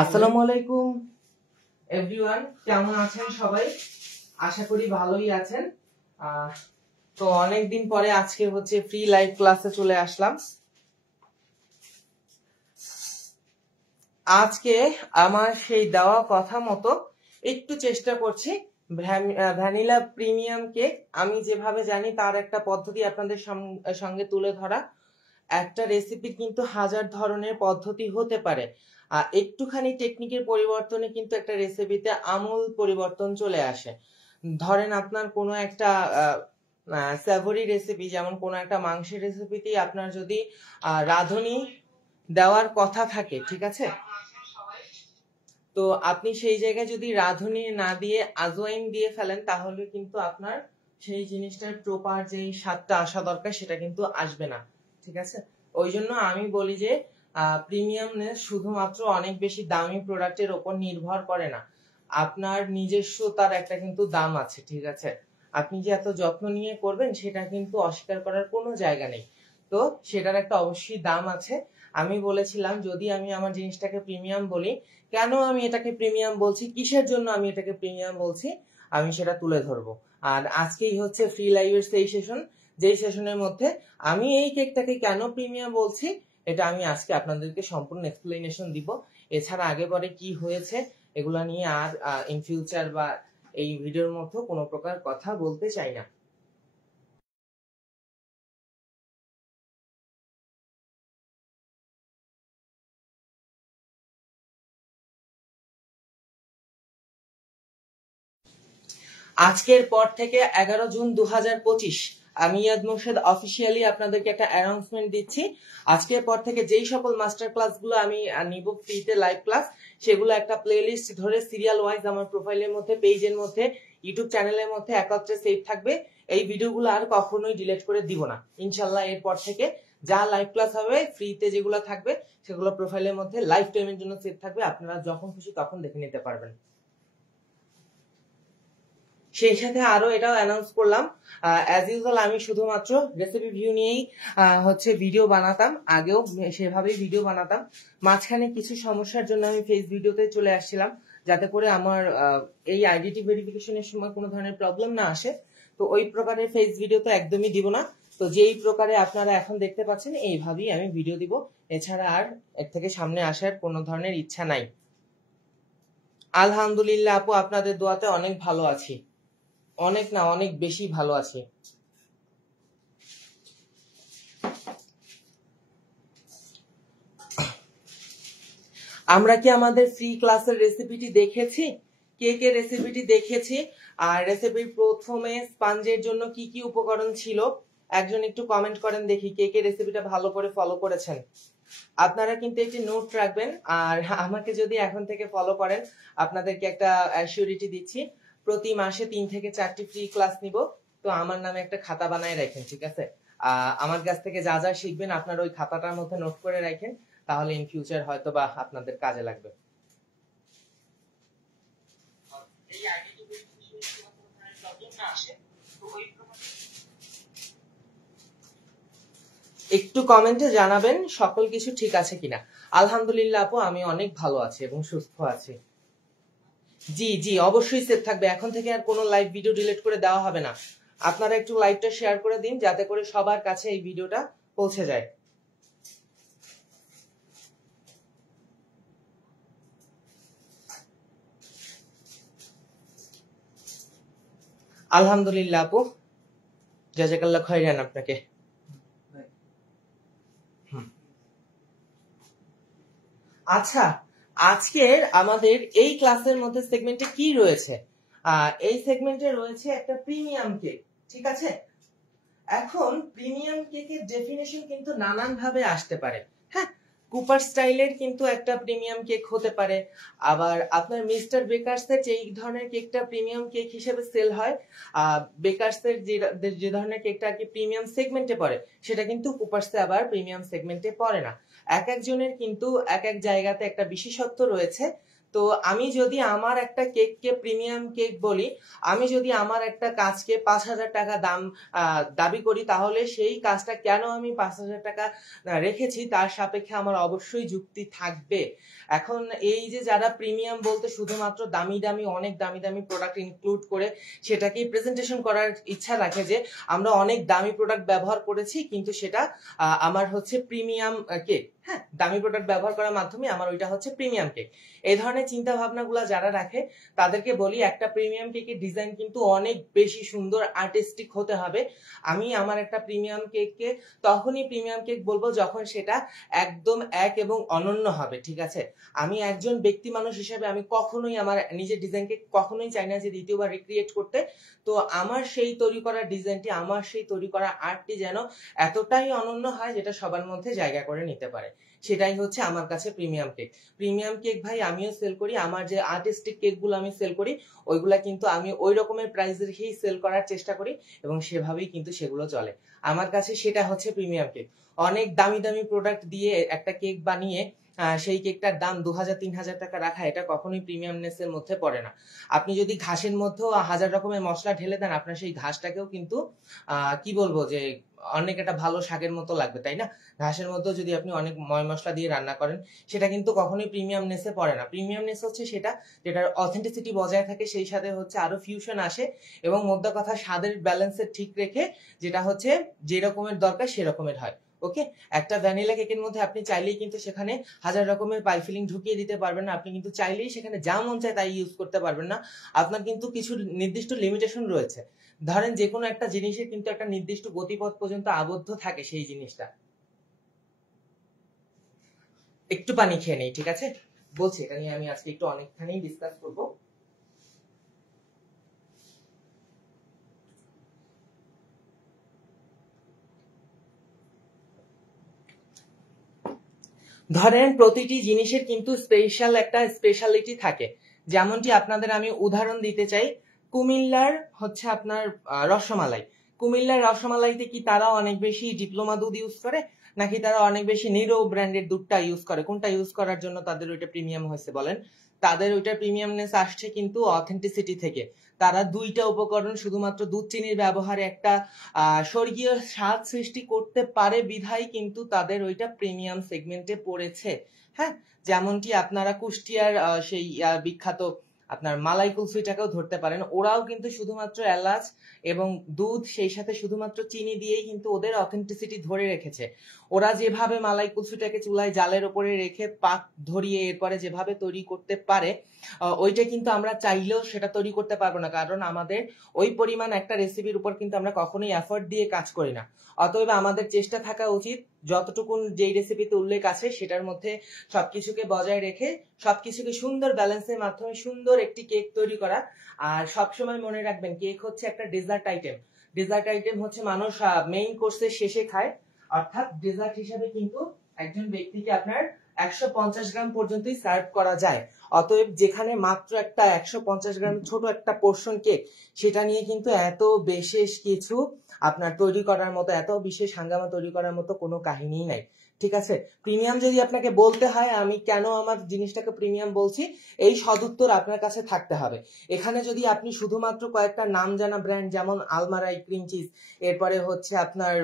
আসসালামু আলাইকুম এভরিওয়ান, কেমন আছেন সবাই? আশা করি ভালোই আছেন। তো অনেকদিন পরে আজকে হচ্ছে ফ্রি লাইভ ক্লাসে চলে আসলাম। আজকে আমার সেই দেওয়া কথা মতো একটু চেষ্টা করছি ভ্যানিলা প্রিমিয়াম কেক আমি যেভাবে জানি তার একটা পদ্ধতি আপনাদের সঙ্গে তুলে ধরা। একটা রেসিপি কিন্তু হাজার ধরনের পদ্ধতি হতে পারে, একটুখানি টেকনিকের পরিবর্তনে কিন্তু একটা রেসিপিতে আমূল পরিবর্তন চলে আসে। ধরেন আপনার কোনো একটা স্যাভরি রেসিপি, যেমন কোনো একটা মাংসের রেসিপিতেই আপনার যদি রাঁধুনি দেওয়ার কথা থাকে, ঠিক আছে, তো আপনি সেই জায়গায় যদি রাঁধুনি না দিয়ে আজওয়াইন দিয়ে ফেলেন, তাহলে কিন্তু আপনার সেই জিনিসটার প্রপার যে স্বাদটা আসা দরকার সেটা কিন্তু আসবে না, ঠিক আছে। ওই জন্য আমি বলি যে প্রিমিয়ামনেস শুধুমাত্র অনেক বেশি দামি প্রোডাক্টের উপর নির্ভর করে না, আপনার নিজস্ব তার একটা কিন্তু দাম আছে, ঠিক আছে। আপনি যে এত যত্ন নিয়ে করবেন সেটা কিন্তু অস্বীকার করার কোনো জায়গা নেই, তো সেটার একটা অবশ্যই দাম আছে। আমি বলেছিলাম যদি আমি আমার জিনিসটাকে প্রিমিয়াম বলি, কেন আমি এটাকে প্রিমিয়াম বলছি, কিসের জন্য আমি এটাকে প্রিমিয়াম বলছি, আমি সেটা তুলে ধরবো। আর আজকেই হচ্ছে ফ্রি লাইভের সেই সেশন, যেই সেশনের মধ্যে আমি এই কেকটাকে কেন প্রিমিয়াম বলছি এটা আমি আজকে আপনাদেরকে সম্পূর্ণ এক্সপ্লেনেশন দিব। এছাড়া আগে পরে কি হয়েছে এগুলা নিয়ে আর ইন ফিউচার বা এই ভিডিওর মধ্যে কোনো প্রকার কথা বলতে চাই না। আজকের পর থেকে 11 জুন 2025 আমি ইয়াদ মোর্শেদ অফিসিয়ালি আপনাদেরকে একটা অ্যানাউন্সমেন্ট দিচ্ছি। আজকের পর থেকে যেই সকল মাস্টার ক্লাসগুলো আমি নিব ফ্রিতে লাইভ ক্লাস, সেগুলো একটা প্লেলিস্ট ধরে সিরিয়াল ওয়াইজ আমার প্রোফাইলের মধ্যে, পেজের মধ্যে, ইউটিউব চ্যানেলের মধ্যে একত্রে সেভ থাকবে। এই ভিডিওগুলো আর কখনোই ডিলিট করে দিব না ইনশাল্লাহ। এরপর থেকে যা লাইভ ক্লাস হবে ফ্রিতে যেগুলো থাকবে সেগুলো প্রোফাইলের মধ্যে লাইফ টাইমের জন্য সেভ থাকবে, আপনারা যখন খুশি তখন দেখে নিতে পারবেন। সেই সাথে আরো এটাও অ্যানাউন্স করলাম, অ্যাজ ইউজুয়াল আমি শুধুমাত্র রেসিপি ভিউ নিয়েই হচ্ছে ভিডিও বানাতাম, আগেও সেভাবেই ভিডিও বানাতাম। মাঝখানে কিছু সমস্যার জন্য আমি ফেস ভিডিওতে চলে আসছিলাম, যাতে করে আমার এই আইডেন্টি ভেরিফিকেশনের সময় কোনো ধরনের প্রবলেম না আসে। তো ওই প্রকারের ফেস ভিডিও তো একদমই দিব না, তো যেই প্রকারে আপনারা এখন দেখতে পাচ্ছেন এইভাবেই আমি ভিডিও দিব। এছাড়া আর এর থেকে সামনে আসার কোনো ধরনের ইচ্ছা নাই। আলহামদুলিল্লাহ আপু, আপনাদের দোয়াতে অনেক ভালো আছি, অনেক না অনেক বেশি ভালো আছি। আমরা কি আমাদের ফ্রি ক্লাসের রেসিপিটি দেখেছি? কেকের রেসিপিটি দেখেছি। আর রেসিপির প্রথমে স্পঞ্জের জন্য কি কি উপকরণ ছিল একজন একটু কমেন্ট করেন দেখি, কেকের রেসিপিটা ভালো করে ফলো করেছেন। আপনারা কিন্তু একটি নোট রাখবেন, আর আমাকে যদি এখন থেকে ফলো করেন আপনাদেরকে একটা অ্যাসিউরিটি দিচ্ছি, প্রতি মাসে 3 থেকে 4টি ফ্রি ক্লাস নিব। তো আমার নামে একটা খাতা বানায় রাখেন, ঠিক আছে। আমার কাছ থেকে যা যা শিখবেন আপনারা ওই খাতাটার মধ্যে নোট করে রাখেন, তাহলে ইন ফিউচার হয়তো বা আপনাদের কাজে লাগবে। একটু কমেন্টে জানাবেন সকল কিছু ঠিক আছে কিনা। আলহামদুলিল্লাহ আপু, আমি অনেক ভালো আছি এবং সুস্থ আছি। জি জি অবশ্যই সেভ থাকবে, এখন থেকে আর কোনো লাইভ ভিডিও ডিলিট করে দেওয়া হবে না। আপনারা একটু লাইভটা শেয়ার করে দিন যাতে করে সবার কাছে এই ভিডিওটা পৌঁছে যায়। আলহামদুলিল্লাহ আপু, জাযাকাল্লাহ খাইরান আপনাকে। আচ্ছা, আজকের আমাদের এই ক্লাসের মধ্যে সেগমেন্টে কি রয়েছে? এই সেগমেন্টে রয়েছে একটা প্রিমিয়াম কেক, ঠিক আছে। এখন প্রিমিয়াম কেকের ডেফিনেশন কিন্তু নানান ভাবে আসতে পারে। হ্যাঁ, কুপার স্টাইলের কিন্তু একটা প্রিমিয়াম কেক হতে পারে, আবার আপনার মিস্টার বেকার্সের যে ধরনের কেকটা প্রিমিয়াম কেক হিসেবে সেল হয়, বেকার্সের যে ধরনের কেকটা আর কি প্রিমিয়াম সেগমেন্টে পড়ে, সেটা কিন্তু কুপার্সে আবার প্রিমিয়াম সেগমেন্টে পড়ে না। এক একজনের কিন্তু এক এক জায়গাতে একটা বিশেষত্ব রয়েছে, তো আমি যদি আমার একটা কেককে প্রিমিয়াম কেক বলি, আমি যদি আমার একটা কাজকে 5,000 টাকা দাম দাবি করি, তাহলে সেই কাজটা কেন আমি 5,000 টাকা রেখেছি তার সাপেক্ষে আমার অবশ্যই যুক্তি থাকবে। এখন এই যে যারা প্রিমিয়াম বলতে শুধুমাত্র দামি দামি অনেক দামি দামি প্রোডাক্ট ইনক্লুড করে সেটাকেই প্রেজেন্টেশন করার ইচ্ছা রাখে যে আমরা অনেক দামি প্রোডাক্ট ব্যবহার করেছি কিন্তু সেটা আমার হচ্ছে প্রিমিয়াম কেক, হ্যাঁ দামি প্রোডাক্ট ব্যবহার করার মাধ্যমে আমার ওইটা হচ্ছে প্রিমিয়াম কেক, এই ধরনের চিন্তা ভাবনাগুলো যারা রাখে তাদেরকে বলি একটা প্রিমিয়াম কেকের ডিজাইন কিন্তু অনেক বেশি সুন্দর আর্টিস্টিক হতে হবে। আমি আমার একটা প্রিমিয়াম কেককে তখনই প্রিমিয়াম কেক বলবো যখন সেটা একদম এক এবং অনন্য হবে, ঠিক আছে। আমি একজন ব্যক্তি মানুষ হিসেবে আমি কখনোই আমার নিজের ডিজাইনকে কখনোই চাই না যে দ্বিতীয়বার রিক্রিয়েট করতে। তো আমার সেই তৈরি করা ডিজাইনটি, আমার সেই তৈরি করা আর্টটি যেন এতটাই অনন্য হয় যেটা সবার মধ্যে জায়গা করে নিতে পারে, সেটাই হচ্ছে আমার কাছে প্রিমিয়াম কেক। প্রিমিয়াম কেক ভাই আমিও সেল করি, আমার যে আর্টিস্টিক কেকগুলো আমি সেল করি ওইগুলা কিন্তু আমি ওই রকমের প্রাইস রেখেই সেল করার চেষ্টা করি এবং সেভাবেই কিন্তু সেগুলো চলে আমার কাছে, সেটা হচ্ছে প্রিমিয়াম কেক। অনেক দামি দামি প্রোডাক্ট দিয়ে একটা কেক বানিয়ে সেই কেকটার দাম 2,000-3,000 টাকা রাখা এটা কখনোই প্রিমিয়ামনেসের মধ্যে পড়ে না। আপনি যদি ঘাসের মধ্যেও 1000 রকমের মশলা ঢেলে দেন আপনার সেই ঘাসটাকেও কিন্তু কি বলবো যে অনেক একটা ভালো শাকের মতো লাগবে, তাই না? ঘাসের মধ্যেও যদি আপনি অনেক ময় মশলা দিয়ে রান্না করেন সেটা কিন্তু কখনোই প্রিমিয়ামনেসে পড়ে না। প্রিমিয়ামনেস হচ্ছে সেটা যেটার অথেন্টিসিটি বজায় থাকে, সেই সাথে হচ্ছে আরো ফিউশন আসে এবং মোদ্দা কথা স্বাদের ব্যালেন্সের ঠিক রেখে যেটা হচ্ছে যে রকমের দরকার সেরকমের হয়। ওকে, একটা ভ্যানিলা কেকের মধ্যে আপনি চাইলেই কিন্তু সেখানে 1000 রকমের পাই ফিলিং ঢুকিয়ে দিতে পারবেন না, আপনি কিন্তু চাইলেই সেখানে যা মন চায় তাই ইউজ করতে পারবেন না। আপনার কিন্তু কিছু নির্দিষ্ট লিমিটেশন রয়েছে। ধরেন যে কোনো একটা জিনিসের কিন্তু একটা নির্দিষ্ট গতিপথ পর্যন্ত আবদ্ধ থাকে সেই জিনিসটা। একটু পানি খেয়ে নেই, ঠিক আছে? বলছি এটা নিয়ে আমি আজকে একটু অনেকখানি ডিসকাস করব। ধরেন প্রতিটি জিনিসের কিন্তু স্পেশাল একটা স্পেশালিটি থাকে, যেমনটি আপনাদের আমি উদাহরণ দিতে চাই। কুমিল্লার হচ্ছে আপনার রসমালাই, কুমিল্লার রসমালাইতে কি তারা অনেক বেশি ডিপ্লোমা দুধ ইউজ করে নাকি তারা অনেক বেশি নিরো ব্র্যান্ডের দুধটা ইউজ করে? কোনটা ইউজ করার জন্য তাদের ওইটা প্রিমিয়াম হয়েছে বলেন? তাদের ওইটা প্রিমিয়ামনেস আসছে কিন্তু অথেন্টিসিটি থেকে। তারা দুইটা উপকরণ শুধুমাত্র দুধ চিনির ব্যবহারে একটা স্বর্গীয় স্বাদ সৃষ্টি করতে পারে বিধায় কিন্তু তাদের ওইটা প্রিমিয়াম সেগমেন্টে পড়েছে। হ্যাঁ, যেমনটি আপনারা কুষ্টিয়ার সেই বিখ্যাত আপনার মালাই কুলফিটাকেও ধরতে পারেন, ওরাও কিন্তু শুধুমাত্র এলাচ এবং দুধ সেই সাথে শুধুমাত্র চিনি দিয়েই কিন্তু ওদের অথেন্টিসিটি ধরে রেখেছে। ওরা যেভাবে মালাই কুলফিটাকে চুলায় জালের উপরে রেখে পাক ধরিয়ে এরপরে যেভাবে তৈরি করতে পারে ওইটা কিন্তু আমরা চাইলেও সেটা তৈরি করতে পারবো না, কারণ আমাদের ওই পরিমাণ একটা রেসিপির উপর কিন্তু আমরা কখনোই এফোর্ট দিয়ে কাজ করি না। অতএব আমাদের চেষ্টা থাকা উচিত যতটুকুন যেই রেসিপিতে উল্লেখ আছে সেটার মধ্যে সবকিছুকে বজায় রেখে সবকিছুকে সুন্দর ব্যালেন্সের মাধ্যমে সুন্দর একটি কেক তৈরি করা। আর সবসময় মনে রাখবেন কেক হচ্ছে একটা ডেজার্ট আইটেম। ডেজার্ট আইটেম হচ্ছে মানুষ মেইন কোর্সের শেষে খায়, অর্থাৎ ডেজার্ট হিসাবে কিন্তু একজন ব্যক্তিকে আপনার 150 গ্রাম পর্যন্তই সার্ভ করা যায়। অতএব যেখানে মাত্র একটা 150 গ্রাম ছোট একটা পোর্শন কেক, সেটা নিয়ে কিন্তু এত বিশেষ কিছু আপনার তৈরি করার মতো, এত বিশেষ হাঙ্গামা তৈরি করার মতো কোনো কাহিনী নাই, ঠিক আছে? প্রিমিয়াম যদি আপনাকে বলতে হয় আমি কেন আমার জিনিসটাকে প্রিমিয়াম বলছি, এই সদুত্তর আপনার কাছে থাকতে হবে। এখানে যদি আপনি শুধুমাত্র কয়েকটা নাম জানা ব্র্যান্ড যেমন আলমারাই ক্রিম চিজ, এরপরে হচ্ছে আপনার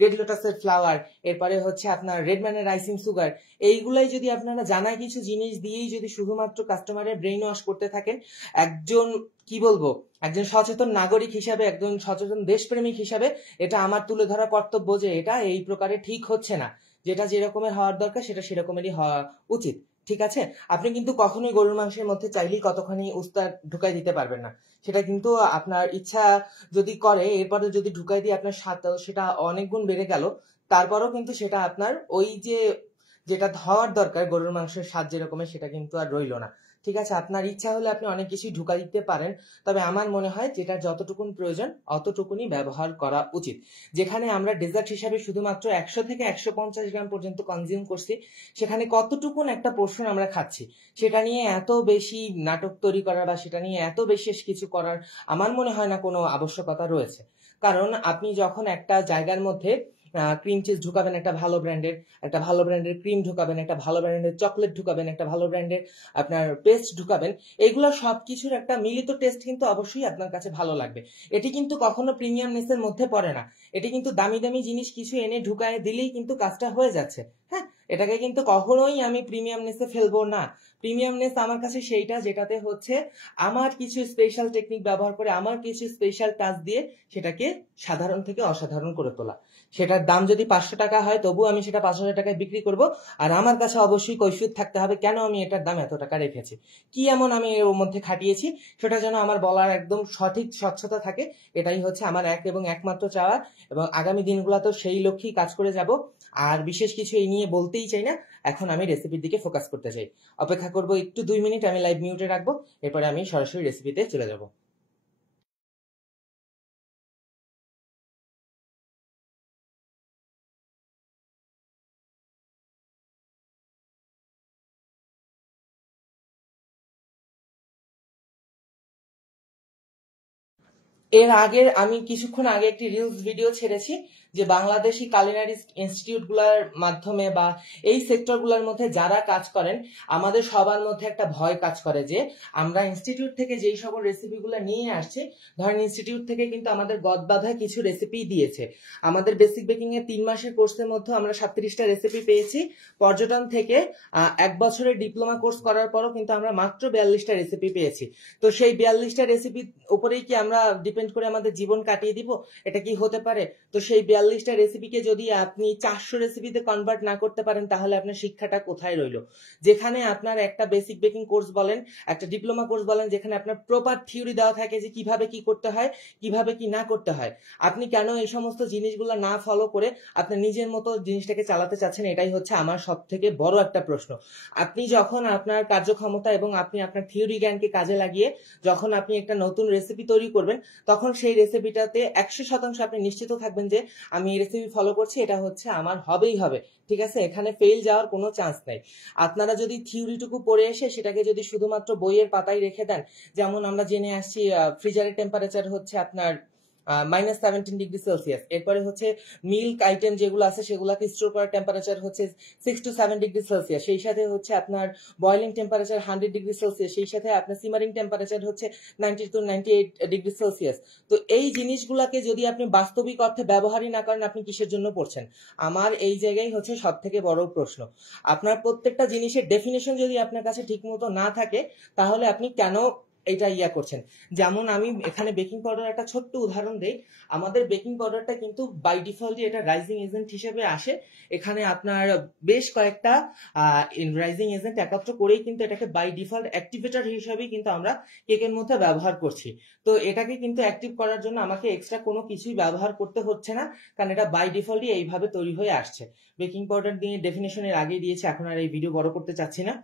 রেড লোটাসের ফ্লাওয়ার, এরপরে হচ্ছে আপনার রেডম্যানের রাইসিং সুগার, এইগুলাই যদি আপনারা জানা কিছু জিনিস দিয়েই যদি শুধুমাত্র কাস্টমারের ব্রেইন ওয়াশ করতে থাকেন, একজন কি বলবো একজন সচেতন নাগরিক হিসাবে, একজন সচেতন দেশপ্রেমিক হিসাবে এটা আমার তুলে ধরা কর্তব্য যে এটা এই প্রকারে ঠিক হচ্ছে না। যেটা যেরকমের হওয়ার দরকার সেটা সেরকমেরই হওয়া উচিত, ঠিক আছে? আপনি কিন্তু কখনোই গরুর মাংসের মধ্যে চাইলেই কতখানি উস্তাদ ঢুকাই দিতে পারবেন না, সেটা কিন্তু আপনার ইচ্ছা যদি করে এরপরে যদি ঢুকাই দিয়ে আপনার স্বাদ সেটা অনেক গুণ বেড়ে গেল, তারপরও কিন্তু সেটা আপনার ওই যে যেটা হওয়ার দরকার গরুর মাংসের স্বাদ যেরকমের সেটা কিন্তু আর রইল না, ঠিক আছে? আপনার ইচ্ছা হলে আপনি অনেক কিছুই ঢুকা দিতে পারেন, তবে আমার মনে হয় যেটা যতটুকুন প্রয়োজন অতটুকুনি ব্যবহার করা উচিত। যেখানে আমরা ডেজার্ট হিসাবে শুধুমাত্র 100 থেকে 150 গ্রাম পর্যন্ত কনজিউম করছি, সেখানে কতটুকুন একটা পোর্শন আমরা খাচ্ছি সেটা নিয়ে এত বেশি নাটক তৈরি করার বা সেটা নিয়ে এত বিশেষ কিছু করার আমার মনে হয় না কোনো আবশ্যকতা রয়েছে। কারণ আপনি যখন একটা জায়গার মধ্যে ক্রিম চিজ ঢুকাবেন একটা ভালো ব্র্যান্ডের ক্রিম ঢুকাবেন, একটা ভালো ব্র্যান্ডের চকলেট ঢুকাবেন, একটা ভালো ব্র্যান্ডের আপনার পেস্ট ঢুকাবেন। এগুলো সবকিছুর একটা মিলিত টেস্ট কিন্তু অবশ্যই আপনার কাছে ভালো লাগবে। এটি কিন্তু কখনো প্রিমিয়ামনেসের মধ্যে পড়ে না। এটি কিন্তু দামি দামি জিনিস কিছু এনে ঢুকায় দিলেই কিন্তু কাজটা হয়ে যাচ্ছে। হ্যাঁ, এটাকে কিন্তু কখনোই আমি প্রিমিয়ামনেসে ফেলবো না। প্রিমিয়ামনেস আমার কাছে সেইটা যেটাতে হচ্ছে আমার কিছু স্পেশাল টেকনিক ব্যবহার করে, আমার কিছু স্পেশাল টাচ দিয়ে সেটাকে সাধারণ থেকে অসাধারণ করে তোলা। সেটার দাম যদি 500 টাকা হয় তবু আমি সেটা 5,000 টাকায় বিক্রি করব। আর আমার কাছে অবশ্যই কৈফিয়ত থাকতে হবে কেন আমি এটার দাম এত টাকা রেখেছি, কি এমন আমি এর মধ্যে খাটিয়েছি, সেটা যেন আমার বলার একদম সঠিক স্বচ্ছতা থাকে। এটাই হচ্ছে আমার এক এবং একমাত্র চাওয়া, এবং আগামী দিনগুলোতেও সেই লক্ষ্যেই কাজ করে যাব। আর বিশেষ কিছু এই নিয়ে বলতেই চাই না, এখন আমি রেসিপির দিকে ফোকাস করতে চাই। অপেক্ষা করব একটু 2 মিনিট, আমি লাইভ মিউটে রাখবো, এরপরে আমি সরাসরি রেসিপিতে চলে যাব। এর আগের আমি কিছুক্ষণ আগে একটি রিলস ভিডিও ছেড়েছি যে বাংলাদেশি কালিনারি ইনস্টিটিউট গুলার মাধ্যমে বা এই সেক্টর গুলার মধ্যে যারা কাজ করেন, আমাদের সবার মধ্যে একটা ভয় কাজ করে যে আমরা ইনস্টিটিউট থেকে যেই সকল রেসিপিগুলো নিয়ে আসছি, ধরেন ইনস্টিটিউট থেকে কিন্তু আমাদের গদবাঁধা কিছু রেসিপি দিয়েছে। আমাদের বেসিক বেকিং এর 3 মাসের কোর্সের মধ্যে আমরা 37টা রেসিপি পেয়েছি। পর্যটন থেকে 1 বছরের ডিপ্লোমা কোর্স করার পরও কিন্তু আমরা মাত্র 42টা রেসিপি পেয়েছি। তো সেই 42টা রেসিপির উপরেই কি আমরা ডিপেন্ড করে আমাদের জীবন কাটিয়ে দিব? এটা কি হতে পারে? তো সেই 42টা রেসিপিকে যদি আপনি 400 রেসিপিতে কনভার্ট না করতে পারেন, তাহলে আপনার শিক্ষাটা কোথায় রইলো? যেখানে আপনার একটা বেসিক বেকিং কোর্স বলেন, একটা ডিপ্লোমা কোর্স বলেন, যেখানে আপনার প্রপার থিওরি দেওয়া থাকে যে কিভাবে কি করতে হয়, কিভাবে কি না করতে হয়, আপনি কেন এই সমস্ত জিনিসগুলো না ফলো করে আপনার নিজের মতো জিনিসটাকে চালাতে চাচ্ছেন? এটাই হচ্ছে আমার সব থেকে বড় একটা প্রশ্ন। আপনি যখন আপনার কার্যক্ষমতা এবং আপনি আপনার থিওরি জ্ঞানকে কাজে লাগিয়ে যখন আপনি একটা নতুন রেসিপি তৈরি করবেন, তখন সেই রেসিপিটাতে 100% আপনি নিশ্চিত থাকবেন যে আমি এই রেসিপি ফলো করছি, এটা হচ্ছে আমার হবেই হবে। ঠিক আছে, এখানে ফেল যাওয়ার কোনো চান্স নাই। আপনারা যদি থিওরিটুকু পড়ে এসে সেটাকে যদি শুধুমাত্র বইয়ের পাতায় রেখে দেন, যেমন আমরা জেনে আসছি ফ্রিজারের টেম্পারেচার হচ্ছে আপনার -17 ডিগ্রি সেলসিয়াস, এরপরে হচ্ছে মিল্ক আইটেম যেগুলো আছে সেগুলোকে স্টোর করার টেম্পারেচার হচ্ছে 6 to 7 ডিগ্রি সেলসিয়াস, সেই সাথে হচ্ছে আপনার বয়লিং টেম্পারেচার 100 ডিগ্রি সেলসিয়াস, সেই সাথে আপনার সিমারিং টেম্পারেচার হচ্ছে 90 to 98 ডিগ্রি সেলসিয়াস। তো এই জিনিসগুলাকে যদি আপনি বাস্তবিক অর্থে ব্যবহারই না করেন, আপনি কিসের জন্য পড়ছেন? আমার এই জায়গায় হচ্ছে সব থেকে বড় প্রশ্ন। আপনার প্রত্যেকটা জিনিসের ডেফিনেশন যদি আপনার কাছে ঠিক মতো না থাকে, তাহলে আপনি কেন এটা করছেন? যেমন আমি এখানে বেকিং পাউডার একটা ছোট্ট উদাহরণ দেই। আমাদের বেকিং পাউডারটা কিন্তু বাই ডিফল্টই এটা রাইজিং এজেন্ট হিসেবে আসে। এখানে আপনার বেশ কয়েকটা রাইজিং এজেন্ট একত্র করেই কিন্তু এটাকে বাই ডিফল্ট অ্যাক্টিভেটর হিসেবেই কিন্তু আমরা কেকের মধ্যে ব্যবহার করছি। তো এটাকে কিন্তু অ্যাক্টিভ করার জন্য আমাকে এক্সট্রা কোনো কিছুই ব্যবহার করতে হচ্ছে না, কারণ এটা বাই ডিফল্টই এইভাবে তৈরি হয়ে আসছে। বেকিং পাউডার নিয়ে ডেফিনেশনের আগেই দিয়েছে, এখন আর এই ভিডিও বড় করতে চাচ্ছি না।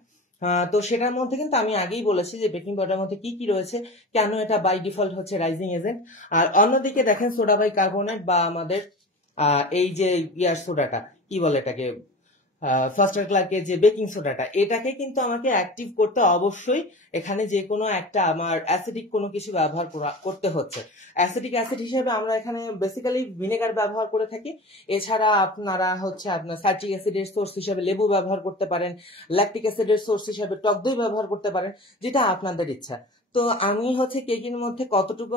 তো সেটার মধ্যে কিন্তু আমি আগেই বলেছি যে বেকিং পাউডারের মধ্যে কি কি রয়েছে, কেন এটা বাই ডিফল্ট হচ্ছে রাইজিং এজেন্ট। আর অন্যদিকে দেখেন সোডা বাই কার্বনেট বা আমাদের এই যে ইয়ার সোডাটা, কি বলে এটাকে, ফার্স্টার ক্লার্কের যে বেকিং সোডাটা, এটাকে কিন্তু আমাকে অ্যাক্টিভ করতে অবশ্যই এখানে যে কোনো একটা আমার অ্যাসিডিক কোনো কিছু ব্যবহার করতে হচ্ছে। অ্যাসিডিক অ্যাসিড হিসেবে আমরা এখানে বেসিক্যালি ভিনেগার ব্যবহার করে থাকি। এছাড়া আপনারা হচ্ছে আপনার সাইট্রিক অ্যাসিডের সোর্স হিসেবে লেবু ব্যবহার করতে পারেন, ল্যাকটিক অ্যাসিডের সোর্স হিসেবে টক দই ব্যবহার করতে পারেন, যেটা আপনাদের ইচ্ছা। তো আমি হচ্ছে কেকের মধ্যে কতটুকু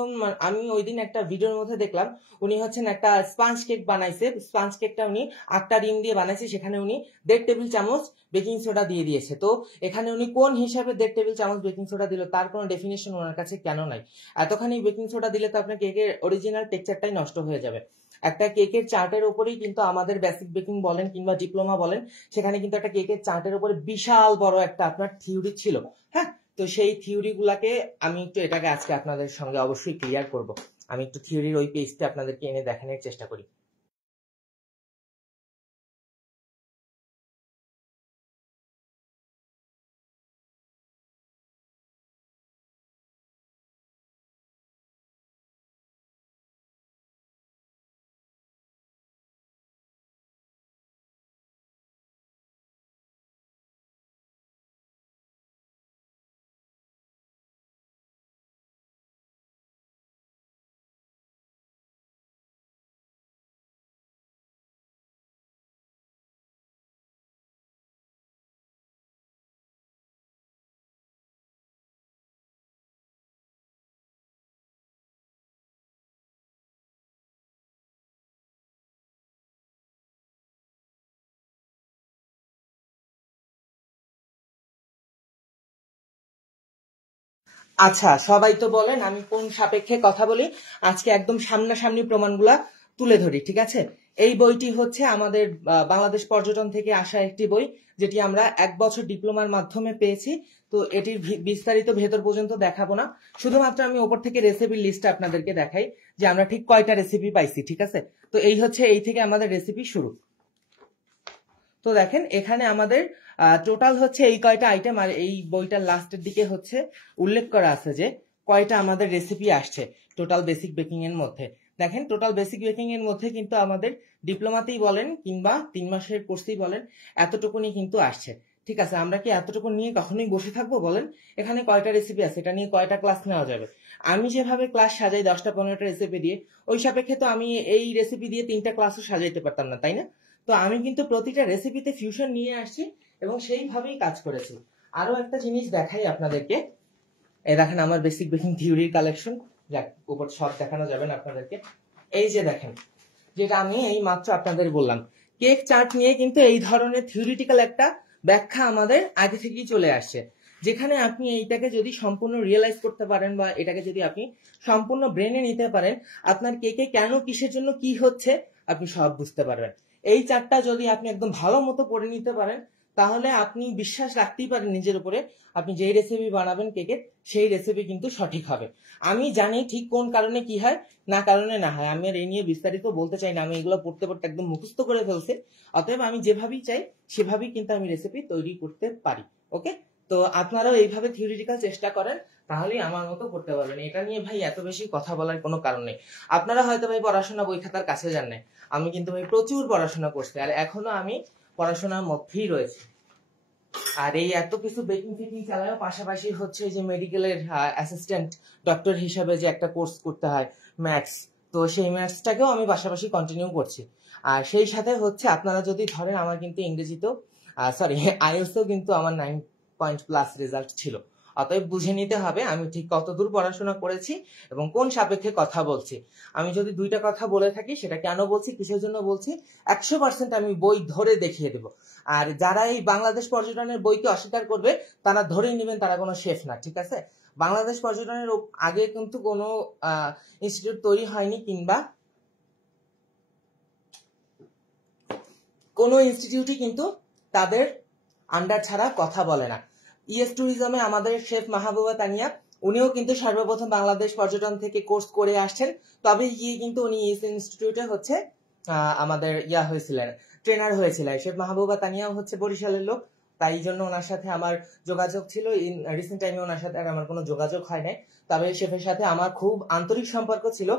আমি ওই দিন একটা ভিডিওর মধ্যে দেখলাম, উনি হচ্ছেন একটা স্পাঞ্জ কেক বানাইছে। স্পাঞ্জ কেকটা উনি 8টা ডিম দিয়ে বানাইছে, সেখানে উনি 1.5 টেবিল চামচ বেকিং সোডা দিয়ে দিয়েছে। তো এখানে উনি কোন হিসাবে 1.5 টেবিল চামচ বেকিং সোডা দিল, তার কোনো ডেফিনেশন ওনার কাছে কেন নাই? এতখানি বেকিং সোডা দিলে তো আপনার কেকের অরিজিনাল টেক্সচারটাই নষ্ট হয়ে যাবে। একটা কেকের চার্টের উপরেই কিন্তু আমাদের বেসিক বেকিং বলেন কিংবা ডিপ্লোমা বলেন, সেখানে কিন্তু একটা কেকের চার্টের উপরে বিশাল বড় একটা আপনার থিওরি ছিল। হ্যাঁ, তো সেই থিওরি গুলাকে আমি একটু এটাকে আজকে আপনাদের সঙ্গে অবশ্যই ক্লিয়ার করব। আমি একটু থিওরির ওই পেজটা আপনাদেরকে এনে দেখানোর চেষ্টা করি। আচ্ছা, সবাই তো বলেন আমি কোন সাপেক্ষে কথা বলি, আজকে একদম সামনাসামনি প্রমাণগুলা তুলে ধরি, ঠিক আছে? এই বইটি হচ্ছে আমাদের বাংলাদেশ পর্যটন থেকে আসা একটি বই, যেটি আমরা 1 বছর ডিপ্লোমার মাধ্যমে পেয়েছি। তো এটির বিস্তারিত ভেতর পর্যন্ত দেখাবো না, শুধুমাত্র আমি ওপর থেকে রেসিপির লিস্টটা আপনাদেরকে দেখাই যে আমরা ঠিক কয়টা রেসিপি পাইছি, ঠিক আছে? তো এই হচ্ছে, এই থেকে আমাদের রেসিপি শুরু। তো দেখেন এখানে আমাদের টোটাল হচ্ছে এই কয়টা আইটেম, আর এই বইটার লাস্টের দিকে হচ্ছে উল্লেখ করা আছে যে কয়টা আমাদের রেসিপি আসছে টোটাল বেসিক বেকিং এর মধ্যে। দেখেন টোটাল বেসিক বেকিং এর মধ্যে কিন্তু আমাদের ডিপ্লোমাতেই বলেন কিংবা 3 মাসের কোর্সেই বলেন এতটুকুনি কিন্তু আসছে, ঠিক আছে? আমরা কি এতটুকু নিয়ে কখনোই বসে থাকবো বলেন? এখানে কয়টা রেসিপি আছে, এটা নিয়ে কয়টা ক্লাস নেওয়া যাবে? আমি যেভাবে ক্লাস সাজাই 10টা 15টা রেসিপি দিয়ে, ওই সাপেক্ষে তো আমি এই রেসিপি দিয়ে 3টা ক্লাসও সাজাইতে পারতাম না, তাই না? তো আমি কিন্তু প্রতিটা রেসিপিতে ফিউশন নিয়ে আসছি এবং সেইভাবেই কাজ করেছি। আরো একটা জিনিস দেখাই আপনাদেরকে, এই দেখেন আমার বেসিক বেকিং থিওরির কালেকশন, যাক উপর সব দেখানো যাবে না আপনাদেরকে। এই যে দেখেন, যেটা আমি এই মাত্র আপনাদের বললাম, কেক চার্ট নিয়ে কিন্তু এই ধরনের থিওরিটিক্যাল একটা ব্যাখ্যা আমাদের আগে থেকেই চলে আসছে, যেখানে আপনি এইটাকে যদি সম্পূর্ণ রিয়েলাইজ করতে পারেন বা এটাকে যদি আপনি সম্পূর্ণ ব্রেনে নিতে পারেন, আপনার কেকে কেন কিসের জন্য কি হচ্ছে আপনি সব বুঝতে পারবেন। এই চার্টটা যদি আপনি একদম ভালো মতো পড়ে নিতে পারেন, তাহলে আপনি বিশ্বাস রাখতেই পারেন নিজের উপরে, আপনি যেই রেসিপি বানাবেন কেকের সেই রেসিপি কিন্তু সঠিক হবে। আমি জানি ঠিক কোন কারণে কি হয়, না কারণে না হয়, আমি আর এই নিয়ে বিস্তারিত বলতে চাই না, আমি এগুলো পড়তে পড়তে একদম মুখস্থ করে ফেলছি। অতএব আমি যেভাবেই চাই সেভাবেই কিন্তু আমি রেসিপি তৈরি করতে পারি। ওকে, তো আপনারাও এইভাবে থিওরিটিক্যাল চেষ্টা করেন, তাহলেই আমার মতো করতে পারবেন। এটা নিয়ে ভাই এত বেশি কথা বলার কোনো কারণ নেই। আপনারা হয়তো ভাই পড়াশোনা বই খাতার কাছে যান নাই, আমি কিন্তু ভাই প্রচুর পড়াশোনা করছি, আর এখনো আমি পড়াশোনার মধ্যেই রয়েছে। আর এই এত কিছু বেকিং ফেকিং চালায় পাশাপাশি হচ্ছে যে মেডিকেলের অ্যাসিস্ট্যান্ট ডক্টর হিসাবে যে একটা কোর্স করতে হয় ম্যাথস, তো সেই ম্যাথসটাকেও আমি পাশাপাশি কন্টিনিউ করছি। আর সেই সাথে হচ্ছে আপনারা যদি ধরেন আমার কিন্তু ইংরেজিতেও সরি আইএলটিএসেও কিন্তু আমার 9 পয়েন্ট+ রেজাল্ট ছিল। অতএব বুঝে নিতে হবে আমি ঠিক কতদূর পড়াশোনা করেছি এবং কোন সাপেক্ষে কথা বলছি। আমি যদি 2টা কথা বলে থাকি সেটা কেন বলছি, কিসের জন্য বলছি, 100% আমি বই ধরে দেখিয়ে দেবো। আর যারা এই বাংলাদেশ পর্যটনের বইকে অস্বীকার করবে, তারা ধরেই নেবেন তারা কোনো শেফ না, ঠিক আছে? বাংলাদেশ পর্যটনের আগে কিন্তু কোনো ইনস্টিটিউট তৈরি হয়নি, কিংবা কোনো ইনস্টিটিউটই কিন্তু তাদের আন্ডার ছাড়া কথা বলে না। ইএস ট্যুরিজমে আমাদের শেফ মাহবুবা তানিয়া, উনিও কিন্তু সর্বপ্রথম বাংলাদেশ পর্যটন থেকে কোর্স করে আসছেন, তবে গিয়ে কিন্তু উনি ইএস ইনস্টিটিউটে হচ্ছে আমাদের হয়েছিলেন, ট্রেনার হয়েছিলেন। শেফ মাহবুবা তানিয়াও হচ্ছে বরিশালের লোক, তাই জন্য ওনার সাথে আমার যোগাযোগ ছিল। ইন রিসেন্ট টাইমে ওনার সাথে আর আমার কোনো যোগাযোগ হয় নাই, তবে শেফের সাথে আমার খুব আন্তরিক সম্পর্ক ছিল।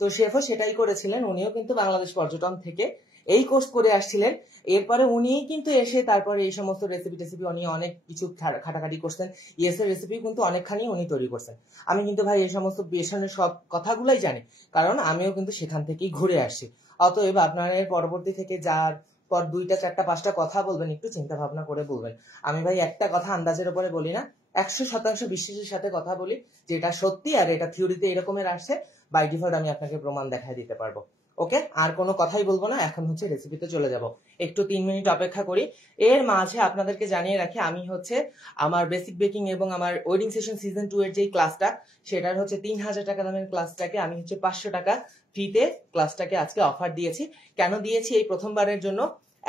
তো শেফও সেটাই করেছিলেন, উনিও কিন্তু বাংলাদেশ পর্যটন থেকে এই কোর্স করে আসছিলেন। এরপরে উনি কিন্তু এসে তারপরে এই সমস্ত রেসিপি টেসিপি উনি অনেক কিছু খাটাখাটি করছেন, ইএস এর রেসিপি কিন্তু অনেকখানি উনি তৈরি করছেন। আমি কিন্তু ভাই এই সমস্ত পেশনের সব কথাগুলাই জানি, কারণ আমিও কিন্তু সেখান থেকেই ঘুরে আসছি। অতএব আপনারা এর পরবর্তী থেকে যার পর 2টা 4টা 5টা কথা বলবেন, একটু চিন্তা ভাবনা করে বলবেন। আমি ভাই একটা কথা আন্দাজের উপরে বলি না, 100% বিশ্বাসের সাথে কথা বলি, যেটা সত্যি আর এটা থিওরিতে এরকমের আসছে, বাই ডিফল্ট আমি আপনাকে প্রমাণ দেখায় দিতে পারবো। ওকে, আর কোনো কথাই বলবো না, এখন হচ্ছে রেসিপিতে চলে যাব। একটু 3 মিনিট অপেক্ষা করি। এর মাঝে আপনাদেরকে জানিয়ে রাখি, আমি হচ্ছে আমার বেসিক বেকিং এবং আমার ওয়েডিং সেশন সিজন 2 এর যেই ক্লাসটা, সেটার হচ্ছে 3000 টাকা দামের ক্লাসটাকে আমি হচ্ছে 500 টাকা ফ্রিতে ক্লাসটাকে আজকে অফার দিয়েছি। কেন দিয়েছি, এই প্রথমবারের জন্য,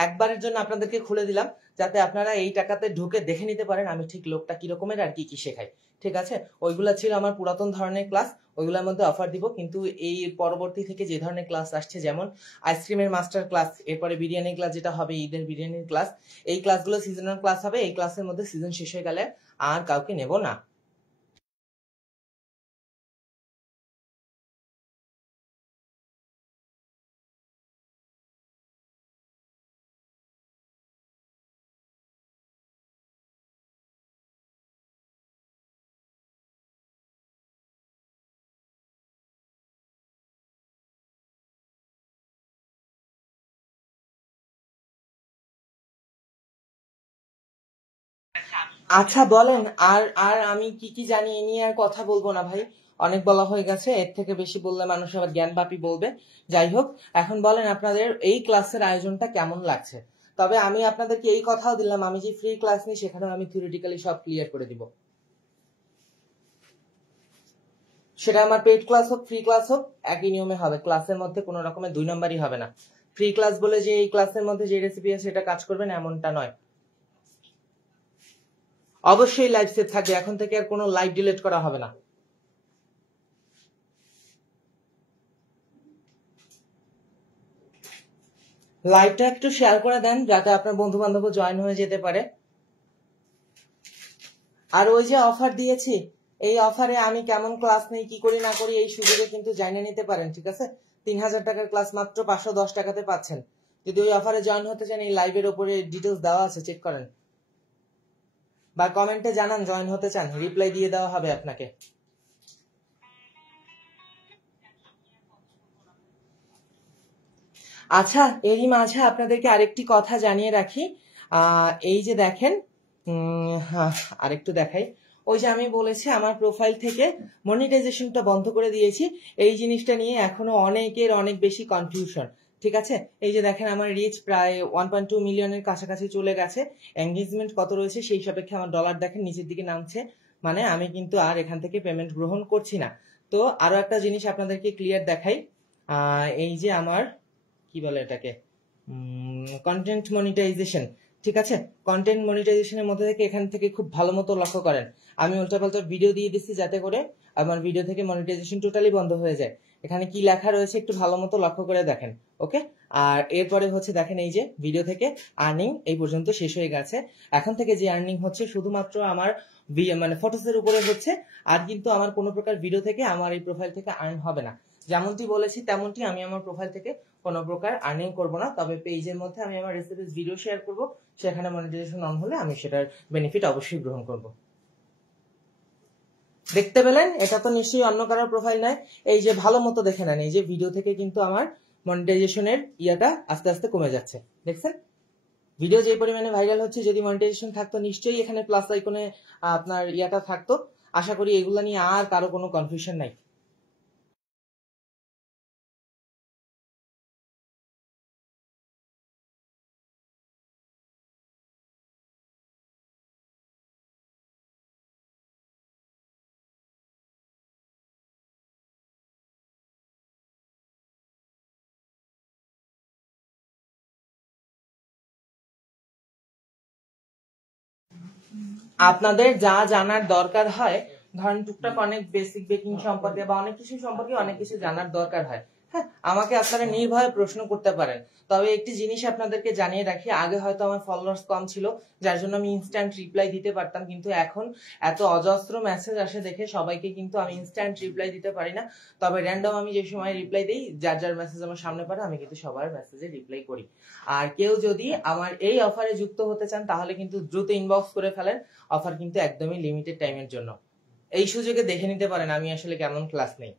একবারের জন্য আপনাদেরকে খুলে দিলাম, যাতে আপনারা এই টাকাতে ঢুকে দেখে নিতে পারেন আমি ঠিক লোকটা কিরকমের আর কি কি শেখাই, ঠিক আছে? ওইগুলা ছিল আমার পুরাতন ধরনের ক্লাস, ওইগুলোর মধ্যে অফার দিব। কিন্তু এই পরবর্তী থেকে যে ধরনের ক্লাস আসছে, যেমন আইসক্রিমের মাস্টার ক্লাস, এরপরে বিরিয়ানি ক্লাস যেটা হবে ঈদের বিরিয়ানির ক্লাস, এই ক্লাসগুলো সিজনাল ক্লাস হবে। এই ক্লাসের মধ্যে সিজন শেষ হয়ে গেলে আর কাউকে নেব না। আচ্ছা বলেন, আর আর আমি কি কি জানি এ নিয়ে আর কথা বলবো না ভাই, অনেক বলা হয়ে গেছে, এর থেকে বেশি বললে মানুষ আবার জ্ঞান পাপী বলবে। যাই হোক, এখন বলেন আপনাদের এই ক্লাসের আয়োজনটা কেমন লাগছে? তবে আমি আপনাদেরকে এই কথাও দিলাম, আমি যে ফ্রি ক্লাস নিই সেখানেও আমি থিওরিটিক্যালি সব ক্লিয়ার করে দিব। সেটা আমার পেড ক্লাস হোক ফ্রি ক্লাস হোক একই নিয়মে হবে, ক্লাসের মধ্যে কোনো রকমের 2 নম্বরই হবে না। ফ্রি ক্লাস বলে যে এই ক্লাসের মধ্যে যে রেসিপি আছে সেটা কাজ করবেন এমনটা নয়। অবশ্যই লাইভ সেভ থাকবে, এখন থেকে আর কোনো লাইভ ডিলিট করা হবে না। লাইভটা একটু শেয়ার করে দেন যাতে আপনার বন্ধু বান্ধব জয়েন হয়ে যেতে পারে। আর ওই যে অফার দিয়েছি, এই অফারে আমি কেমন ক্লাস নেই, কি করি না করি, এই সুযোগে কিন্তু জানিয়ে নিতে পারেন, ঠিক আছে? 3000 টাকার ক্লাস মাত্র 510 টাকাতে পাচ্ছেন। যদি ওই অফারে জয়েন হতে চান, এই লাইভের উপরে ডিটেলস দেওয়া আছে, চেক করেন বা কমেন্টে জানান জয়েন হতে চান, রিপ্লাই দিয়ে দেওয়া হবে আপনাকে। আচ্ছা, এরই মাঝে আপনাদেরকে আরেকটি কথা জানিয়ে রাখি। এই যে দেখেন, আরেকটু দেখাই, ওই যে আমি বলেছি আমার প্রোফাইল থেকে মনিটাইজেশনটা বন্ধ করে দিয়েছি, এই জিনিসটা নিয়ে এখনো অনেকের অনেক বেশি কনফিউশন, ঠিক আছে? এই যে দেখেন আমার রিচ প্রায় 1.2 মিলিয়নের কাছাকাছি চলে গেছে, এঙ্গেজমেন্ট কত রয়েছে সেই সাপেক্ষে আমার ডলার দেখেন নিচের দিকে নামছে, মানে আমি কিন্তু আর এখান থেকে পেমেন্ট গ্রহণ করছি না। তো আরো একটা জিনিস আপনাদেরকে ক্লিয়ার দেখাই, এই যে আমার কি বলে এটাকে, কন্টেন্ট মনিটাইজেশন, ঠিক আছে? কন্টেন্ট মনিটাইজেশনের মধ্যে থেকে এখান থেকে খুব ভালো মতো লক্ষ্য করেন, আমি উল্টাপাল্টা ভিডিও দিয়ে দিচ্ছি যাতে করে আমার ভিডিও থেকে মনিটাইজেশন টোটালি বন্ধ হয়ে যায়। এখানে কি লেখা রয়েছে একটু ভালো মতো লক্ষ্য করে দেখেন, ওকে? আর এরপরে হচ্ছে দেখেন এই যে ভিডিও থেকে আর্নিং এই পর্যন্ত শেষ হয়ে গেছে, এখন থেকে যে আর্নিং হচ্ছে শুধুমাত্র আমার মানে ফটোসের উপরে হচ্ছে, আর কিন্তু আমার কোনো প্রকার ভিডিও থেকে আমার এই প্রোফাইল থেকে আর্ন হবে না। যেমনটি বলেছি তেমনটি আমি আমার প্রোফাইল থেকে কোনো প্রকার আর্নিং করব না, তবে পেজের মধ্যে আমি আমার রেসিপিস ভিডিও শেয়ার করব, সেখানে মনিটাইজেশন অন হলে আমি সেটার বেনিফিট অবশ্যই গ্রহণ করব। দেখতে পেলেন? এটা তো নিশ্চয়ই অন্য কারোর প্রোফাইল নয়। এই যে ভালো মতো দেখে নেন, এই যে ভিডিও থেকে কিন্তু আমার মনিটাইজেশনের ইয়াটা আস্তে আস্তে কমে যাচ্ছে, দেখছেন? ভিডিও যে পরিমাণে ভাইরাল হচ্ছে, যদি মনিটাইজেশন থাকতো নিশ্চয়ই এখানে প্লাস আইকনে আপনার ইয়াটা থাকতো। আশা করি এগুলা নিয়ে আর কারো কোনো কনফিউশন নাই। আপনাদের যা জানার দরকার হয়, ধরেন টুকটাক অনেক বেসিক বেকিং সম্পর্কে বা অনেক কিছু সম্পর্কে অনেক কিছু জানার দরকার হয়, হ্যাঁ, আমাকে আপনারা নির্ভয়ে প্রশ্ন করতে পারেন। তবে একটি জিনিস আপনাদেরকে জানিয়ে রাখি, আগে হয়তো আমার ফলোয়ার্স কম ছিল যার জন্য আমি ইনস্ট্যান্ট রিপ্লাই দিতে পারতাম, কিন্তু এখন এত অজস্র মেসেজ আসে দেখে সবাইকে কিন্তু আমি ইনস্ট্যান্ট রিপ্লাই দিতে পারি না। তবে র্যান্ডম আমি যে সময় রিপ্লাই দিই, যার যার মেসেজ আমার সামনে পড়ে আমি কিন্তু সবার মেসেজে রিপ্লাই করি। আর কেউ যদি আমার এই অফারে যুক্ত হতে চান তাহলে কিন্তু দ্রুত ইনবক্স করে ফেলেন, অফার কিন্তু একদমই লিমিটেড টাইমের জন্য। এই সুযোগে দেখে নিতে পারেন আমি আসলে কেমন ক্লাস নেই।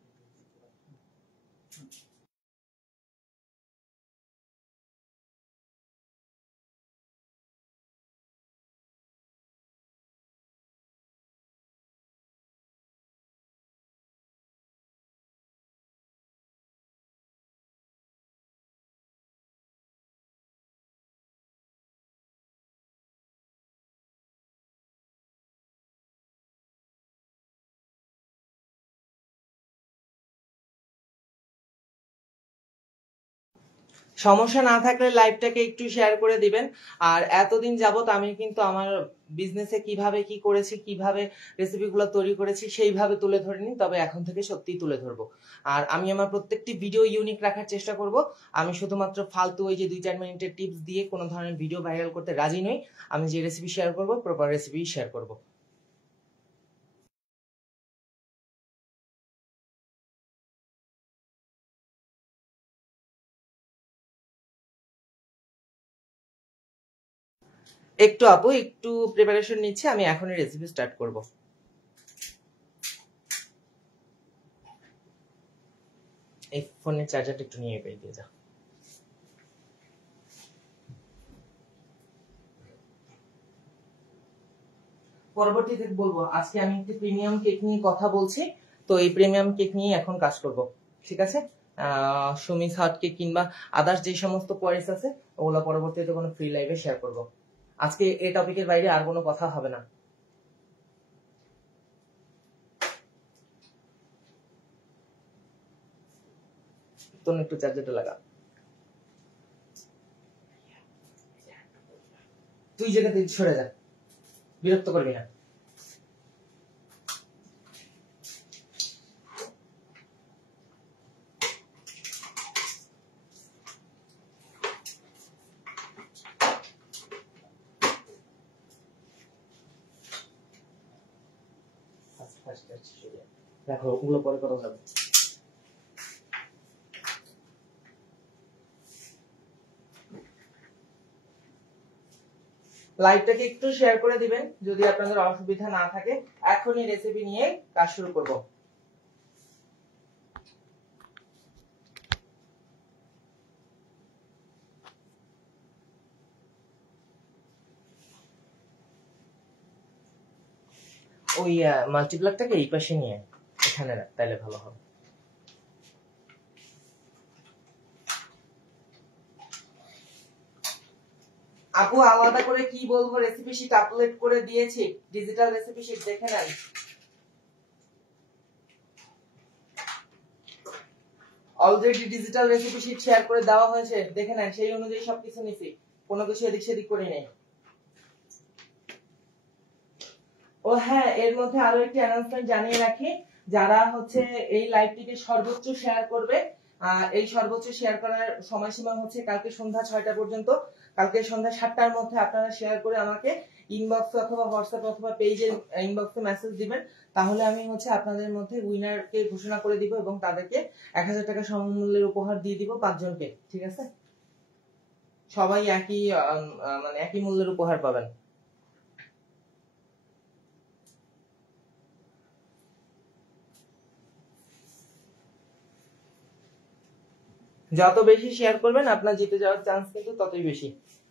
সমস্যা না থাকলে লাইভটাকে একটু শেয়ার করে দিবেন। আর এতদিন যাবত আমি কিন্তু আমার বিজনেসে কিভাবে কি করেছি, কিভাবে রেসিপিগুলো তৈরি করেছি সেইভাবে তুলে ধরিনি, তবে এখন থেকে সত্যিই তুলে ধরবো। আর আমি আমার প্রত্যেকটি ভিডিও ইউনিক রাখার চেষ্টা করব। আমি শুধুমাত্র ফালতু ওই যে 2-4 মিনিটের টিপস দিয়ে কোনো ধরনের ভিডিও ভাইরাল করতে রাজি নই। আমি যে রেসিপি শেয়ার করব প্রপার রেসিপি শেয়ার করব। একটু আপু একটু প্রিপারেশন নিচ্ছি, আমি এখনই রেসিপি স্টার্ট করব। এই ফোনের চার্জারটা একটু নিয়ে পেয়ে দিয়ে যা। পরবর্তীতে বলবো, আজকে আমি একটি প্রিমিয়াম কেক নিয়ে কথা বলছি, তো এই প্রিমিয়াম কেক নিয়ে এখন কাজ করব, ঠিক আছে? সুমিস হট কেক কিংবা আদার্স যে সমস্ত কোয়ারিজ আছে ওগুলো পরবর্তীতে কোনো ফ্রি লাইভে শেয়ার করব। আজকে এই টপিকের বাইরে আর কোনো কথা হবে না। তোর একটু চার্জারটা লাগা, তুই জায়গা থেকে সরে যা, বিরক্ত করবি না। দেখো ওগুলো পরে করা যাবে। লাইভটাকে একটু শেয়ার করে দিবেন যদি আপনাদের অসুবিধা না থাকে। এখনই রেসিপি নিয়ে কাজ শুরু করব। ওই মাল্টিপ্লাকটাকে এই পাশে নিয়ে এখানে রাখ, তাহলে ভালো হবে। আপু আলাদা করে কি বলবো, রেসিপি শিট আপলোড করে দিয়েছি, ডিজিটাল রেসিপি শিট দেখে নেন। Already digital recipe sheet share করে দেওয়া হয়েছে, দেখে নেন, সেই অনুযায়ী সবকিছু নিছি, কোনো কিছু এদিক সেদিক করে নেই। ও হ্যাঁ, এর মধ্যে আরো একটি অ্যানাউন্সমেন্ট জানিয়ে রাখি, যারা হচ্ছে এই লাইভটিকে সর্বোচ্চ শেয়ার করবে, এই সর্বোচ্চ শেয়ার করার সময়সীমা হচ্ছে কালকে সন্ধ্যা 6টা পর্যন্ত। কালকে সন্ধ্যা 7টার মধ্যে আপনারা শেয়ার করে আমাকে ইনবক্সে অথবা হোয়াটসঅ্যাপ অথবা পেজের ইনবক্সে মেসেজ দিবেন, তাহলে আমি হচ্ছে আপনাদের মধ্যে উইনারকে ঘোষণা করে দিব এবং তাদেরকে 1000 টাকা সমমূল্যের উপহার দিয়ে দিব 5 জনকে। ঠিক আছে, সবাই একই মানে একই মূল্যের উপহার পাবেন। যত বেশি শেয়ার করবেন আপনার জিতে যাওয়ার চান্স কিন্তু ততই বেশি।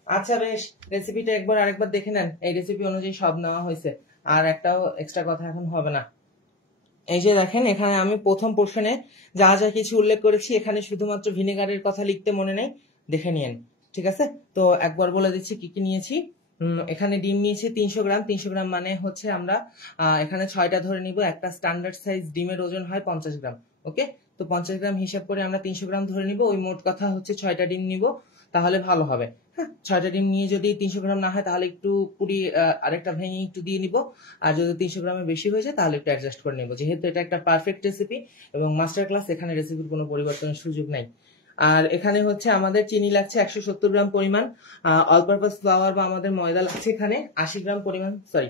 আচ্ছা বেশ, রেসিপিটা আরেকবার দেখে নেন, এই রেসিপি অনুযায়ী সব নেওয়া হয়েছে, আর একটাও এক্সট্রা কথা এখন হবে না। এই যে দেখেন, এখানে আমি প্রথম পোর্শনে যা যা কিছু উল্লেখ করেছি, এখানে শুধুমাত্র ভিনেগারের কথা লিখতে মনে নেই, দেখে নিন। ঠিক আছে, তো একবার বলে দিচ্ছি কি কি নিয়েছি। এখানে ডিম নিয়েছি 300 গ্রাম। 300 গ্রাম মানে হচ্ছে আমরা এখানে 6টা ধরে নিব। একটা স্ট্যান্ডার্ড সাইজ ডিমের ওজন হয় 50 গ্রাম। ওকে, তো 50 গ্রাম হিসাব করে আমরা 300 গ্রাম ধরে নিব। ওই মোট কথা হচ্ছে 6টা ডিম নিব, তাহলে ভালো হবে। হ্যাঁ, 6টা ডিম নিয়ে যদি 300 গ্রাম না হয় তাহলে একটু পুরি আরেকটা ভেঙে একটু দিয়ে নিব, আর যদি 300 গ্রামের বেশি হয়ে যায় তাহলে একটু অ্যাডজাস্ট করে নিব। যেহেতু এটা একটা পারফেক্ট রেসিপি এবং মাস্টার ক্লাস, এখানে রেসিপির কোনো পরিবর্তনের সুযোগ নাই। আর এখানে হচ্ছে আমাদের চিনি লাগছে 170 গ্রাম পরিমাণ, অল পারপাস ফ্লাওয়ার বা আমাদের ময়দা লাগছে এখানে 80 গ্রাম পরিমাণ, সরি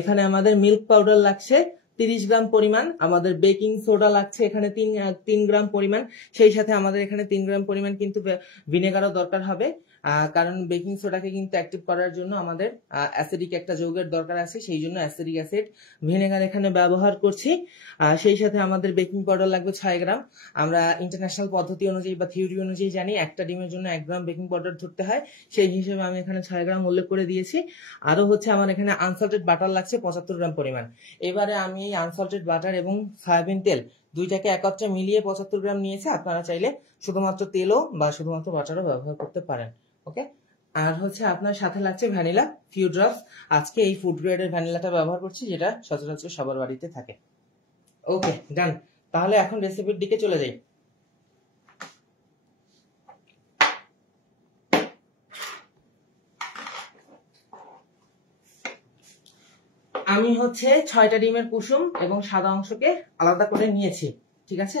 এখানে আমাদের মিল্ক পাউডার লাগছে 30 গ্রাম পরিমাণ, আমাদের বেকিং সোডা লাগছে এখানে 3 গ্রাম পরিমাণ, সেই সাথে আমাদের এখানে 3 গ্রাম পরিমাণ কিন্তু ভিনেগারও দরকার হবে, কারণ বেকিং সোডাকে কিন্তু অ্যাক্টিভ করার জন্য আমাদের অ্যাসিডিক একটা যৌগের দরকার আছে, সেই জন্য অ্যাসিডিক অ্যাসিড ভিনেগার এখানে ব্যবহার করছি। সেই সাথে আমাদের বেকিং পাউডার লাগবে 6 গ্রাম। আমরা ইন্টারন্যাশনাল পদ্ধতি অনুযায়ী বা থিওরি অনুযায়ী জানি একটা ডিমের জন্য 1 গ্রাম বেকিং পাউডার ধরতে হয়, সেই হিসেবে আমি এখানে 6 গ্রাম উল্লেখ করে দিয়েছি। আরো হচ্ছে আমার এখানে আনসল্টেড বাটার লাগছে 75 গ্রাম পরিমাণ। এবারে আমি এই আনসল্টেড বাটার এবং সয়াবিন তেল দুইটাকে একত্রে মিলিয়ে 75 গ্রাম নিয়েছি। আপনারা চাইলে শুধুমাত্র তেলও বা শুধুমাত্র বাটারও ব্যবহার করতে পারেন। ওকে, আর হচ্ছে আপনার সাথে লাগছে ভ্যানিলা ফিউ ড্রপস। আজকে এই ফুড গ্রেডের ভ্যানিলাটা ব্যবহার করছি, যেটা সচরাচর সবার বাড়িতে থাকে। ওকে ডান, তাহলে এখন রেসিপির দিকে চলে যাই। আমি হচ্ছে 6টা ডিমের কুসুম এবং সাদা অংশকে আলাদা করে নিয়েছি। ঠিক আছে,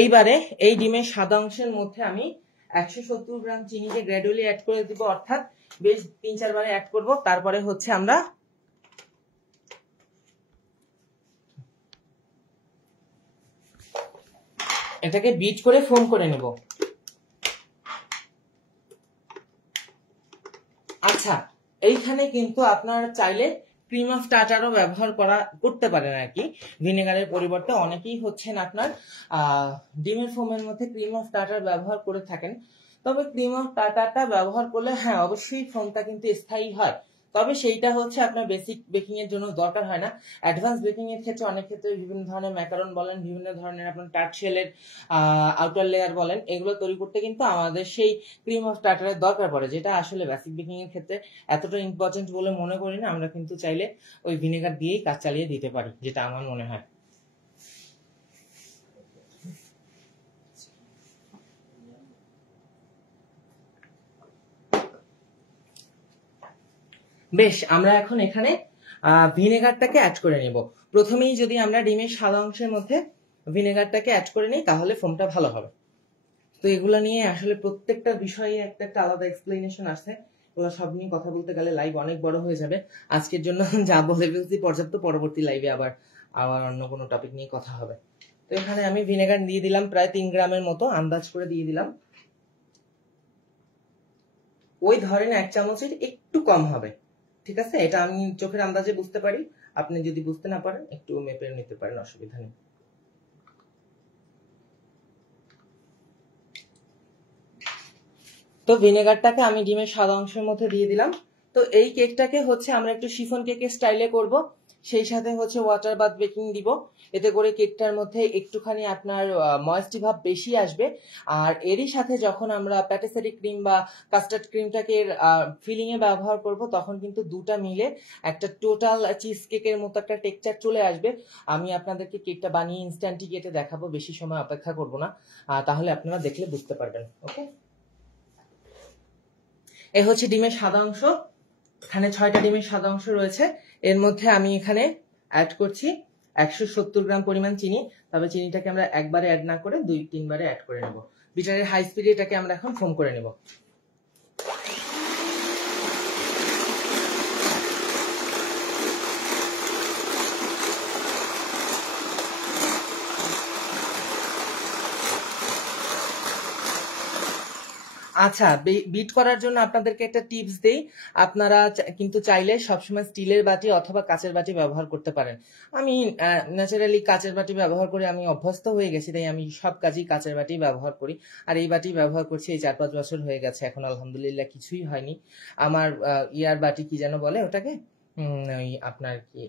এইবারে এই ডিমের সাদা অংশের মধ্যে আমি 170 গ্রাম চিনিকে গ্র্যাজুয়ালি অ্যাড করে দিব, অর্থাৎ বেশ 3-4 বারে অ্যাড করব। তারপরে হচ্ছে আমরা এটাকে বিট করে ফোম করে নেব। আচ্ছা, এইখানে কিন্তু আপনারা চাইলে ক্রিম অফ টার্টারও ব্যবহার করতে পারেন আর কি, ভিনেগারের পরিবর্তে। অনেকেই হচ্ছেন আপনার ডিমের ফোমের মধ্যে ক্রিম অফ টার্টার ব্যবহার করে থাকেন, তবে ক্রিম অফ টার্টারটা ব্যবহার করলে হ্যাঁ অবশ্যই ফোমটা কিন্তু স্থায়ী হয়। তবে সেইটা হচ্ছে আপনার বেসিক বেকিং এর জন্য দরকার হয় না। অ্যাডভান্স বেকিং এর ক্ষেত্রে অনেক ক্ষেত্রে বিভিন্ন ধরনের ম্যাকারন বলেন, বিভিন্ন ধরনের আপনার টার্ট শেলের আউটার লেয়ার বলেন, এগুলো তৈরি করতে কিন্তু আমাদের সেই ক্রিম অফ টার্টারের দরকার পড়ে, যেটা আসলে বেসিক বেকিং এর ক্ষেত্রে এতটা ইম্পর্টেন্ট বলে মনে করি না। আমরা কিন্তু চাইলে ওই ভিনেগার দিয়েই কাজ চালিয়ে দিতে পারি, যেটা আমার মনে হয়। বেশ, আমরা এখন এখানে ভিনেগারটাকে অ্যাড করে নেব। প্রথমেই যদি আমরা ডিমের সাদা অংশের মধ্যে ভিনেগারটাকে অ্যাড করে নিই তাহলে ফোমটা ভালো হবে। তো এগুলো নিয়ে আসলে প্রত্যেকটা বিষয়ে একটা একটা আলাদা এক্সপ্লেনেশন আছে, এগুলো সব নিয়ে কথা বলতে গেলে লাইভ অনেক বড় হয়ে যাবে। আজকের জন্য যা বলে ফেলছি পর্যাপ্ত, পরবর্তী লাইভে আবার অন্য কোনো টপিক নিয়ে কথা হবে। তো এখানে আমি ভিনেগার দিয়ে দিলাম প্রায় 3 গ্রামের মতো, আন্দাজ করে দিয়ে দিলাম। ওই ধরেন 1 চামচের একটু কম হবে, ঠিক আছে? এটা আমি চোখের আন্দাজে বুঝতে পারি, আপনি যদি বুঝতে না পারেন একটু মেপে নিতে পারেন, অসুবিধা নেই। তো ভিনেগারটাকে আমি ডিমের সাদা অংশের মধ্যে দিয়ে দিলাম। তো এই কেকটাকে হচ্ছে আমরা একটু শিফন কেকের স্টাইলে করব, সেই সাথে হচ্ছে ওয়াটার বাথ বেকিং দিব, এতে করে কেকটার মধ্যে একটুখানি আপনার ময়েস্টি ভাব বেশি আসবে। আর এরই সাথে যখন আমরা প্যাটিসারি ক্রিম বা কাস্টার্ড ক্রিমটাকে ফিলিং এ ব্যবহার করব, তখন কিন্তু দুটা মিলে একটা টোটাল চিজ কেকের মতো একটা টেক্সচার চলে আসবে। আমি আপনাদেরকে কেকটা বানিয়ে ইনস্ট্যান্টলি কেটে দেখাবো, বেশি সময় অপেক্ষা করব না, তাহলে আপনারা দেখলে বুঝতে পারবেন। ওকে, এ হচ্ছে ডিমের সাদা অংশ। এখানে 6টা ডিমের সাদা অংশ রয়েছে। এর মধ্যে আমি এখানে অ্যাড করছি 170 গ্রাম পরিমাণ চিনি। তবে চিনিটাকে আমরা একবারে অ্যাড না করে 2-3 বারে অ্যাড করে নেব। বিটারের হাই স্পিডে এটাকে আমরা এখন ফোম করে নেব। আচ্ছা, বিট করার জন্য আপনাদেরকে একটা টিপস দেই, আপনারা কিন্তু চাইলে সবসময় স্টিলের বাটি অথবা কাচের বাটি ব্যবহার করতে পারেন। আমি ন্যাচারালি কাচের বাটি ব্যবহার করে আমি অভ্যস্ত হয়ে গেছি, তাই আমি সব কাজেই কাচের বাটি ব্যবহার করি। আর এই বাটি ব্যবহার করছি এই 4-5 বছর হয়ে গেছে, এখন আলহামদুলিল্লাহ কিছুই হয়নি। আমার ইয়ার বাটি কি যেন বলে ওটাকে, আপনার কি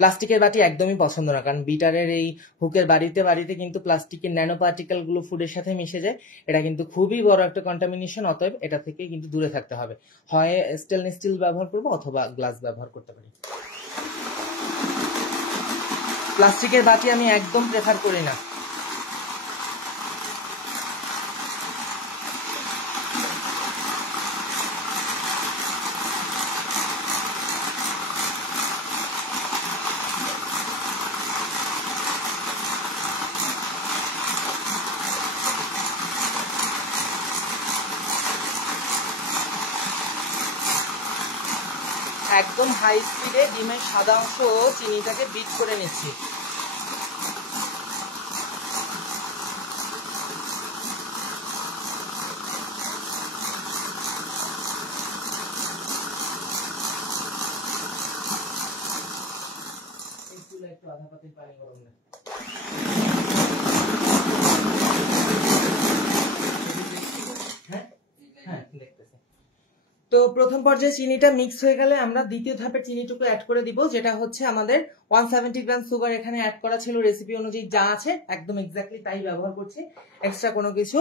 প্লাস্টিকের বাটি একদমই পছন্দ না, কারণ বিটারের এই হুকের বাড়িতে বাড়িতে কিন্তু প্লাস্টিকের ন্যানো পার্টিকেল গুলো ফুডের সাথে মিশে যায়, এটা কিন্তু খুবই বড় একটা কন্টামিনেশন। অতএব এটা থেকে কিন্তু দূরে থাকতে হবে, হয় স্টেনলেস স্টিল ব্যবহার করবো অথবা গ্লাস ব্যবহার করতে পারি। প্লাস্টিকের বাটি আমি একদম প্রেফার করি না। একদম হাই স্পিডে ডিমের সাদা অংশ ও চিনিটাকে বিট করে নিচ্ছি। একটু আধা পাতিল পানি গরম না। হ্যাঁ, দেখতেছি। তো প্রথম পর্যায়ে চিনিটা মিক্স হয়ে গেলে আমরা দ্বিতীয় ধাপের চিনিটুকু অ্যাড করে দিব, যেটা হচ্ছে আমাদের 170 গ্রাম সুগার এখানে অ্যাড করা ছিল। রেসিপি অনুযায়ী যা আছে একদম এক্স্যাক্টলি তাই ব্যবহার করছি, এক্সট্রা কোনো কিছু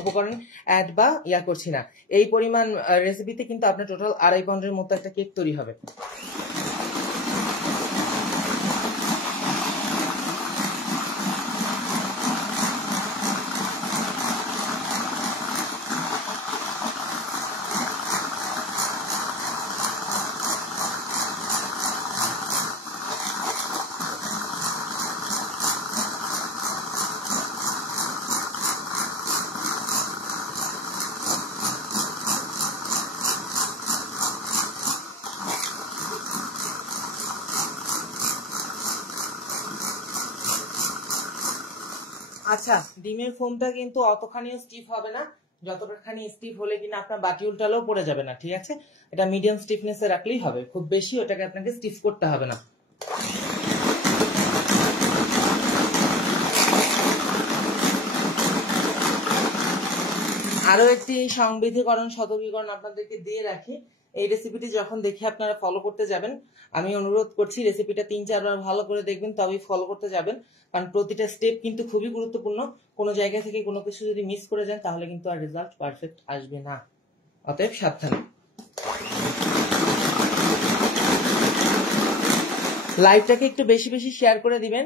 উপকরণ অ্যাড বা ইয়া করছি না। এই পরিমাণ রেসিপিতে কিন্তু আপনার টোটাল 2.5 পাউন্ডের মতো একটা কেক তৈরি হবে। আচ্ছা, ডিমের ফোমটা কিন্তু অতখানিও স্টিফ হবে না, যতখানি স্টিফ হলে কিনা আপনার বাটি উল্টালেও পড়ে যাবে না, ঠিক আছে? এটা মিডিয়াম স্টিফনেসে রাখলেই হবে, খুব বেশি ওটাকে আপনাকে স্টিফ করতে হবে না। আরো একটি সংবিধিকরণ সতর্কীকরণ আপনাদেরকে দিয়ে রাখি, এই রেসিপিটি যখন দেখে আপনারা ফলো করতে যাবেন, আমি অনুরোধ করছি রেসিপিটা 3-4 বার ভালো করে দেখবেন, তবেই ফলো করতে যাবেন। কারণ প্রতিটা স্টেপ কিন্তু খুবই গুরুত্বপূর্ণ। কোনো জায়গা থেকে কোনো কিছু যদি মিস করে যান তাহলে কিন্তু আর রেজাল্ট পারফেক্ট আসবে না। অতএব সাবধানে। লাইভটাকে একটু বেশি বেশি শেয়ার করে দিবেন,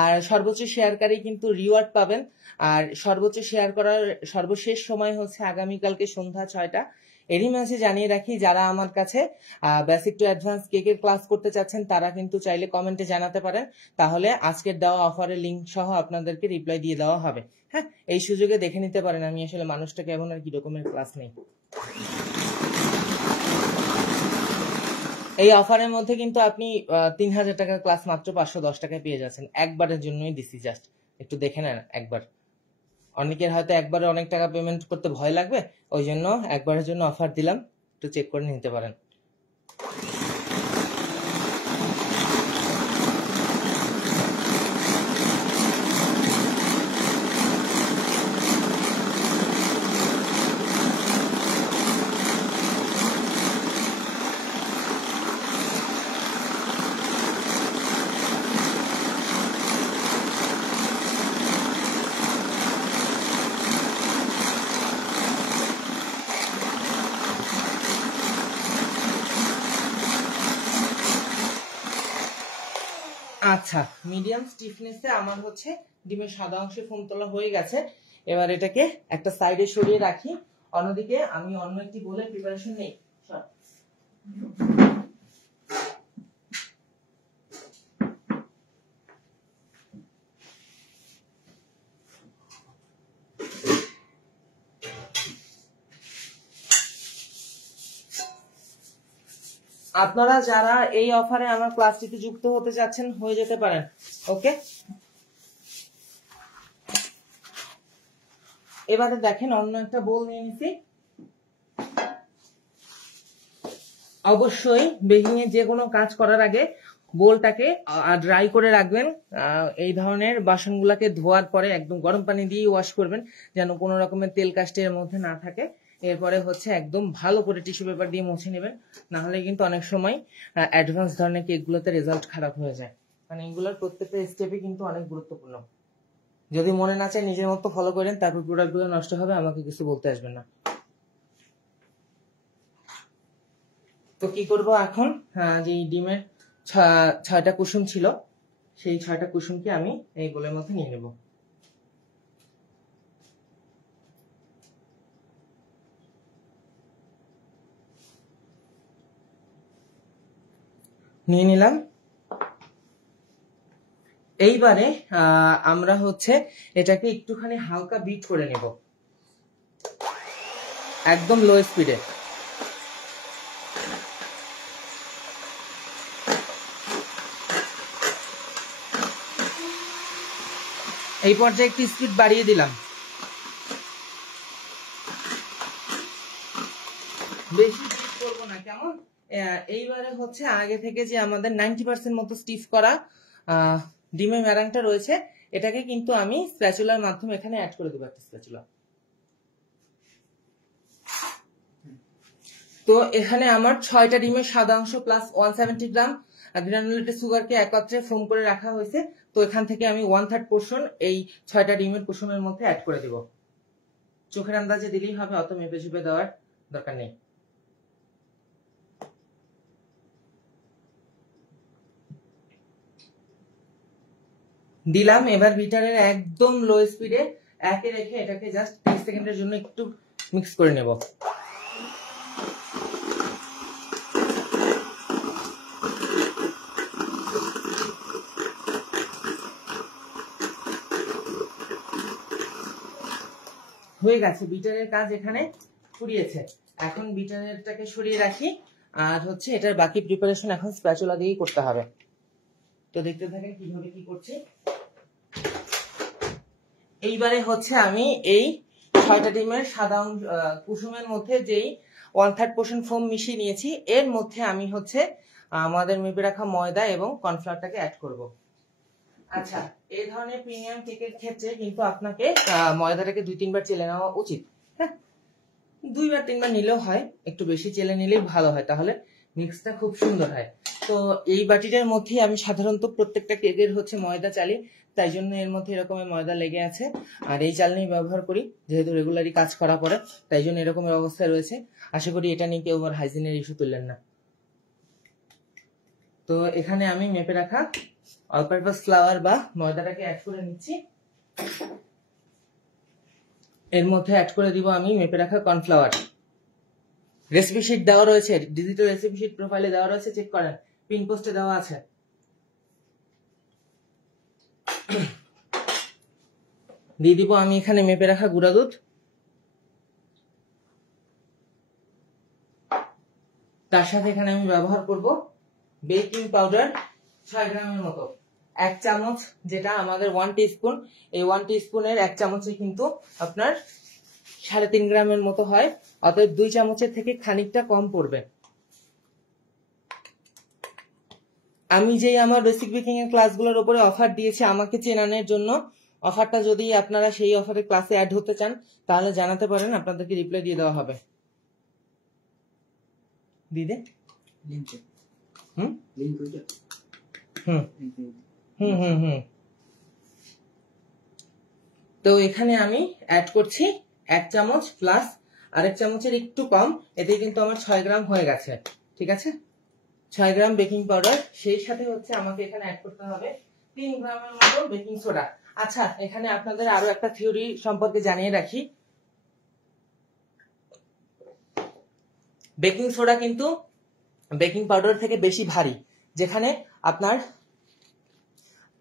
আর সর্বোচ্চ শেয়ারকারী কিন্তু রিওয়ার্ড পাবেন। আর সর্বোচ্চ শেয়ার করার সর্বশেষ সময় হচ্ছে আগামীকালকে সন্ধ্যা 6টা। এরই মাঝে জানিয়ে রাখি, যারা আমার কাছে বেসিক টু অ্যাডভান্স কেকের ক্লাস করতে চাচ্ছেন তারা কিন্তু চাইলে কমেন্টে জানাতে পারেন, তাহলে আজকের দেওয়া অফারের লিঙ্ক সহ আপনাদেরকে রিপ্লাই দিয়ে দেওয়া হবে। হ্যাঁ, এই সুযোগে দেখে নিতে পারেন আমি আসলে মানুষটা কেমন আর কি রকমের ক্লাস নেই। এই অফারের মধ্যে কিন্তু আপনি 3000 টাকার ক্লাস মাত্র 510 টাকায় পেয়ে যাচ্ছেন। একবারের জন্যই দিছি, জাস্ট একটু দেখে নেন একবার। অনেকের হয়তো একবারে অনেক টাকা পেমেন্ট করতে ভয় লাগবে, ওই জন্য একবারের জন্য অফার দিলাম, একটু চেক করে নিতে পারেন। আচ্ছা, মিডিয়াম স্টিফনেসে আমার হচ্ছে ডিমের সাদা অংশে ফোম তোলা হয়ে গেছে। এবার এটাকে একটা সাইডে সরিয়ে রাখি, অন্যদিকে আমি অন্য একটি বোলের প্রিপারেশন নেই। আপনারা যারা এই অফারে আমার ক্লাসটিতে যুক্ত হতে যাচ্ছেন হয়ে যেতে পারেন। ওকে, এবারে দেখেন অন্য একটা বোল নিয়ে নিছি। অবশ্যই বেকিং এর যে কোনো কাজ করার আগে বোলটাকে ড্রাই করে রাখবেন। এই ধরনের বাসনগুলোকে ধোয়ার পরে একদম গরম পানি দিয়ে ওয়াশ করবেন, যেন কোনো রকমের তেল কাস্টের মধ্যে না থাকে। এরপরে হচ্ছে একদম ভালো করে টিস্যু পেপার দিয়ে মুছে নেবেন, না হলে কিন্তু অনেক সময় অ্যাডভান্স ধরনের কেকগুলোতে রেজাল্ট খারাপ হয়ে যায়। মানে এগুলোর প্রত্যেকটা স্টেপে কিন্তু অনেক গুরুত্বপূর্ণ। যদি মনে না চায় নিজের মতো ফলো করেন, তারপর প্রোডাক্টগুলো নষ্ট হবে, আমাকে কিছু বলতে আসবেন না। তো কি করব এখন, যে ডিমের 6টা কুসুম ছিল, সেই 6টা কুসুমকে আমি এই বোলের মধ্যে নিয়ে নেব। নিয়ে নিলাম। এইবারে আমরা হচ্ছে এটাকে একটুখানি হালকা বিট করে নেব, একদম লো স্পিডে। এই পর্যায়ে একটু স্পিড বাড়িয়ে দিলাম, বেশি স্টিফ করবো না, কেমন? এইবারে হচ্ছে আগে থেকে যে আমাদের 90% মতো স্টিফ করা ডিমের ম্যারাংটা রয়েছে, এটাকে কিন্তু আমি স্প্যাচুলার মাধ্যমে এখানে অ্যাড করে দেবো, একটা স্প্যাচুলা। তো এখানে আমার 6টা ডিমের সাদা অংশ প্লাস 170 গ্রাম গ্রানুলেটেড সুগারকে একত্রে ফোম করে রাখা হয়েছে। তো এখান থেকে আমি 1/3 পোর্শন এই 6টা ডিমের কুসুমের মধ্যে অ্যাড করে দিব। চোখের আন্দাজে দিলেই হবে, অত মেপে ঝুপে দেওয়ার দরকার নেই। দিলাম। এবার বিটারের একদম লো স্পিডে একে রেখে এটাকে জাস্ট 30 সেকেন্ডের জন্য একটু মিক্স করে নেব। হয়ে গেছে, বিটারের কাজ এখানে ফুরিয়েছে। এখন বিটারটাকে সরিয়ে রাখি, আর হচ্ছে এটার বাকি প্রিপারেশন এখন স্প্যাচুলা দিয়েই করতে হবে। তো দেখতে থাকেন কিভাবে কি করছি। এইবারে হচ্ছে আমি এই 6টা ডিমের সাদা কুসুমের মধ্যে যেই 1/3 পোর্শন ফোম মিশিয়ে নিয়েছি, এর মধ্যে আমি হচ্ছে আমাদের মেপে রাখা ময়দা এবং কর্নফ্লাওয়ারটাকে অ্যাড করব। আচ্ছা, এই ধরনের প্রিমিয়াম কেকের ক্ষেত্রে কিন্তু আপনাকে ময়দাটাকে 2-3 বার চেলে নেওয়া উচিত। হ্যাঁ, 2 বা 3 বার নিলেও হয়, একটু বেশি চেলে নিলেই ভালো হয়, তাহলে মিক্সটা খুব সুন্দর হয়। তো এই বাটিটার মধ্যে আমি সাধারণত প্রত্যেকটা কেকের হচ্ছে ময়দা চালি, তাই জন্য এর মধ্যে এরকমের ময়দা লেগে আছে। আর এই চালনি ব্যবহার করি যেহেতু রেগুলারই কাজ করা পড়ে, তাই জন্য এরকমের অবস্থায় রয়েছে। আশা করি এটা নিয়ে কেউ আবার হাইজিনের ইস্যু তুললেন না। তো এখানে আমি মেপে রাখা অল পারপাস ফ্লাওয়ার বা ময়দাটাকে অ্যাড করে নিচ্ছি। এর মধ্যে অ্যাড করে দিব আমি মেপে রাখা কর্নফ্লাওয়ার। রেসিপি শিট দেওয়া রয়েছে, ডিজিটাল রেসিপি শিট প্রোফাইলে দেওয়া রয়েছে, চেক করেন, পিন পোস্টে দেওয়া আছে। দিয়ে দিব আমি এখানে মেপে রাখা গুঁড়া দুধ, তার সাথে এখানে আমি ব্যবহার করব বেকিং পাউডার 6 গ্রামের মতো। 1 চামচ, যেটা আমাদের 1 টিস্পুন, এই 1 টিস্পুনের 1 চামচে কিন্তু আপনার 3.5 গ্রামের মতো হয়, অতএব 2 চামচের থেকে খানিকটা কম পড়বে। আমি যে আমার বেসিক বেকিং এর ক্লাসগুলোর উপরে অফার দিয়েছি আমাকে চেনানোর জন্য, অফারটা যদি আপনারা সেই অফারের ক্লাসে অ্যাড হতে চান তাহলে জানাতে পারেন, আপনাদেরকে রিপ্লাই দিয়ে দেওয়া হবে। দিদে তো এখানে আমি অ্যাড করছি 1 চামচ প্লাস আরেক চামচের একটু কম, এতে কিন্তু আমার 6 গ্রাম হয়ে গেছে। ঠিক আছে, 6 গ্রাম বেকিং পাউডার, সেই সাথে হচ্ছে আমাকে এখানে অ্যাড করতে হবে 3 গ্রামের মতো বেকিং সোডা। আচ্ছা, এখানে আপনাদের আরো একটা থিওরি সম্পর্কে জানিয়ে রাখি। বেকিং সোডা কিন্তু বেকিং পাউডার থেকে বেশি ভারী। যেখানে আপনার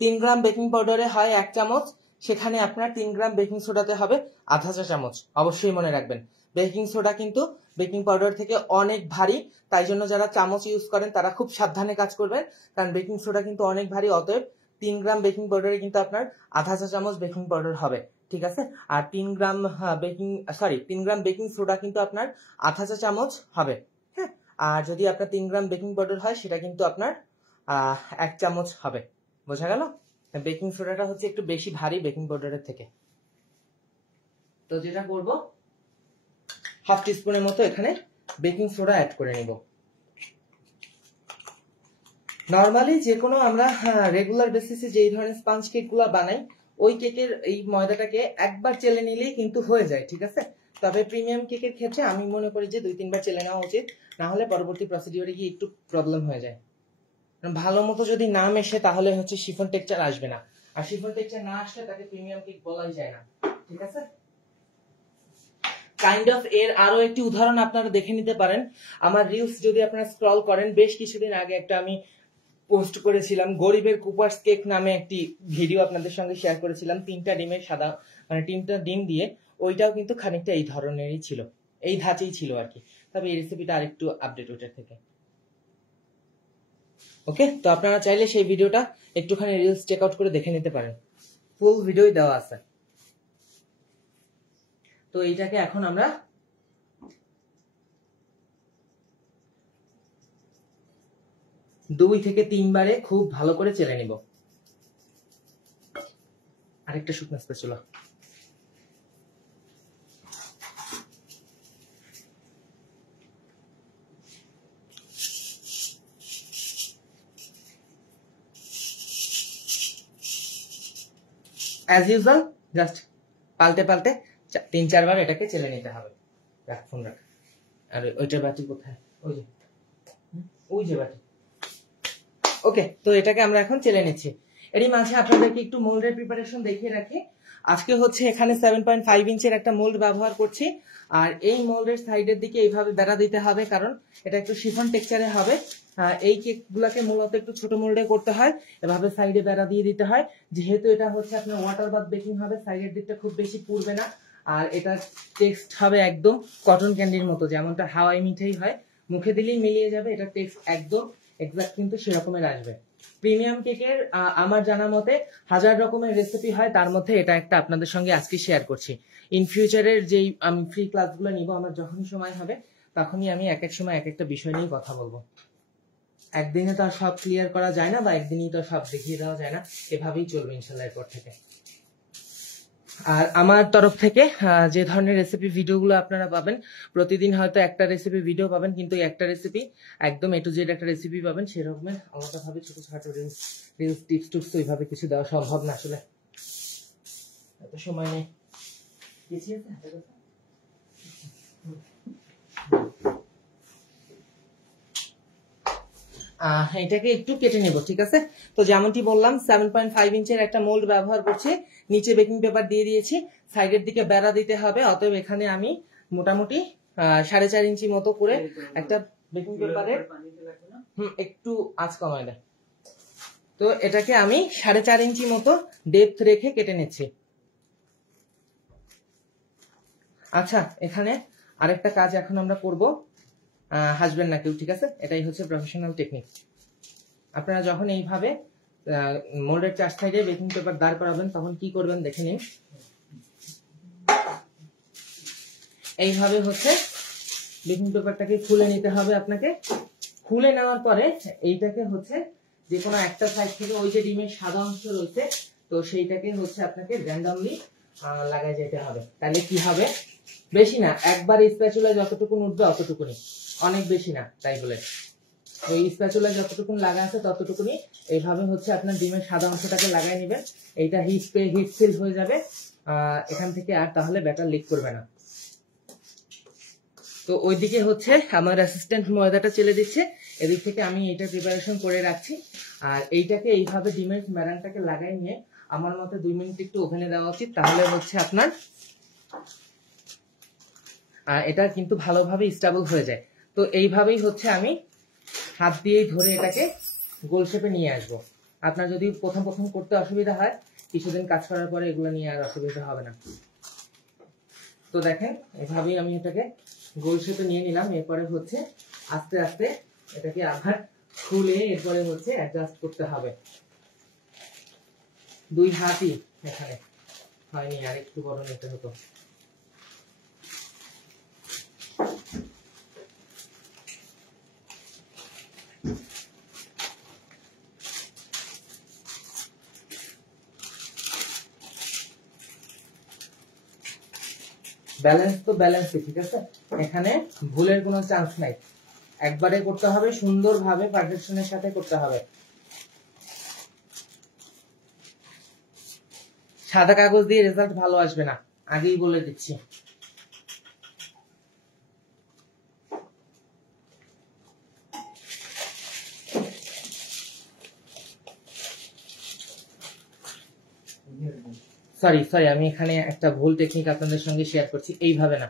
3 গ্রাম বেকিং পাউডারে হয় 1 চামচ, সেখানে আপনার 3 গ্রাম বেকিং সোডাতে হবে আধা চা চামচ। অবশ্যই মনে রাখবেন, বেকিং সোডা কিন্তু বেকিং পাউডার থেকে অনেক ভারী, তাই জন্য যারা চামচ ইউজ করেন তারা খুব সাবধানে কাজ করবেন, কারণ বেকিং সোডা কিন্তু অনেক ভারী। অতএব 3 গ্রাম বেকিং পাউডারে কিন্তু আপনার আধা চা চামচ বেকিং পাউডার হবে। ঠিক আছে, আর 3 গ্রাম বেকিং সোডা কিন্তু আপনার আধা চা চামচ হবে। হ্যাঁ, আর যদি আপনার 3 গ্রাম বেকিং পাউডার হয় সেটা কিন্তু আপনার 1 চামচ হবে। বোঝা গেল? বেকিং সোডাটা হচ্ছে একটু বেশি ভারী বেকিং পাউডারের থেকে। তো যেটা করব, হাফ টিস্পুনের মতো এখানে বেকিং সোডা অ্যাড করে নিব। নরমালি যে কোনো আমরা রেগুলার বেসিসে যেই ধরনের স্পঞ্জ কেক গুলা বানাই, ওই কেকের এই ময়দাটাকে একবার চেলে নিলেই কিন্তু হয়ে যায়। ঠিক আছে, তবে প্রিমিয়াম কেকের ক্ষেত্রে আমি মনে করি যে 2-3 বার চেলে নেওয়া উচিত, না হলে পরবর্তী প্রসিডিওরে গিয়ে একটু প্রবলেম হয়ে যায়। ভালো মতো যদি না মেশে তাহলে হচ্ছে শিফন টেক্সচার আসবে না, আর শিফন টেক্সচার না আসলে তাকে প্রিমিয়াম কেক বলাই যায় না। ঠিক আছে, কাইন্ড অফ এর আরো একটি উদাহরণ আপনারা দেখে নিতে পারেন। আমার রিলস যদি আপনারা স্ক্রল করেন, বেশ কিছুদিন আগে একটা আমি পোস্ট করেছিলাম, গরিবের কুপার্স কেক নামে একটি ভিডিও আপনাদের সঙ্গে শেয়ার করেছিলাম, 3টা ডিমের সাদা, মানে 3টা ডিম দিয়ে। ওইটাও কিন্তু খানিকটা এই ধরনেরই ছিল, এই ধাঁচেই ছিল আর কি, তবে এই রেসিপিটা আরেকটু আপডেট ওটার থেকে। ওকে, তো আপনারা চাইলে সেই ভিডিওটা একটুখানি রিলস চেক আউট করে দেখে নিতে পারেন, ফুল ভিডিওই দেওয়া আছে। তো এইটাকে এখন আমরা 2 থেকে 3 বারে খুব ভালো করে চেলে নিব। আরেকটা শুকনো স্প্যাচুলা। অ্যাজ ইউজুয়াল জাস্ট পাল্টে পাল্টে 3-4 বার এটাকে চেলে নিতে হবে। রাখ ফোন রাখ। আর ওইটার বাটি কোথায়? ওই যে বাটি। ওকে, তো এটাকে আমরা এখন চেলে নিচ্ছি। এরই মাঝে আপনাদেরকে একটু মোল্ডের প্রিপারেশন দেখিয়ে রাখি। আজকে হচ্ছে এখানে 7.5 ইঞ্চের একটা মোল্ড ব্যবহার করছি, আর এই মোল্ডের সাইডের দিকে এইভাবে বেড়া দিতে হবে, কারণ এটা একটু শিফন টেক্সচারে হবে। এই কেক গুলাকে মূলত একটু ছোট মোল্ডে করতে হয়, এভাবে সাইডে বেড়া দিয়ে দিতে হয়। যেহেতু এটা হচ্ছে আপনার ওয়াটার বাথ বেকিং হবে, সাইডের দিকটা খুব বেশি পুড়বে না, আর এটা টেক্সট হবে একদম কটন ক্যান্ডির মতো, যেমনটা হাওয়াই মিঠাই হয়, মুখে দিলেই মিলিয়ে যাবে। এটা টেক্সট একদম এক্সাক্ট কিন্তু সেরকমের আসবে। প্রিমিয়াম কেকের আমার জানা মতে 1000 রকমের রেসিপি হয়, তার মধ্যে এটা একটা আপনাদের সঙ্গে আজকে শেয়ার করছি। ইন ফিউচারের যেই আমি ফ্রি ক্লাসগুলো নিব, আমার যখনই সময় হবে তখনই আমি এক এক সময় এক একটা বিষয় নিয়ে কথা বলবো। একদিনে তো আর সব ক্লিয়ার করা যায় না, বা একদিনই তো সব দেখিয়ে দেওয়া যায় না, এভাবেই চলবে ইনশাল্লাহ এরপর থেকে। আর আমার তরফ থেকে যে ধরনের রেসিপি ভিডিওগুলো আপনারা পাবেন, প্রতিদিন হয়তো একটা রেসিপি ভিডিও পাবেন, কিন্তু একটা রেসিপি একদম এ টু জেড একটা রেসিপি পাবেন, সেরকমের আলাদাভাবে ছোটখাটো রিলস টিপস টুপস তো ওইভাবে কিছু দেওয়া সম্ভব না, আসলে এত সময় নেই। এটাকে একটু কেটে নেব, ঠিক আছে? তো যেমনটি বললাম 7.5 ইঞ্চের একটা মোল্ড ব্যবহার করছি, নিচে বেকিং পেপার দিয়ে দিয়েছি, সাইডের দিকে বেড়া দিতে হবে, অতএব এখানে আমি মোটামুটি 4.5 ইঞ্চি মতো করে একটা বেকিং পেপারে একটু আঁচ কমায় দেয়, তো এটাকে আমি 4.5 ইঞ্চি মতো ডেপথ রেখে কেটে নিচ্ছি। আচ্ছা, এখানে আরেকটা কাজ এখন আমরা করব, হাসবেন না কেউ, ঠিক আছে? এটাই হচ্ছে প্রফেশনাল টেকনিক। আপনারা যখন এইভাবে মোল্ডের চার সাইডে বেকিং পেপার দাঁড় করাবেন তখন কি করবেন দেখে নিন। এইভাবে হচ্ছে বেকিং পেপারটাকে খুলে নিতে হবে আপনাকে। খুলে নেওয়ার পরে এইটাকে হচ্ছে যে কোনো একটা সাইড থেকে ওই যে ডিমের সাদা অংশ রয়েছে, তো সেইটাকে হচ্ছে আপনাকে র্যান্ডমলি লাগাই যেতে হবে। তাহলে কি হবে, বেশি না, একবার স্প্যাচুলা যতটুকু উঠবে অতটুকুনি, অনেক বেশি না, তাই বলে ওই স্প্যাচুলা যতটুকুন লাগা আছে ততটুকুনি এইভাবে হচ্ছে আপনার ডিমের সাদা অংশটাকে লাগাই নেবেন। এইটা হিট সিল হয়ে যাবে এখান থেকে, আর তাহলে ব্যাটার লিক করবে না। তো ওইদিকে হচ্ছে আমার অ্যাসিস্ট্যান্ট ময়দাটা চেলে দিচ্ছে, এদিক থেকে আমি এইটা প্রিপারেশন করে রাখছি। আর এইটাকে এইভাবে ডিমের ম্যারানটাকে লাগাই নিয়ে আমার মতে 2 মিনিট একটু ওভেনে দেওয়া উচিত, তাহলে হচ্ছে আপনার এটা কিন্তু ভালোভাবে স্টেবল হয়ে যায়। তো এইভাবেই হচ্ছে আমি হাত দিয়েই ধরে এটাকে গোল শেপে নিয়ে আসবো। আপনার যদি প্রথম প্রথম করতে অসুবিধা হয়, কিছুদিন কাজ করার পরে এগুলো নিয়ে আর অসুবিধা হবে না। তো দেখেন এভাবেই আমি এটাকে গোল শেপে নিয়ে নিলাম। এরপরে হচ্ছে আস্তে আস্তে এটাকে আবার খুলে এরপরে হচ্ছে অ্যাডজাস্ট করতে হবে। 2 হাতই এখানে হয়নি, আর একটু বড় নিতে হতো। ব্যালেন্স তো ব্যালেন্সই, ঠিক আছে? এখানে ভুলের কোনো চান্স নাই, একবারে করতে হবে, সুন্দরভাবে পারফেকশনের সাথে করতে হবে। সাদা কাগজ দিয়ে রেজাল্ট ভালো আসবে না, আগেই বলে দিচ্ছি। সরি আমি এখানে একটা ভুল টেকনিক আপনাদের সঙ্গে শেয়ার করছি, এইভাবে না,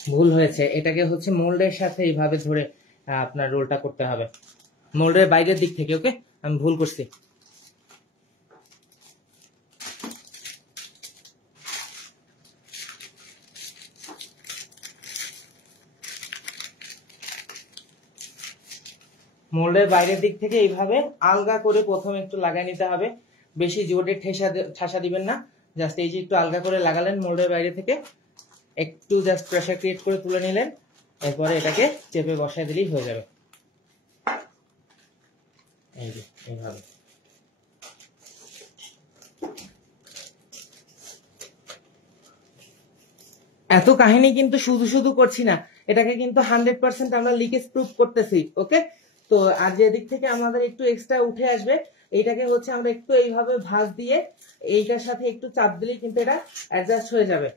ভুল হয়েছে। এটাকে হচ্ছে মোল্ডের সাথে এইভাবে ধরে আপনার রোলটা করতে হবে, মোল্ডের বাইরের দিক থেকে। ওকে, আমি ভুল করছি। মোল্ডের বাইরের দিক থেকে এইভাবে আলগা করে প্রথমে একটু লাগাই নিতে হবে, বেশি জোরে ঠাসা দিবেন না, জাস্ট এই যে একটু আলগা করে লাগালেন মোল্ডের বাইরে থেকে, একটু জাস্ট প্রেসার ক্রিয়েট করে তুলে নিলেন, এরপরে এটাকে চেপে বসায় দিলেই হয়ে যাবে। এই যে এইভাবে। এত কাহিনী কিন্তু শুধু শুধু করছি না, এটাকে কিন্তু 100% আমরা লিকেজ প্রুফ করতেছি। ওকে, তো আর যে দিক থেকে আমাদের একটু এক্সট্রা উঠে আসবে, এইটাকে হচ্ছে আমরা একটু এইভাবে ভাঁজ দিয়ে এইটার সাথে একটু চাপ দিলেই কিন্তু এটা অ্যাডজাস্ট হয়ে যাবে।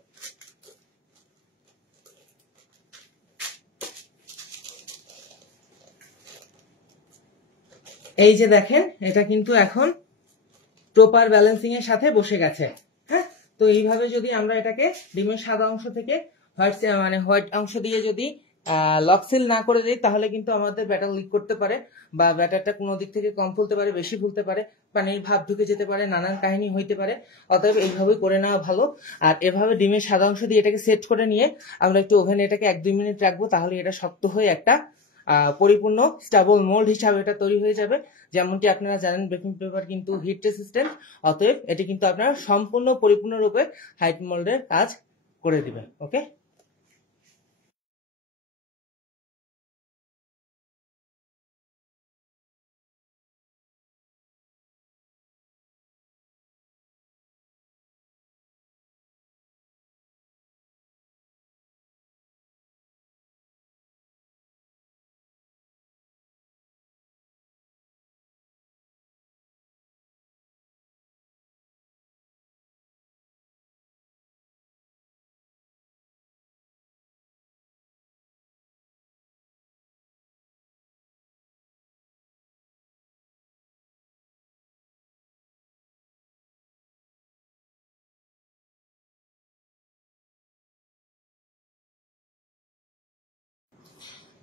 এই যে দেখেন, এটা কিন্তু এখন প্রপার ব্যালেন্সিং এর সাথে বসে গেছে। হ্যাঁ, তো এইভাবে যদি আমরা এটাকে ডিমের সাদা অংশ থেকে হোয়াইট অংশ দিয়ে যদি লক সিল না করে দিই, তাহলে কিন্তু আমাদের ব্যাটার লিক করতে পারে, বা ব্যাটারটা কোনো দিক থেকে কম ফুলতে পারে, বেশি ফুলতে পারে, পানির ভাব ঢুকে যেতে পারে, নানান কাহিনী হইতে পারে। অতএব এইভাবেই করে নেওয়া ভালো। আর এভাবে ডিমের সাদা অংশ দিয়ে এটাকে সেট করে নিয়ে আমরা একটু ওভেনে এটাকে 1-2 মিনিট রাখবো, তাহলে এটা শক্ত হয়ে একটা পরিপূর্ণ স্টেবল মোল্ড হিসাবে এটা তৈরি হয়ে যাবে। যেমনটি আপনারা জানেন বেকিং পেপার কিন্তু হিট রেসিস্ট্যান্ট, অতএব এটি কিন্তু আপনারা সম্পূর্ণ পরিপূর্ণরূপে হাইট মোল্ডের কাজ করে দিবেন। ওকে।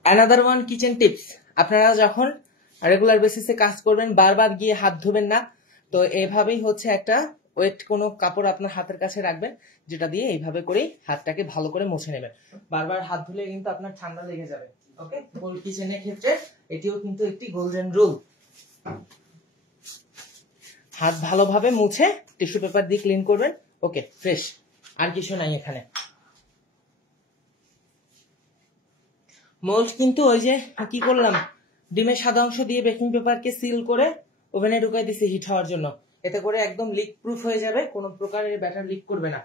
অ্যানাদার ওয়ান কিচেন টিপস, আপনারা যখন রেগুলার বেসিসে কাজ করবেন বারবার গিয়ে হাত ধুবেন না। তো এইভাবেই হচ্ছে একটা ওয়েট কোনো কাপড় আপনার হাতের কাছে রাখবেন, যেটা দিয়ে এইভাবে করেই হাতটাকে ভালো করে মুছে নেবেন। বারবার হাত ধুলে কিন্তু আপনার ঠান্ডা লেগে যাবে। ওকে, ফুল কিচেনের ক্ষেত্রে এটিও কিন্তু একটি গোল্ডেন রুল। হাত ভালোভাবে মুছে টিস্যু পেপার দিয়ে ক্লিন করবেন। ওকে, ফ্রেশ, আর কিছু নাই এখানে। মোল্ড কিন্তু ওই যে কি করলাম, ডিমের সাদা অংশ দিয়ে বেকিং পেপারকে সিল করে ওভেনে ঢুকাই দিছি হিট হওয়ার জন্য। এতে করে একদম লিক প্রুফ হয়ে যাবে, কোনো প্রকারের ব্যাটার লিক করবে না।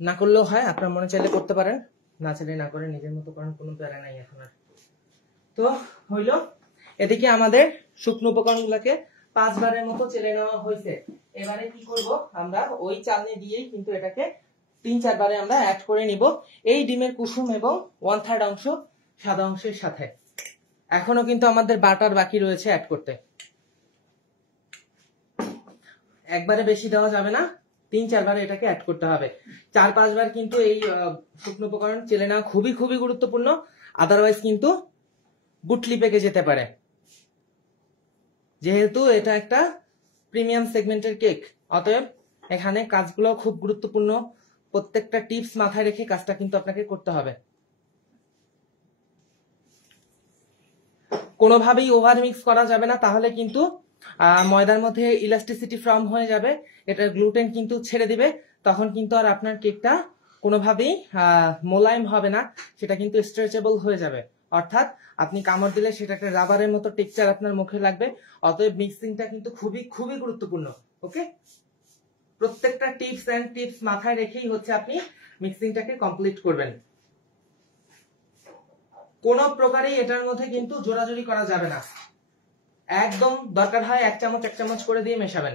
না করলেও হয়, আপনার মনে চাইলে করতে পারেন, না চাইলে না করে নিজের মতো করেন, কোনো প্যারা নাই এখন আর। তো হইলো, এদিকে আমাদের শুকনো উপকরণগুলোকে 5 বারের মতো চেলে নেওয়া হয়েছে। এবারে কি করব, আমরা ওই চালনি দিয়েই কিন্তু এটাকে 3-4 বারে আমরা অ্যাড করে নিব এই ডিমের কুসুম এবং 1/3 অংশ সাদা অংশের সাথে। এখনো কিন্তু আমাদের বাটার বাকি রয়েছে অ্যাড করতে। একবারে বেশি দেওয়া যাবে না, 3-4 বারে এটাকে অ্যাড করতে হবে। 4-5 বার কিন্তু এই শুকনো উপকরণ চেলে নেওয়া খুবই খুবই গুরুত্বপূর্ণ, আদারওয়াইজ কিন্তু গুটলি পেকে যেতে পারে। যেহেতু এটা একটা প্রিমিয়াম সেগমেন্টের কেক, অতএব এখানে কাজগুলো খুব গুরুত্বপূর্ণ। প্রত্যেকটা টিপস মাথায় রেখে কাজটা কিন্তু আপনাকে করতে হবে। কোনোভাবেই ওভার মিক্স করা যাবে না, তাহলে কিন্তু ময়দার মধ্যে ইলাস্টিসিটি ফর্ম হয়ে যাবে, এটা গ্লুটেন কিন্তু ছেড়ে দিবে, তখন কিন্তু আর আপনার কেকটা কোনোভাবেই মোলায়েম হবে না, সেটা কিন্তু স্ট্রেচেবল হয়ে যাবে। অর্থাৎ আপনি কামড় দিলে সেটা একটা রাবারের মতো টেক্সচার আপনার মুখে লাগবে। অতএব মিক্সিংটা কিন্তু খুবই খুবই গুরুত্বপূর্ণ। ওকে, প্রত্যেকটা টিপস এন্ড টিপস মাথায় রেখেই হচ্ছে আপনি মিক্সিংটাকে কমপ্লিট করবেন। কোন প্রকারেই এটার মধ্যে কিন্তু জোরাজোরি করা যাবে না, একদম দরকার হয় 1 চামচ করে দিয়ে মেশাবেন।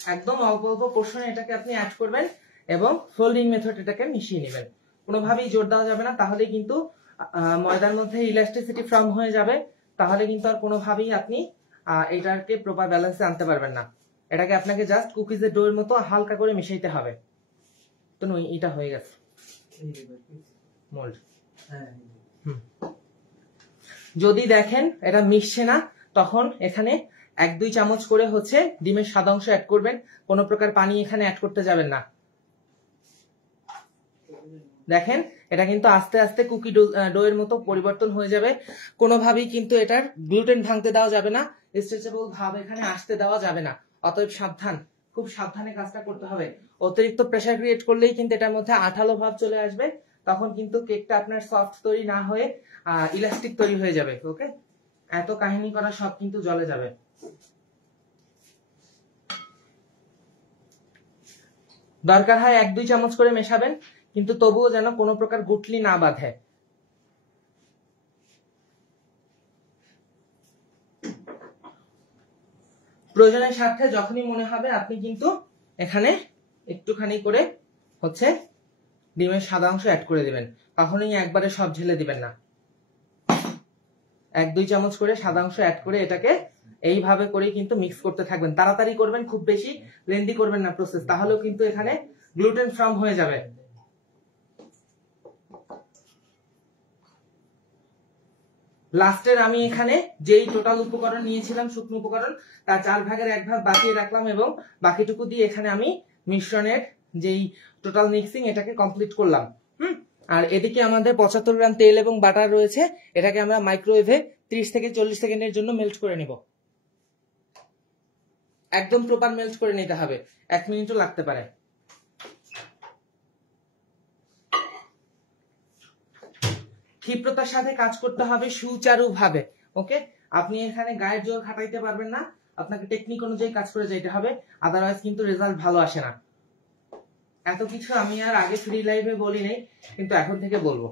একদম অল্প অল্প পোর্শনে এটাকে আপনি অ্যাড করবেন এবং ফোল্ডিং মেথড এটাকে মিশিয়ে নেবেন। কোনোভাবেই জোর দেওয়া যাবে না, তাহলে কিন্তু ময়দার মধ্যে ইলাস্টিসিটি ফর্ম হয়ে যাবে, তাহলে কিন্তু আর কোনোভাবেই আপনি এটাকে প্রপার ব্যালেন্সে আনতে পারবেন না। এটাকে আপনাকে জাস্ট কুকিজের ডোয়ের মতো হালকা করে মিশাইতে হবে। তো এটা হয়ে গেছে মোল্ড। যদি দেখেন এটা মিশছে না, তখন এখানে 1-2 চামচ করে হচ্ছে ডিমের সাদা অংশ অ্যাড করবেন। কোনো প্রকার পানি এখানে অ্যাড করতে যাবেন না। দেখেন এটা কিন্তু আস্তে আস্তে কুকি ডোয়ের মতো পরিবর্তন হয়ে যাবে। কোনোভাবেই কিন্তু এটার গ্লুটেন ভাঙতে দেওয়া যাবে না, স্ট্রেচেবল ভাব এখানে আসতে দেওয়া যাবে না। অতএব সাবধান, খুব সাবধানে কাজটা করতে হবে। অতিরিক্ত প্রেসার ক্রিয়েট করলেই কিন্তু এটার মধ্যে আঠালো ভাব চলে আসবে, তখন কিন্তু কেকটা আপনার সফট তৈরি না হয়ে ইলাস্টিক তৈরি হয়ে যাবে। ওকে, এত কাহিনী করা সব কিন্তু জলে যাবে। দরকার হয় 1-2 চামচ করে মেশাবেন, কিন্তু তবুও যেন কোনো প্রকার গুটলি না বাঁধে। প্রয়োজনের স্বার্থে যখনই মনে হবে আপনি কিন্তু এখানে একটুখানি করে হচ্ছে ডিমের সাদা অংশ অ্যাড করে দিবেন, কখনোই একবারে সব ঢেলে দিবেন না। 1-2 চামচ করে সাদা অংশ অ্যাড করে এটাকে এইভাবে করেই কিন্তু মিক্স করতে থাকবেন। তাড়াতাড়ি করবেন, খুব বেশি লেন্দি করবেন না প্রসেস, তাহলেও কিন্তু এখানে গ্লুটেন ফর্ম হয়ে যাবে। লাস্টের আমি এখানে যেই টোটাল উপকরণ নিয়েছিলাম শুকনো উপকরণ, তার 4 ভাগের 1 ভাগ বাকিয়ে রাখলাম এবং বাকিটুকু দিয়ে এখানে আমি মিশ্রণের যেই টোটাল মিক্সিং এটাকে কমপ্লিট করলাম। আর এদিকে আমাদের 75 গ্রাম তেল এবং বাটার রয়েছে, এটাকে আমরা মাইক্রোওয়েভে 30 থেকে 40 সেকেন্ডের জন্য মেল্ট করে নিব। একদম প্রপার মেল্ট করে নিতে হবে, 1 মিনিটও লাগতে পারে। ক্ষিপ্রতার সাথে কাজ করতে হবে, সুচারু ভাবে। ওকে, আপনি এখানে গায়ের জোর খাটাইতে পারবেন না, আপনাকে টেকনিক অনুযায়ী কাজ করে যেতে হবে, আদারওয়াইজ কিন্তু রেজাল্ট ভালো আসে না। এত কিছু আমি আর আগে ফ্রি লাইভে বলি নাই, কিন্তু এখন থেকে বলবো।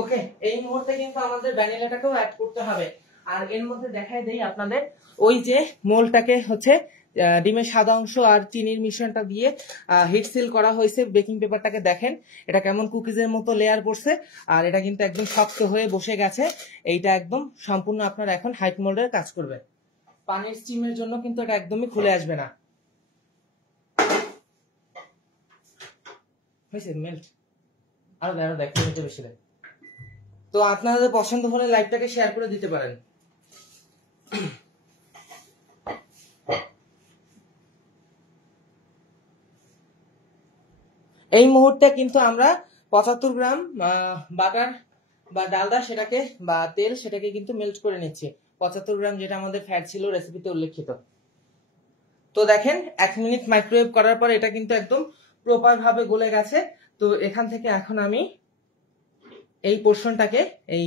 ওকে, এই মুহূর্তে কিন্তু আমাদের ভ্যানিলাটাকেও অ্যাড করতে হবে। আর এর মধ্যে দেখাই দেই আপনাদের, ওই যে মোলটাকে হচ্ছে ডিমের সাদা অংশ আর চিনির মিশ্রণটা দিয়ে হিট সিল করা হয়েছে। বেকিং পেপারটাকে দেখেন, এটা কেমন কুকিজের মতো লেয়ার পড়ছে, আর এটা কিন্তু একদম শক্ত হয়ে বসে গেছে। এইটা একদম সম্পূর্ণ আপনার এখন হাইট মোল্ডের কাজ করবে। পানির স্টিমের জন্য কিন্তু এটা একদমই খুলে আসবে না। হয়েছে মেল্ট, আরো দেয় বেশি দেয়। তো আপনাদের পছন্দ হলে লাইভটাকে শেয়ার করে দিতে পারেন। এই মুহূর্তে কিন্তু আমরা 75 গ্রাম বাটার বা ডালডা সেটাকে বা তেল সেটাকে কিন্তু মেল্ট করে নিচ্ছি। 75 গ্রাম যেটা আমাদের ফ্যাট ছিল রেসিপিতে উল্লেখিত। তো দেখেন 1 মিনিট মাইক্রোওয়েভ করার পর এটা কিন্তু একদম প্রপার ভাবে গলে গেছে। তো এখান থেকে এখন আমি এই পোর্শনটাকে এই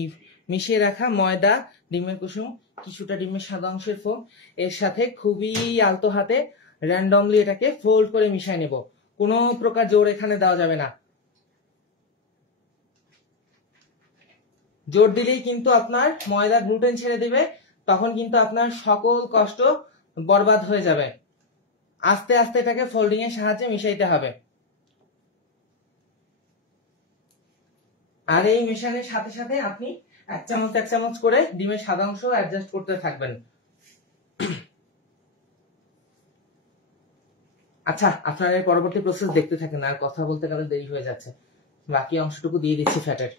মিশিয়ে রাখা ময়দা, ডিমের কুসুম, কিছুটা ডিমের সাদা অংশের ফোম এর সাথে খুবই আলতো হাতে র্যান্ডমলি এটাকে ফোল্ড করে মিশিয়ে নেব। কোনো প্রকার জোর এখানে দেওয়া যাবে না। জোর দিলেই কিন্তু আপনার ময়দা গ্লুটেন ছেড়ে দিবে, তখন কিন্তু আপনার সকল কষ্ট বরবাদ হয়ে যাবে। আস্তে আস্তে এটাকে ফোল্ডিং এর সাহায্যে মিশাইতে হবে। আর এই মেশানোর সাথে সাথে আপনি এক চামচ করে ডিমের সাদা অংশ অ্যাডজাস্ট করতে থাকবেন। আচ্ছা, আপনারা এর পরবর্তী প্রসেস দেখতে থাকেন, আর কথা বলতে গেলে দেরি হয়ে যাচ্ছে। বাকি অংশটুকু দিয়ে দিচ্ছি ফ্যাটের।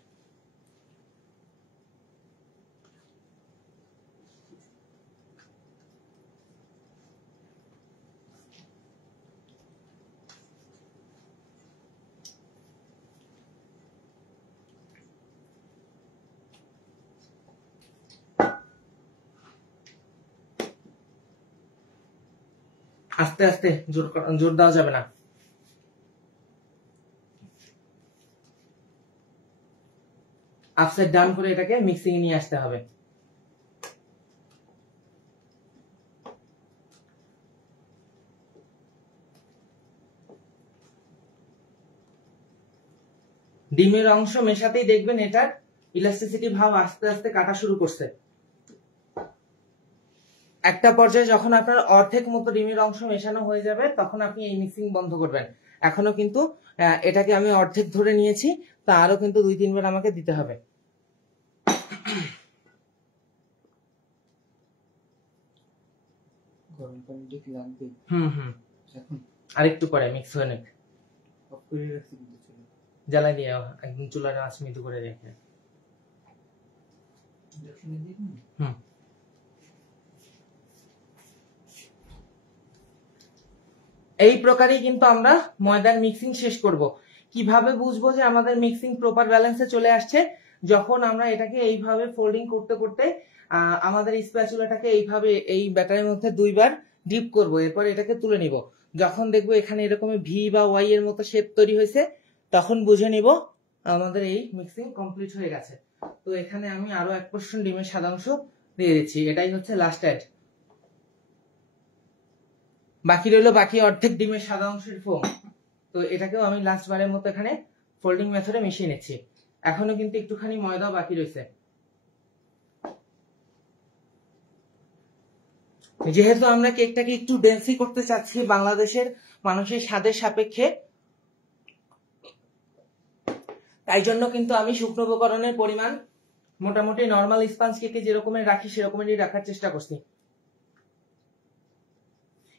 আস্তে আস্তে, জোর দেওয়া যাবে না। আপসাইড ডাউন করে এটাকে মিক্সিং এ নিয়ে আসতে হবে। ডিমের অংশ মেশাতেই দেখবেন এটার ইলাস্টিসিটি ভাব আস্তে আস্তে কাটা শুরু করছে। একটা পর্যায়ে যখন আপনার অর্ধেক মতো ডিমের অংশ মেশানো হয়ে যাবে তখন আপনি এই মিক্সিং বন্ধ করবেন। এখনো কিন্তু এটাকে আমি অর্ধেক ধরে নিয়েছি, তা আরো কিন্তু 2-3 বার আমাকে দিতে হবে। গরম পানি কি লাগবে? এখন আরেকটু পরে মিক্স হয়ে নেবে। অফ করে রাখছি কিন্তু চুলা জ্বালা দিয়ে একদম চুলার আঁচ মৃদু করে রেখে। ইন্ডাকশনে দিয়ে দিন। এই প্রকারই কিন্তু আমরা ময়দার মিক্সিং শেষ করব। কিভাবে বুঝবো যে আমাদের মিক্সিং প্রপার ব্যালেন্সে চলে আসছে? যখন আমরা এটাকে এইভাবে ফোল্ডিং করতে করতে আমাদের স্প্যাচুলাটাকে এইভাবে এই ব্যাটারের মধ্যে 2 বার ডিপ করব, এরপর এটাকে তুলে নিব। যখন দেখবো এখানে এরকম ভি বা ওয়াই এর মতো শেপ তৈরি হয়েছে তখন বুঝে নিব আমাদের এই মিক্সিং কমপ্লিট হয়ে গেছে। তো এখানে আমি আরো 1% ডিমের সাদা অংশ দিয়ে দিচ্ছি। এটাই হচ্ছে লাস্ট অ্যাড। বাকি রইলো বাকি অর্ধেক ডিমের সাদা অংশের ফোম। তো এটাকেও আমি লাস্ট বারের মতো এখানে ফোল্ডিং মেথডে মিশিয়ে নিচ্ছি। এখনো কিন্তু একটুখানি ময়দা বাকি রয়েছে। যেহেতু আমরা কেকটাকে একটু ডেন্সি করতে চাচ্ছি বাংলাদেশের মানুষের স্বাদের সাপেক্ষে, তাই জন্য কিন্তু আমি শুকনো উপকরণের পরিমাণ মোটামুটি নর্মাল স্পঞ্জ কেকে যেরকমের রাখি সেরকমেরই রাখার চেষ্টা করছি।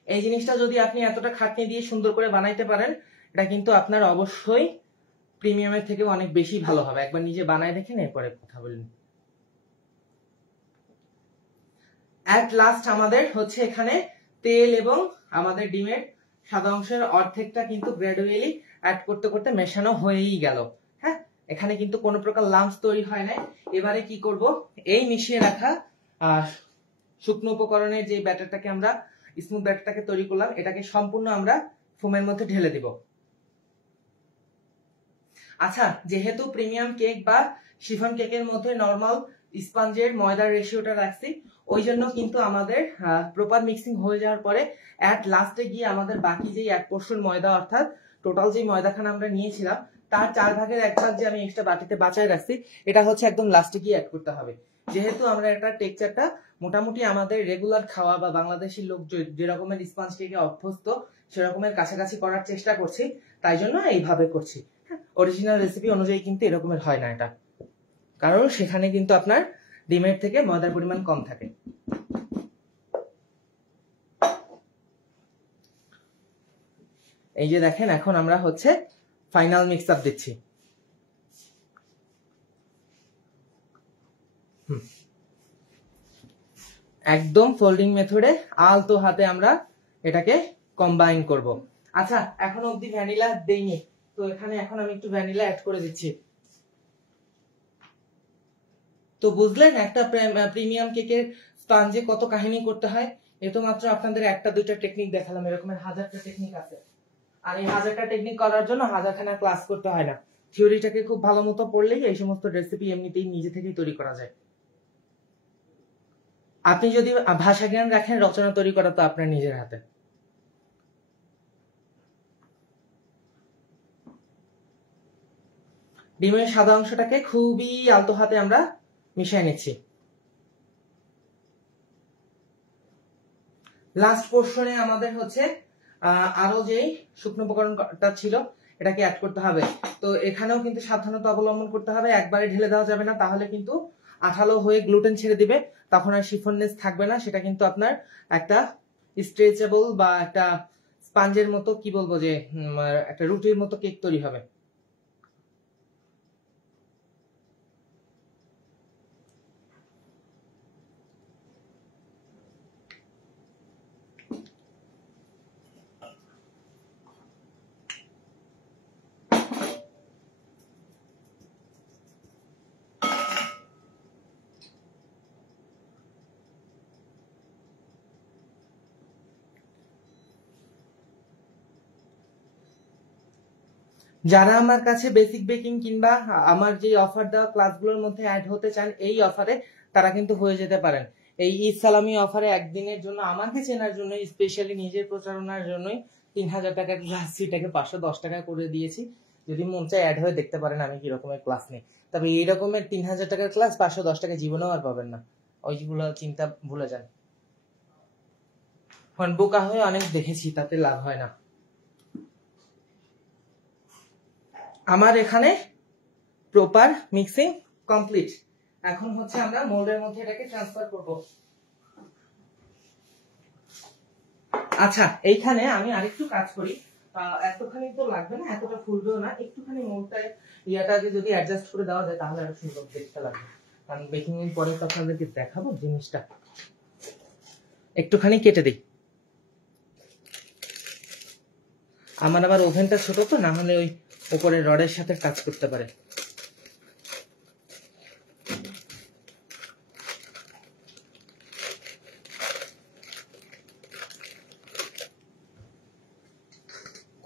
এই জিনিসটা যদি আপনি এতটা খাটনি দিয়ে সুন্দর করে বানাইতে পারেন, এটা কিন্তু আপনার অবশ্যই প্রিমিয়ামের থেকে অনেক বেশি ভালো হবে। একবার নিজে বানায় দেখেন, এরপরে কথা বলুন। এট লাস্ট আমাদের হচ্ছে এখানে তেল এবং আমাদের ডিমের সাদা অংশের অর্ধেকটা কিন্তু গ্র্যাজুয়ালি অ্যাড করতে করতে মেশানো হয়েই গেল। হ্যাঁ, এখানে কিন্তু কোনো প্রকার লাম্পস তৈরি হয় না। এবারে কি করব, এই মিশিয়ে রাখা শুকনো উপকরণের যে ব্যাটারটাকে আমরা স্মুথ ব্যাটারটাকে তৈরি করলাম, এটাকে সম্পূর্ণ আমরা ফোমের মধ্যে ঢেলে দিব। আচ্ছা, যেহেতু প্রিমিয়াম কেক বা শিফন কেকের মধ্যে নরমাল স্পঞ্জের ময়দার রেশিওটা রাখছি, ওই জন্য কিন্তু আমাদের প্রপার মিক্সিং হয়ে যাওয়ার পরে এট লাস্টে গিয়ে আমাদের বাকি যে 1% ময়দা, অর্থাৎ টোটাল যে ময়দাখানা আমরা নিয়েছিলাম তার 4 ভাগের 1 ভাগ যে আমি এক্সট্রা বাটিতে বাঁচায় রাখছি, এটা হচ্ছে একদম লাস্টে গিয়ে অ্যাড করতে হবে। যেহেতু আমরা এটা টেক্সচারটা মোটামুটি আমাদের রেগুলার খাওয়া বা বাংলাদেশি লোক যে রকমের স্পঞ্জ কেকে অভ্যস্ত সেরকমের কাছাকাছি করার চেষ্টা করছি, তাই জন্য এইভাবে করছি। অরিজিনাল রেসিপি অনুযায়ী কিন্তু এরকমের হয় না এটা, কারণ সেখানে কিন্তু আপনার ডিমের থেকে ময়দার পরিমাণ কম থাকে। এই যে দেখেন, এখন আমরা হচ্ছে ফাইনাল মিক্স আপ দিচ্ছি। একদম ফোল্ডিং মেথডে আলতো হাতে আমরা এটাকে কম্বাইন করব। আচ্ছা, এখন অবধি ভ্যানিলা দেইনি, তো এখানে এখন আমি একটু ভ্যানিলা অ্যাড করে দিচ্ছি। তো বুঝলেন একটা প্রিমিয়াম কেকের স্পঞ্জে কত কাহিনী করতে হয়। এ তো মাত্র আপনাদের একটা দুইটা টেকনিক দেখালাম, এরকমের হাজারটা টেকনিক আছে। আর এই হাজারটা টেকনিক করার জন্য হাজারখানা ক্লাস করতে হয় না, থিওরিটাকে খুব ভালো মতো পড়লেই এই সমস্ত রেসিপি এমনিতেই নিজে থেকেই তৈরি করা যায়। আপনি যদি ভাষা জ্ঞান রাখেন, রচনা তৈরি করা তো আপনার নিজের হাতে। ডিমের সাদা অংশটাকে খুবই আলতো হাতে আমরা মিশিয়ে নিচ্ছি। লাস্ট পোর্শনে আমাদের হচ্ছে আরো যে শুকনো উপকরণটা ছিল এটাকে অ্যাড করতে হবে। তো এখানেও কিন্তু সাবধানতা অবলম্বন করতে হবে, একবারে ঢেলে দেওয়া যাবে না, তাহলে কিন্তু আঠালো হয়ে গ্লুটেন ছেড়ে দিবে, তখন আর শিফননেস থাকবে না, সেটা কিন্তু আপনার একটা স্ট্রেচেবল বা একটা স্পঞ্জের মতো, কি বলবো, যে একটা রুটির মতো কেক তৈরি হবে। যারা আমার কাছে বেসিক বেকিং কিংবা আমার যে অফার দেওয়া ক্লাসগুলোর মধ্যে অ্যাড হতে চান এই অফারে, তারা কিন্তু হয়ে যেতে পারেন। এই ঈদ সালামি অফারে একদিনের জন্য আমাকে চেনার জন্য, স্পেশালি নিজের প্রচারণার জন্যই 3000 টাকার ক্লাস সেটাকে 510 টাকা করে দিয়েছি। যদি মন চায় অ্যাড হয়ে দেখতে পারেন আমি কি রকমের ক্লাস নেই। তবে এই রকমের 3000 টাকার ক্লাস 510 টাকা জীবনেও আর পাবেন না, ওইগুলো চিন্তা ভুলে যান। বোকা হয়ে অনেক দেখেছি, তাতে লাভ হয় না। আমার এখানে প্রপার মিক্সিং কমপ্লিট। এখন হচ্ছে আমরা মোল্ডের মধ্যে এটাকে ট্রান্সফার করব। আচ্ছা, এইখানে আমি আরেকটু কাজ করি, এতখানি তো লাগবে না, এতটা ফুলবেও না, একটুখানি মোল্ডটায় ইয়াটাকে যদি অ্যাডজাস্ট করে দেওয়া যায় তাহলে আরো সুন্দর দেখতে লাগবে। কারণ বেকিং এর পরে তো আপনাদেরকে দেখাবো জিনিসটা। একটুখানি কেটে দিই, আমার আবার ওভেনটা ছোট তো, না হলে ওই উপরে রডের সাথে কাজ করতে পারে।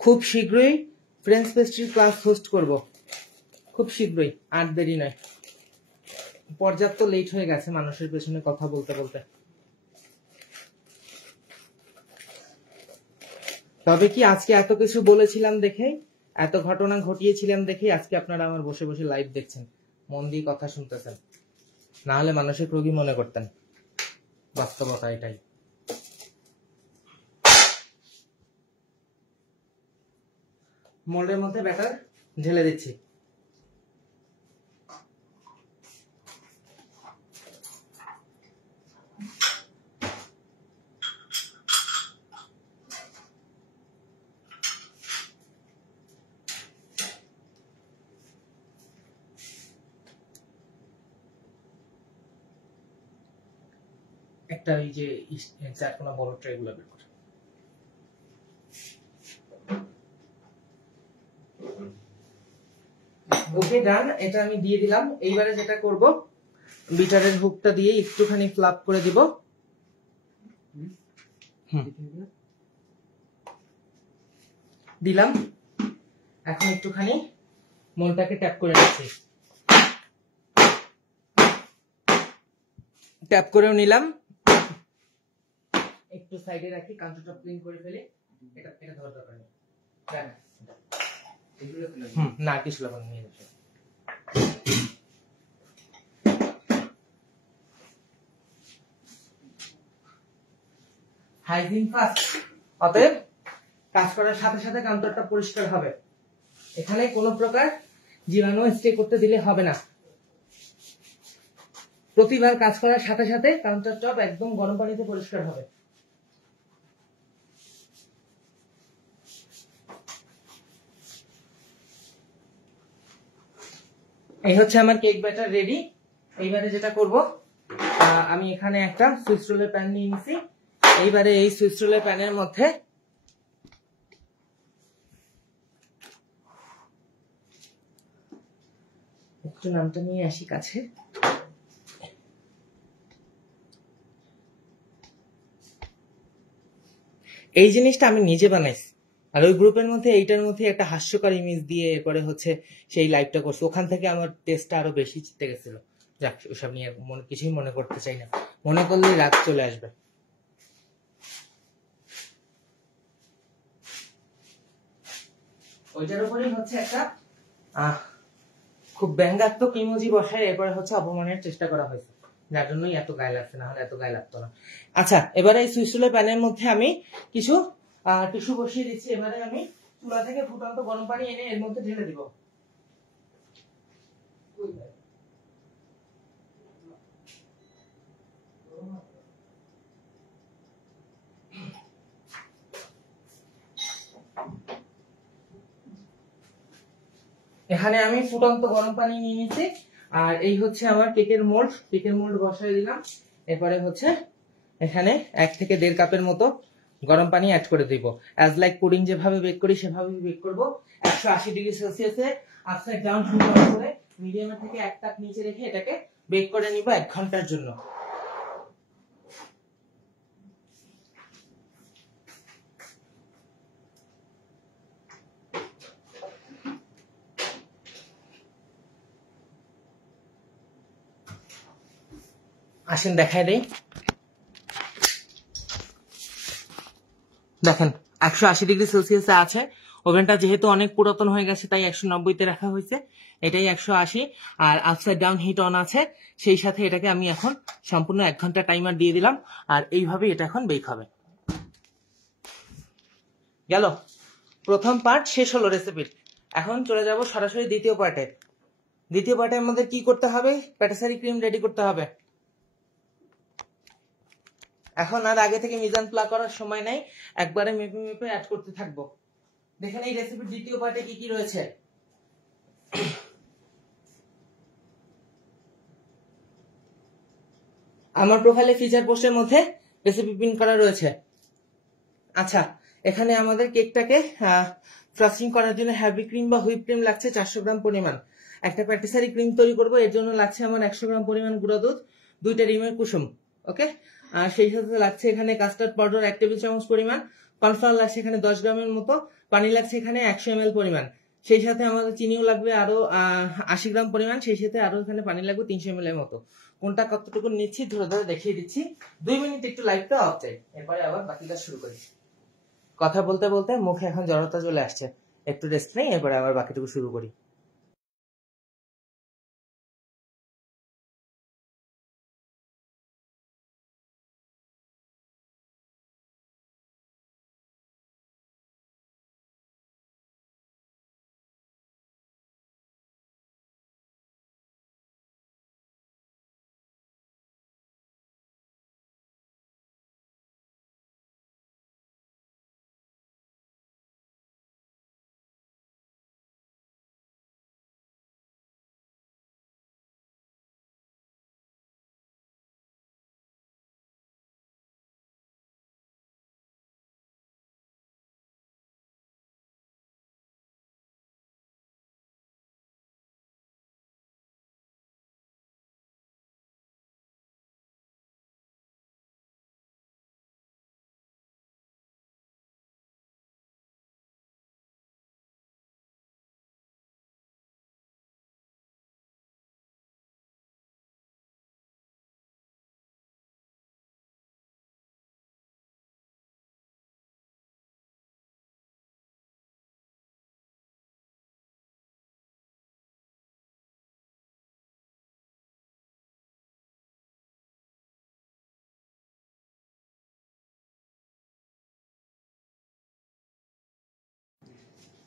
খুব শীঘ্রই ফ্রেঞ্চ পেস্ট্রির ক্লাস হোস্ট করব, খুব শীঘ্রই, আর দেরি নয়। পর্যাপ্ত লেট হয়ে গেছে মানুষের পেছনে কথা বলতে বলতে। তবে কি আজকে এত কিছু বলেছিলাম দেখে, এত ঘটনা ঘটিয়েছিলাম দেখে আজকে আপনারা আমার বসে বসে লাইভ দেখছেন, মন দিয়ে কথা শুনতেছেন, না হলে মানসিক রোগী মনে করতেন। বাস্তবতা এটাই। মোল্ডের মধ্যে ব্যাটার ঢেলে দিচ্ছি। একটা ওই যে চারকোনা বড় ট্রে গুলো বের করে। ওকে ডান, এটা আমি দিয়ে দিলাম। এইবারে যেটা করব, বিটারের হুকটা দিয়ে একটুখানি ফ্লাপ করে দিব। দিলাম। এখন একটুখানি মোলটাকে ট্যাপ করে নিচ্ছি, ট্যাপ করেও নিলাম। একটু সাইডে রাখি, কাউন্টারটপ ক্লিন করে ফেলি। এটা ধরার দরকার নেই, না কিছু লবণ নিয়ে যাচ্ছে। হাইজিন ফার্স্ট, অতএব কাজ করার সাথে সাথে কাউন্টারটা পরিষ্কার হবে। এখানে কোনো প্রকার জীবাণু স্টে করতে দিলে হবে না। প্রতিবার কাজ করার সাথে সাথে কাউন্টার টপ একদম গরম পানিতে পরিষ্কার হবে। এই হচ্ছে আমার কেক ব্যাটার রেডি। এইবারে যেটা করব, আমি এখানে একটা সুইস রোলের প্যান নিয়ে নিছি। এইবারে এই সুইস রোলের প্যানের মধ্যে একটু নামটা নিয়ে আসি কাছে। এই জিনিসটা আমি নিজে বানাইছি, আর ওই গ্রুপের মধ্যে এইটার মধ্যে একটা হাস্যকর ইমেজ দিয়ে এরপরে হচ্ছে সেই লাইভটা করছে। ওখান থেকে আমার টেস্টটা আরো বেশি জিতে গেছিল। যাক, ওসব নিয়ে কিছুই মনে করতে চাই না, মনে করলে রাগ চলে আসবে। ওইটার উপরেই হচ্ছে একটা খুব ব্যঙ্গাত্মক ইমোজি বসায় এরপরে হচ্ছে অপমানের চেষ্টা করা হয়েছে, যার জন্যই এত গায়ে লাগছে, না হলে এত গায়ে লাগতো না। আচ্ছা, এবারে এই সুইচ রোলের প্যানের মধ্যে আমি কিছু টিস্যু বসিয়ে দিচ্ছি। এবারে আমি চুলা থেকে ফুটন্ত গরম পানি এনে এর মধ্যে ঢেলে দিব। এখানে আমি ফুটন্ত গরম পানি নিয়ে নিয়েছি, আর এই হচ্ছে আমার কেকের মোল্ড বসাই দিলাম। এরপরে হচ্ছে এখানে 1 থেকে 1.5 কাপের মতো গরম পানি অ্যাড করে দিব। অ্যাজ লাইক পুডিং যেভাবে বেক করি সেভাবে বেক করব। 180 ডিগ্রি সেলসিয়াসে আপসাইড ডাউন হিট অন করে মিডিয়ামের থেকে 1 তাপ নিচে রেখে এটাকে বেক করে নিব 1 ঘন্টার জন্য। আসেন দেখাই দেই। দেখেন 180 ডিগ্রি সেলসিয়াসে আছে। ওভেনটা যেহেতু অনেক পুরাতন হয়ে গেছে তাই 190-তে রাখা হয়েছে, এটাই 180। আর আপসাইড ডাউন হিট অন আছে, সেই সাথে এটাকে আমি এখন সম্পূর্ণ 1 ঘন্টা টাইমার দিয়ে দিলাম। আর এইভাবে এটা এখন বেক হবে। গেল প্রথম পার্ট, শেষ হলো রেসিপির। এখন চলে যাব সরাসরি দ্বিতীয় পার্টে। দ্বিতীয় পার্টের মধ্যে কি করতে হবে? প্যাটিসারি ক্রিম রেডি করতে হবে। এখন আর আগে থেকে মিজান প্লা করার সময় নাই, একবারে মেপে মেপে অ্যাড করতে থাকবো। দেখেন এই রেসিপির দ্বিতীয় পার্টে কি কি রয়েছে। আমার প্রোফাইলে ফিচার পোস্টের মধ্যে রেসিপি পিন করা রয়েছে। আচ্ছা, এখানে আমাদের কেকটাকে ফ্রস্টিং করার জন্য হ্যাভি ক্রিম বা হুইপ ক্রিম লাগছে 400 গ্রাম পরিমাণ। একটা প্যাটিসারি ক্রিম তৈরি করব, এর জন্য লাগছে আমার 100 গ্রাম পরিমাণ গুঁড়া দুধ, 2টা ডিমের কুসুম। ওকে, আর সেই সাথে লাগছে এখানে কাস্টার্ড পাউডার 1 টেবিল চামচ পরিমাণ, কর্নফ্লাওয়ার লাগছে এখানে 10 গ্রামের মতো, পানি লাগছে এখানে 100 ml পরিমাণ। সেই সাথে আমাদের চিনিও লাগবে আরো 80 গ্রাম পরিমাণ, সেই সাথে আরো এখানে পানি লাগবে 300 ml এর মতো। কোনটা কতটুকু নিচ্ছি ধরে ধরে দেখিয়ে দিচ্ছি। 2 মিনিট একটু লাইভটা অফ চাই, এরপরে আবার বাকি কাজ শুরু করি। কথা বলতে বলতে মুখে এখন জড়তা চলে আসছে, একটু রেস্ট নেই, এরপরে আবার বাকিটুকু শুরু করি।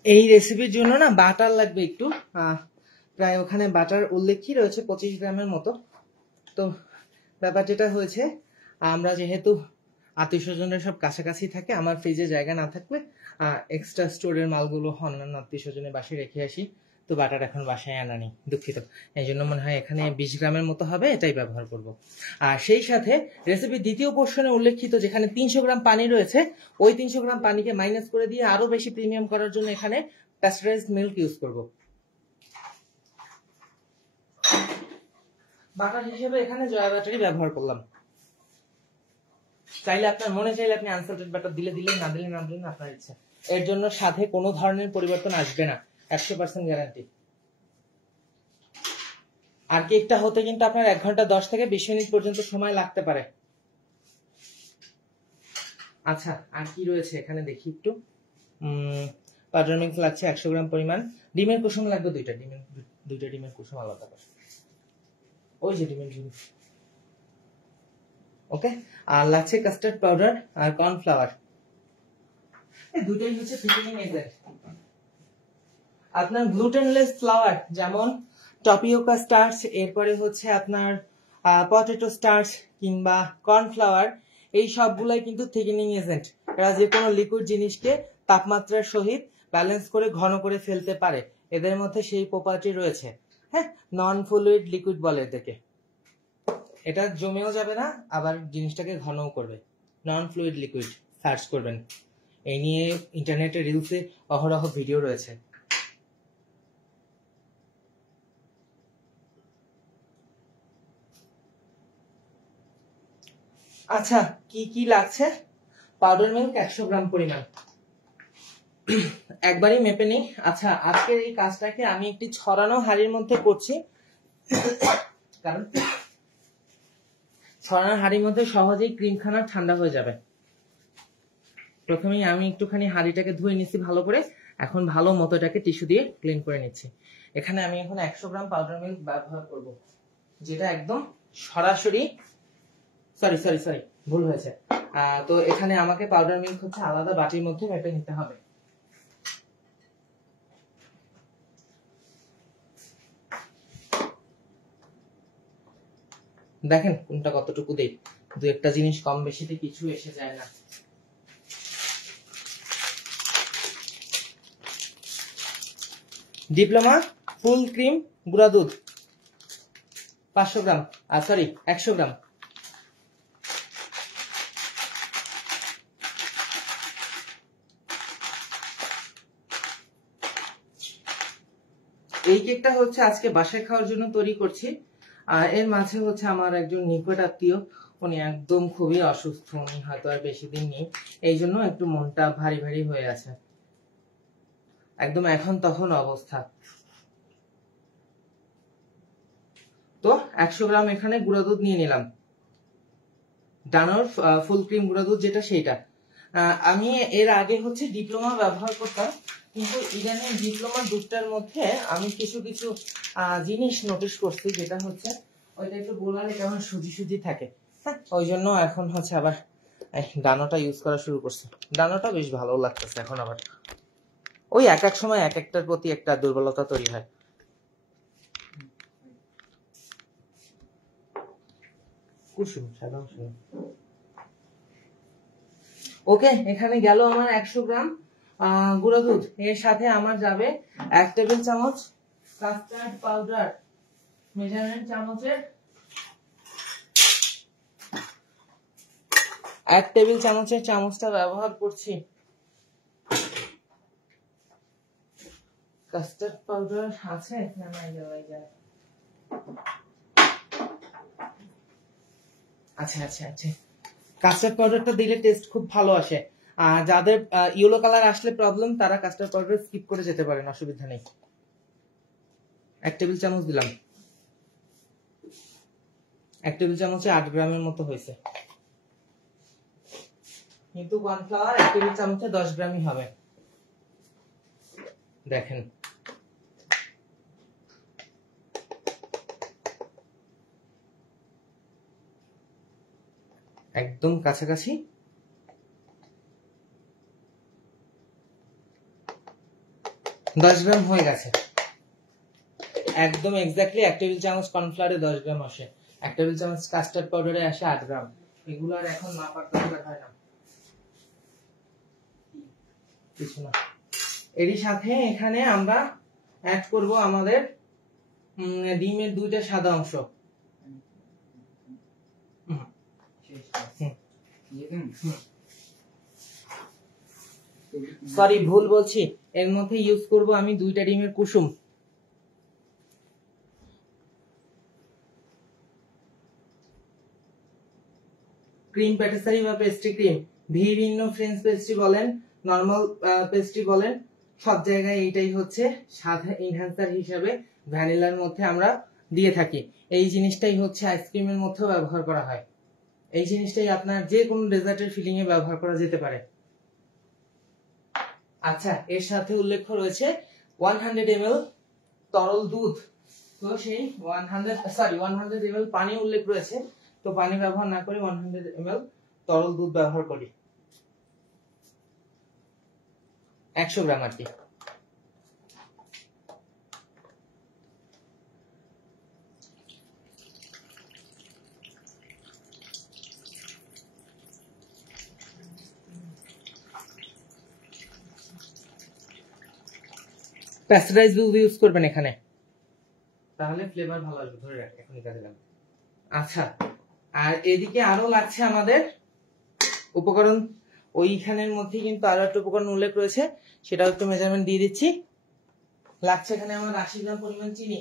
এই রেসিপির জন্য না বাটার লাগবে একটু, প্রায় ওখানে বাটার উল্লেখই রয়েছে 25 গ্রামের মতো। তো ব্যাপার যেটা হয়েছে, আমরা যেহেতু আত্মীয় স্বজনের সব কাছাকাছি থাকে, আমার ফ্রিজে জায়গা না থাকলে এক্সট্রা স্টোরের মালগুলো অন্যান্য আত্মীয় স্বজনের বাসায় রেখে আসি, তো বাটার এখন বাসায় আনা নেই, দুঃখিত। এই জন্য মনে হয় এখানে 20 গ্রামের মতো হবে, এটাই ব্যবহার করব। আর সেই সাথে রেসিপির দ্বিতীয় পোর্শনে উল্লেখিত যেখানে 300 গ্রাম পানি রয়েছে, ওই 300 গ্রাম পানিকে মাইনাস করে দিয়ে আরো বেশি প্রিমিয়াম করার জন্য এখানে প্যাস্টারাইজড মিল্ক ইউজ করব। বাটার হিসেবে এখানে জয়া বাটারই ব্যবহার করলাম। চাইলে আপনার মনে চাইলে আপনি আনসল্টেড বাটার দিলে দিলেন, না দিলে না দিলেন, আপনার ইচ্ছা। এর জন্য সাথে কোনো ধরনের পরিবর্তন আসবে না, 100% গ্যারান্টি। আর কেকটা হতে কিন্তু আপনার 1 ঘন্টা 10 থেকে 20 মিনিট পর্যন্ত সময় লাগতে পারে। আচ্ছা, আর কি রয়েছে এখানে দেখি একটু। পাউডার মিল্ক লাগছে 100 গ্রাম পরিমাণ। ডিমের কুসুম লাগবে 2টা, দুইটা ডিমের কুসুম আলাদা করে, ওই যে ডিমের কুসুম। ওকে, আর লাগছে কাস্টার্ড পাউডার আর কর্নফ্লাওয়ার। এই দুটোই হচ্ছে থিকনিং এজেন্ট। আপনার গ্লুটেনলেস ফ্লাওয়ার যেমন টপিওকা স্টার্চ, এরপরে হচ্ছে আপনার পটেটো স্টার্চ কিংবা কর্নফ্লাওয়ার, এই সবগুলাই কিন্তু থিকনিং এজেন্ট। এরা যে কোনো লিকুইড জিনিসকে তাপমাত্রার সহিত ব্যালেন্স করে ঘন করে ফেলতে পারে, এদের মধ্যে সেই প্রপার্টি রয়েছে। হ্যাঁ, নন ফ্লুইড লিকুইড বলে এদেরকে। এটা জমেও যাবে না, আবার জিনিসটাকে ঘনও করবে। নন ফ্লুইড লিকুইড সার্চ করবেন, এই নিয়ে ইন্টারনেটে রিলসে অহরহ ভিডিও রয়েছে। আচ্ছা, কি কি লাগছে? পাউডার মিল্ক 100 গ্রাম পরিমাণ, একবারই মেপে নিই। আচ্ছা, আজকের এই কাজটাকে আমি একটি ছড়ানো হাঁড়ির মধ্যে করছি, কারণ ছড়ানো হাঁড়ির মধ্যে সহজেই ক্রিমখানা ঠান্ডা হয়ে যাবে। প্রথমেই আমি একটুখানি হাঁড়িটাকে ধুয়ে নিচ্ছি ভালো করে, এখন ভালো মতো এটাকে টিস্যু দিয়ে ক্লিন করে নিচ্ছি। এখানে আমি এখন 100 গ্রাম পাউডার মিল্ক ব্যবহার করব, যেটা একদম সরাসরি, সরি ভুল হয়েছে। তো এখানে আমাকে পাউডার মিল্ক হচ্ছে আলাদা বাটির মধ্যে মেপে নিতে হবে। দেখেন কোনটা কতটুকু দেই, দু একটা জিনিস কম বেশিতে কিছু এসে যায় না। ডিপ্লোমা ফুল ক্রিম গুঁড়া দুধ 500 গ্রাম, 100 গ্রাম। এই কেকটা হচ্ছে আজকে বাসায় খাওয়ার জন্য তৈরি করছি। আর এর মাঝে হচ্ছে আমার একজন নিকট আত্মীয়, উনি একদম খুবই অসুস্থ, উনি হয়তো আর বেশি দিন নেই, এই জন্য একটু মনটা ভারী ভারী হয়ে আছে, একদম এখন তখন অবস্থা। তো 100 গ্রাম এখানে গুঁড়া দুধ নিয়ে নিলাম, ডানোর ফুল ক্রিম গুঁড়া দুধ যেটা, সেইটা। আমি এর আগে হচ্ছে ডিপ্লোমা ব্যবহার করতাম, কিন্তু ইদানিং ডিপ্লোমা দুধটার মধ্যে আমি কিছু কিছু জিনিস নোটিস করছি, যেটা হচ্ছে ওইটা একটু গোলালে কেমন সুজি সুজি থাকে। হ্যাঁ, ওই জন্য এখন হচ্ছে আবার ডানোটা ইউজ করা শুরু করছে। ডানোটা বেশ ভালো লাগতেছে এখন, আবার ওই এক এক সময় এক একটার প্রতি একটা দুর্বলতা তৈরি হয়। কুসুম সাদা কুসুম। ওকে, এখানে গেল আমার 100 গ্রাম গুঁড়ো দুধ। এর সাথে আমার যাবে 1 টেবিল চামচ কাস্টার্ড পাউডার, মেজারমেন্ট চামচের 1 টেবিল চামচের চামচটা ব্যবহার করছি। কাস্টার্ড পাউডার আছে না? আচ্ছা, কাস্টার্ড পাউডারটা দিলে টেস্ট খুব ভালো আসে। যাদের ইয়েলো কালার আসলে প্রবলেম, তারা কাস্টার্ড পাউডার স্কিপ করে যেতে পারেন, অসুবিধা নেই। 1 টেবিল চামচ দিলাম, 1 টেবিল চামচে 8 গ্রামের মতো হয়েছে, কিন্তু কর্নফ্লাওয়ার 1 টেবিল চামচে 10 গ্রামই হবে। দেখেন, একদম কাছাকাছি। 10 গ্রাম হয়ে গেছে, একদম এক্স্যাক্টলি 1 টেবিল চামচ কর্নফ্লাওয়ারে 10 গ্রাম আসে, 1 টেবিল চামচ কাস্টার্ড পাউডারে আসে 8 গ্রাম। এগুলো আর এখন মাপার দরকার হয় না, কিছু না। এরই সাথে এখানে আমরা অ্যাড করব আমাদের ডিমের দুইটা সাদা অংশ। সরি, ভুল বলছি, এর মধ্যে ইউজ করব আমি দুইটা ডিমের কুসুম। ক্রিম প্যাটিসারি বা পেস্ট্রি ক্রিম, বিভিন্ন ফ্রেঞ্চ পেস্ট্রি বলেন, নরমাল পেস্ট্রি বলেন, সব জায়গায় এইটাই হচ্ছে সাদা এনহ্যান্সার হিসেবে ভ্যানিলার মধ্যে আমরা দিয়ে থাকি। এই জিনিসটাই হচ্ছে আইসক্রিমের মধ্যেও ব্যবহার করা হয়। এই জিনিসটাই আপনার যে কোনো ডেজার্টের ফিলিং এ ব্যবহার করা যেতে পারে। আচ্ছা, এর সাথে উল্লেখ রয়েছে 100 ml তরল দুধ। তো সেই 100 ml পানি উল্লেখ রয়েছে, তো পানি ব্যবহার না করে 100 ml তরল দুধ ব্যবহার করি, 100 গ্রাম আর কি। প্যাস্টারাইজ দুধ ইউজ করবেন এখানে, তাহলে ফ্লেভার ভালো আসবে। ধরে রাখ, এখনই কাজে লাগবে। আচ্ছা, আর এদিকে আরো লাগছে আমাদের উপকরণ, ওইখানের মধ্যে কিন্তু আরো একটা উপকরণ উল্লেখ রয়েছে, সেটাও একটু মেজারমেন্ট দিয়ে দিচ্ছি। লাগছে এখানে আমার 80 গ্রাম পরিমাণ চিনি।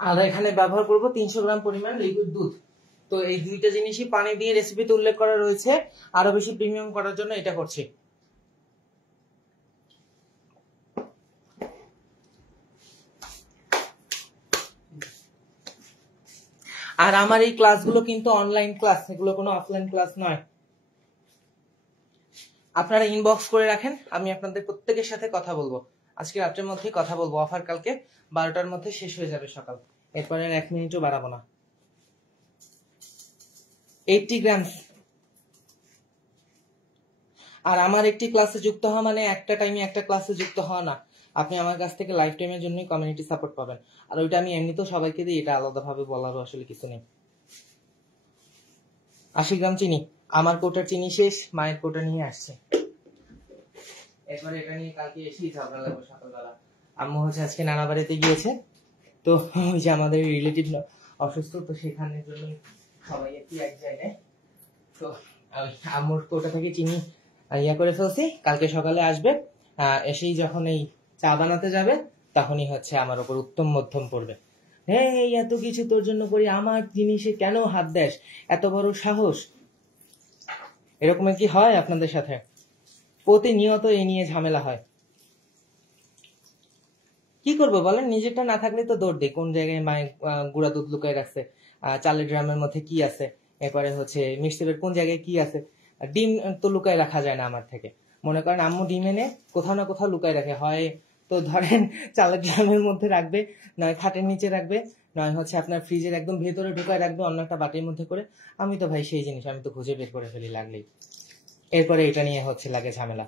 আর এখানে ব্যবহার করব 300 গ্রাম পরিমাণ লিকুইড দুধ। তো এই দুইটা জিনিসই পানি দিয়ে রেসিপিতে উল্লেখ করা রয়েছে, আরো বেশি প্রিমিয়াম করার জন্য এটা করছি। আর আমার এই ক্লাসগুলো কিন্তু অনলাইন ক্লাস, এগুলো কোনো অফলাইন ক্লাস নয়। আপনারা ইনবক্স করে রাখেন, আমি আপনাদের প্রত্যেকের সাথে কথা বলবো। আজকে রাতের মধ্যেই কথা বলবো, অফার কালকে 12টার মধ্যে শেষ হয়ে যাবে সকাল, এরপরে আর 1 মিনিটও বাড়াবো না। 80 গ্রাম। আর আমার একটি ক্লাসে যুক্ত হওয়া মানে একটা টাইমে একটা ক্লাসে যুক্ত হওয়া না, আপনি আমার কাছ থেকে লাইফ টাইমের জন্যই কমিউনিটি সাপোর্ট পাবেন। আর ওইটা আমি এমনিতেও সবাইকে দিই, এটা আলাদাভাবে বলারও আসলে কিছু নেই। 80 গ্রাম চিনি, আমার কোটার চিনি শেষ, মায়ের কোটা নিয়ে আসছে। এরপরে এটা নিয়ে কালকে এসেই ঝগড়া লাগবে সকালবেলা। আম্মু হচ্ছে আজকে নানা বাড়িতে গিয়েছে, তো ওই যে আমাদের রিলেটিভ অসুস্থ, তো সেখানের জন্য সবাই একটু এক জায়গায়, তো আম্মুর কোটা থেকে চিনি ইয়া করে ফেলছি, কালকে সকালে আসবে। এসেই যখন এই চা বানাতে যাবে তখনই হচ্ছে আমার উপর উত্তম মধ্যম পড়বে, এই এত কিছু তোর জন্য করি, আমার জিনিসে কেন হাত দেস, এত বড় সাহস। এরকম কি হয় আপনাদের সাথে? প্রতিনিয়ত এই নিয়ে ঝামেলা হয়। কি করবো বলেন, নিজেরটা না থাকলে তো দৌড় দেয়, কোন জায়গায় মায়ের গুঁড়া দুধ লুকায় রাখছে, চালের ড্রামের মধ্যে কি আছে, এরপরে হচ্ছে মিষ্টির কোন জায়গায় কি আছে। ডিম তো লুকায় রাখা যায় না আমার থেকে, মনে করেন আম্মু ডিম এনে কোথাও না কোথাও লুকায় রাখে, হয় তো ধরেন চালের ড্রামের মধ্যে রাখবে, নয় খাটের নিচে রাখবে, নয় হচ্ছে আপনার ফ্রিজের একদম ভেতরে ঢুকায় রাখবে অন্য একটা বাটির মধ্যে করে। আমি তো ভাই সেই জিনিস আমি তো খুঁজে বের করে ফেলি লাগলেই, এরপরে এটা নিয়ে হচ্ছে লাগে ঝামেলা।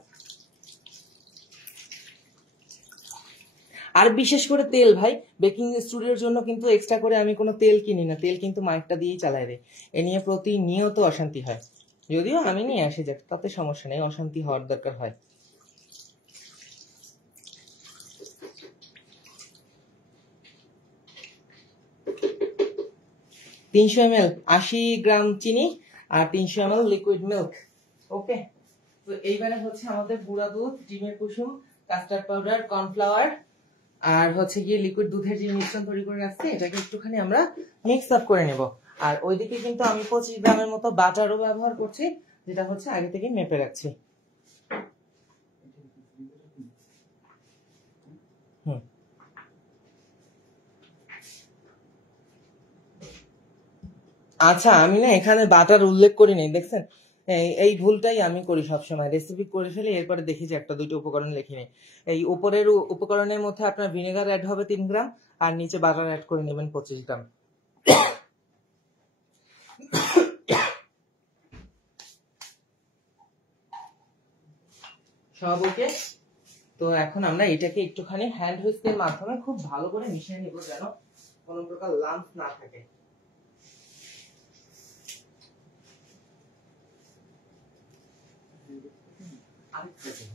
আর বিশেষ করে তেল ভাই, বেকিং স্টুডিওর জন্য কিন্তু এক্সট্রা করে আমি কোনো তেল কিনি না, তেল কিন্তু মাইকটা দিয়েই চালাই দেয়, এ নিয়ে প্রতিনিয়ত অশান্তি হয়। যদিও আমি নিয়ে আসি, যাক তাতে সমস্যা নেই, অশান্তি হওয়ার দরকার হয়। তিনশো ml 80 গ্রাম চিনি আর 300 ml লিকুইড মিল্ক। ওকে, তো এইবারে হচ্ছে আমাদের গুঁড়া দুধ, ডিমের কুসুম, কাস্টার্ড পাউডার, কর্নফ্লাওয়ার আর হচ্ছে গিয়ে লিকুইড দুধের যে মিশ্রণ তৈরি করে রাখছি, এটাকে একটুখানি আমরা মিক্স আপ করে নেব। আর ওইদিকে কিন্তু আমি 25 গ্রামের মতো বাটারও ব্যবহার করছি, যেটা হচ্ছে আগে থেকে মেপে রাখছি। আচ্ছা, আমি না এখানে বাটার উল্লেখ করি নাই, দেখছেন? এই ভুলটাই আমি করি সবসময়, রেসিপি করে ফেলি, এরপরে দেখি যে একটা দুইটা উপকরণ লিখি নেই। এই উপরের উপকরণের মধ্যে আপনার ভিনেগার অ্যাড হবে 3 গ্রাম, আর নিচে বাটার অ্যাড করে নেবেন 25 গ্রাম। সব ওকে। তো এখন আমরা এটাকে একটুখানি হ্যান্ড হুইস্কের মাধ্যমে খুব ভালো করে মিশিয়ে নিব, যেন কোনো প্রকার লাম্প না থাকে। আরেকটা জিনিস।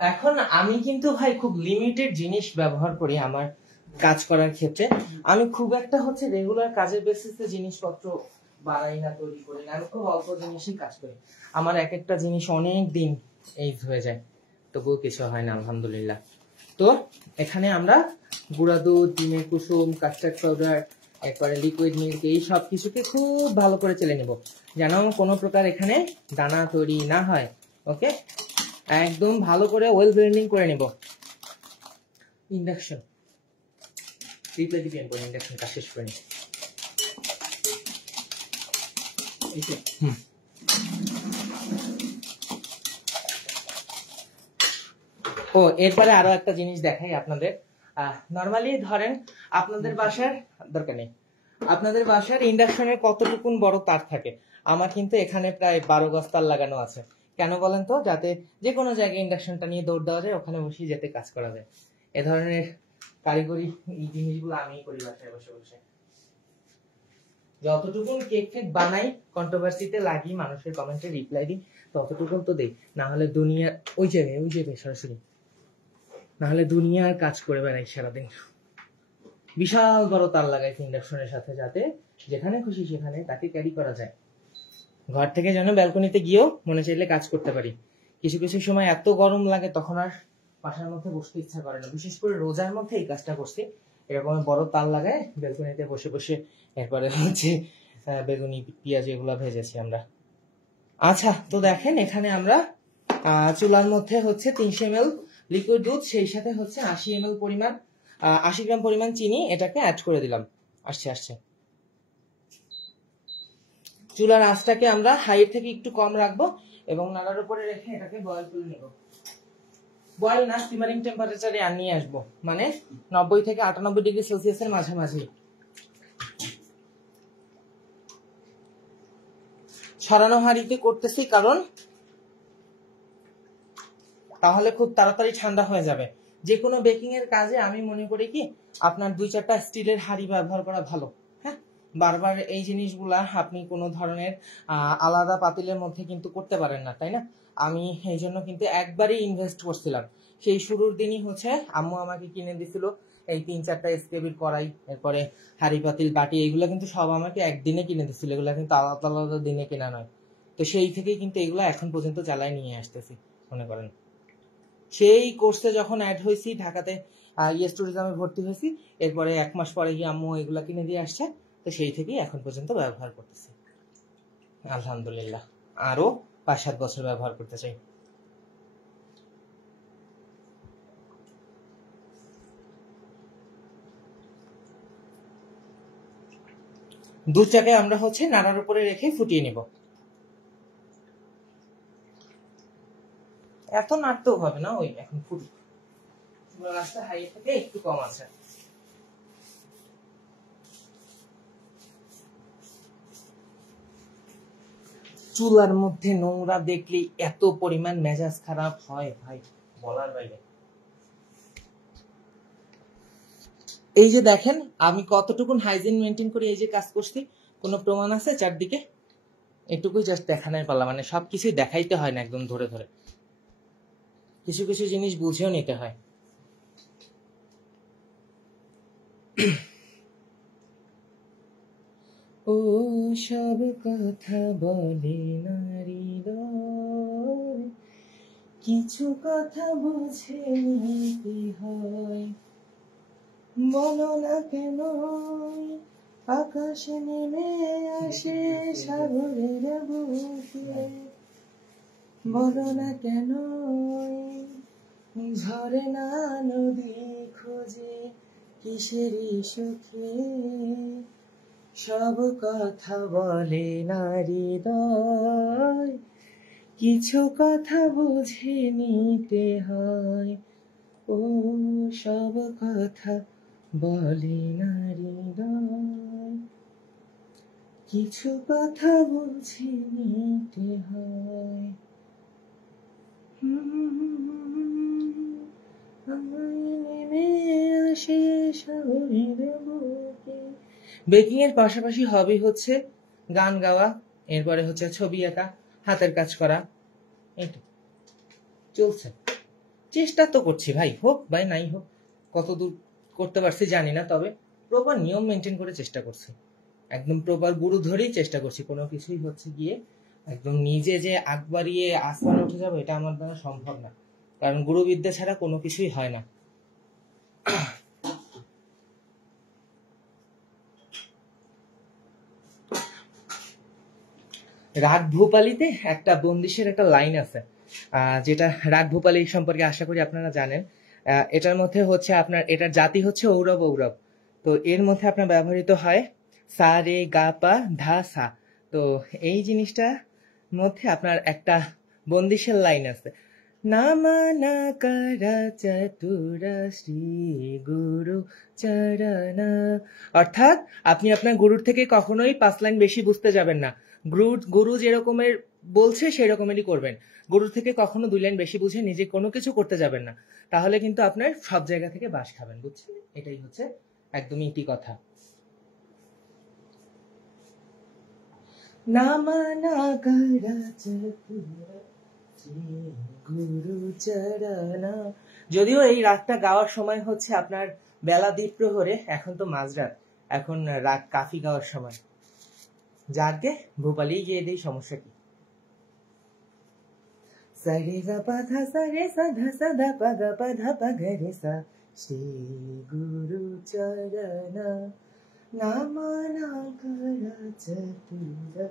এখন আমি কিন্তু ভাই খুব লিমিটেড জিনিস ব্যবহার করি আমার কাজ করার ক্ষেত্রে। আমি খুব একটা হচ্ছে রেগুলার কাজের বেসিসে জিনিসপত্র বানাই না, তৈরি করি না। আমি খুব অল্প জিনিসই কাজ করি। আমার এক একটা জিনিস অনেক দিন এইজ হয়ে যায়, তবুও কিছু হয় না, আলহামদুলিল্লাহ। তো এখানে আমরা গুঁড়া দুধ, ডিমের কুসুম, কাস্টার্ড পাউডার, এরপরে লিকুইড মিল্ক, এই সব কিছুকে খুব ভালো করে চেলে নেব, যেন কোনো প্রকার এখানে দানা তৈরি না হয়। ওকে, একদম ভালো করে ওয়েল ব্লেন্ডিং করে নেব। ইন্ডাকশন রিপ্লাই দিবেন পরে, ইন্ডাকশন কাজ শেষ করে নিই। ও এরপরে আরো একটা জিনিস দেখাই আপনাদের। নরমালি ধরেন আপনাদের বাসার দরকার নেই, আপনাদের বাসার ইন্ডাকশনের কতটুকুন বড় তার থাকে। আমার কিন্তু এখানে প্রায় 12 গজ তার লাগানো আছে। কেন বলেন তো? যাতে যে কোনো জায়গায় ইন্ডাকশনটা নিয়ে দৌড় দেওয়া যায়, ওখানে বসে যেতে কাজ করা যায়। এ ধরনের কারিগরি এই জিনিসগুলো আমি করি বাসায় বসে বসে। যতটুকুন কেক ফেক বানাই, কন্ট্রোভার্সিতে লাগি, মানুষের কমেন্টে রিপ্লাই দিই, ততটুকুন তো দেই। না হলে দুনিয়া ওই যাবে সরাসরি, না হলে দুনিয়ার কাজ করে বেড়াই সারাদিন। বিশাল বড় তার লাগাই ইন্ডাকশনের সাথে, যাতে যেখানে খুশি সেখানে তাকে ক্যারি করা যায়। ঘর থেকে যেন ব্যালকনিতে গিয়েও মনে চাইলে কাজ করতে পারি। কিছু কিছু সময় এত গরম লাগে, তখন আর বাসার মধ্যে বসতে ইচ্ছা করে না। বিশেষ করে রোজার মধ্যে এই কাজটা করছি, এরকম বড় তার লাগায় ব্যালকনিতে বসে বসে এরপরে হচ্ছে বেগুনি পেঁয়াজ এগুলা ভেজেছি আমরা। আচ্ছা, তো দেখেন এখানে আমরা চুলার মধ্যে হচ্ছে 300 ml লিকুইড দুধ, সেই সাথে হচ্ছে 80 ml পরিমাণ 80 গ্রাম পরিমাণ চিনি, এটাকে অ্যাড করে দিলাম। আসছে চুলার আঁচটাকে আমরা হাই থেকে একটু কম রাখবো এবং নাড়ার উপরে রেখে এটাকে বয়েল করে নেব। বয়েল না, স্টিমারিং টেম্পারেচারে নিয়ে আসবো, মানে 90 থেকে 98 ডিগ্রি সেলসিয়াসের মাঝামাঝি। ছড়ানো হাঁড়িতে করতেছি কারণ তাহলে খুব তাড়াতাড়ি ঠান্ডা হয়ে যাবে। যে কোনো বেকিং এর কাজে আমি মনে করি কি আপনার 2-4টা স্টিলের হাঁড়ি ব্যবহার করা ভালো। হ্যাঁ, বারবার এই জিনিসগুলা আপনি কোনো ধরনের আলাদা পাতিলের মধ্যে কিন্তু করতে পারেন না, তাই না? আমি এই জন্য কিন্তু একবারই ইনভেস্ট করছিলাম। সেই শুরুর দিনই হচ্ছে আম্মু আমাকে কিনে দিছিল এই 3-4টা স্কেবির কড়াই, এরপরে হাঁড়ি পাতিল বাটি, এগুলো কিন্তু সব আমাকে একদিনে কিনে দিছিল, এগুলো কিন্তু আলাদা আলাদা দিনে কেনা নয়। তো সেই থেকেই কিন্তু এগুলো এখন পর্যন্ত চালায় নিয়ে আসতেছি। মনে করেন সেই কোর্সে যখন অ্যাড হয়েছি ঢাকাতে, ইয়েস ট্যুরিজমে ভর্তি হয়েছি, এরপরে 1 মাস পরে গিয়ে আম্মু এগুলা কিনে দিয়ে আসছে। তো সেই থেকেই এখন পর্যন্ত ব্যবহার করতেছি, আলহামদুলিল্লাহ। আরো 5-7 বছর ব্যবহার করতে চাই। দুধটাকে আমরা হচ্ছে নাড়ার উপরে রেখে ফুটিয়ে নিব। এত নাড়তেও হবে না, ওই এখন ফুটুক। রাস্তা হাই থেকে একটু কম আছে। চুলার মধ্যে নোংরা দেখলে এত পরিমাণ মেজাজ খারাপ হয় ভাই, বলার বাইরে। এই যে দেখেন আমি কতটুকুন হাইজিন মেনটেন করে এই যে কাজ করছি, কোনো প্রমাণ আছে চারদিকে? এটুকুই জাস্ট দেখানোর পালা, মানে সবকিছুই দেখাইতে হয় না একদম ধরে ধরে, কিছু কিছু জিনিস বুঝেও নিতে হয়। ও সব কথা বলে নারী, কিছু কথা বুঝে নিতে হয়। বলো না কেন আকাশে নেমে আসে সাগরের বুকে, বলো না কেন ঝরে না নদী খোঁজে কিসেরই সুখে, সব কথা বলে নারী হৃদয়, কিছু কথা বুঝে নিতে হয়। ও সব কথা বলে নারী হৃদয়, কিছু কথা বুঝে নিতে হয়। বেকিং এর পাশাপাশি হবি হচ্ছে গান গাওয়া, এরপরে হচ্ছে ছবি আঁকা, হাতের কাজ করা, এইটা চলছে। চেষ্টা তো করছি ভাই, হোক ভাই নাই হোক, কতদূর করতে পারছি জানি না, তবে প্রপার নিয়ম মেনটেন করে চেষ্টা করছি, একদম প্রপার গুরু ধরেই চেষ্টা করছি। কোনো কিছুই হচ্ছে গিয়ে একদম নিজে যে আগ বাড়িয়ে আসমানে উঠে যাবো এটা আমার দ্বারা সম্ভব না, কারণ গুরুবিদ্যা ছাড়া কোনো কিছুই হয় না। রাগ ভূপালিতে একটা বন্দিশের একটা লাইন আছে, যেটা রাগ ভূপালি সম্পর্কে আশা করি আপনারা জানেন। এটার মধ্যে হচ্ছে আপনার, এটার জাতি হচ্ছে ঔরব ঔরব। তো এর মধ্যে আপনার ব্যবহৃত হয় সা রে গা পা ধা সা। তো এই জিনিসটার মধ্যে আপনার একটা বন্দিশের লাইন আছে, নামানা করা চতুরা শ্রী গুরু চরণা। অর্থাৎ আপনি আপনার গুরুর থেকে কখনোই 5 লাইন বেশি বুঝতে যাবেন না, গুরু যেরকমের বলছে সেই রকমেরই করবেন। গুরুর থেকে কখনো 2 লাইন বেশি বুঝে নিজে কোনো কিছু করতে যাবেন না, তাহলে কিন্তু আপনার সব জায়গা থেকে বাস খাবেন, বুঝছেন? এটাই হচ্ছে একদমই ইতি কথা। নামানা করা চতুরা শ্রী গুরু চরণা। যদিও এই রাগটা গাওয়ার সময় হচ্ছে আপনার বেলা দ্বীপ্রহরে, এখন তো মাঝরাত, এখন রাগ কাফি গাওয়ার সময়। যাকে ভূপালি গিয়ে দেই, সমস্যা কি? সরে গা পা ধা সা রে সা ধা সা ধা পা গা পা ধা পা গা রে সা শ্রী গুরু চরণা নামানা করা চতুরা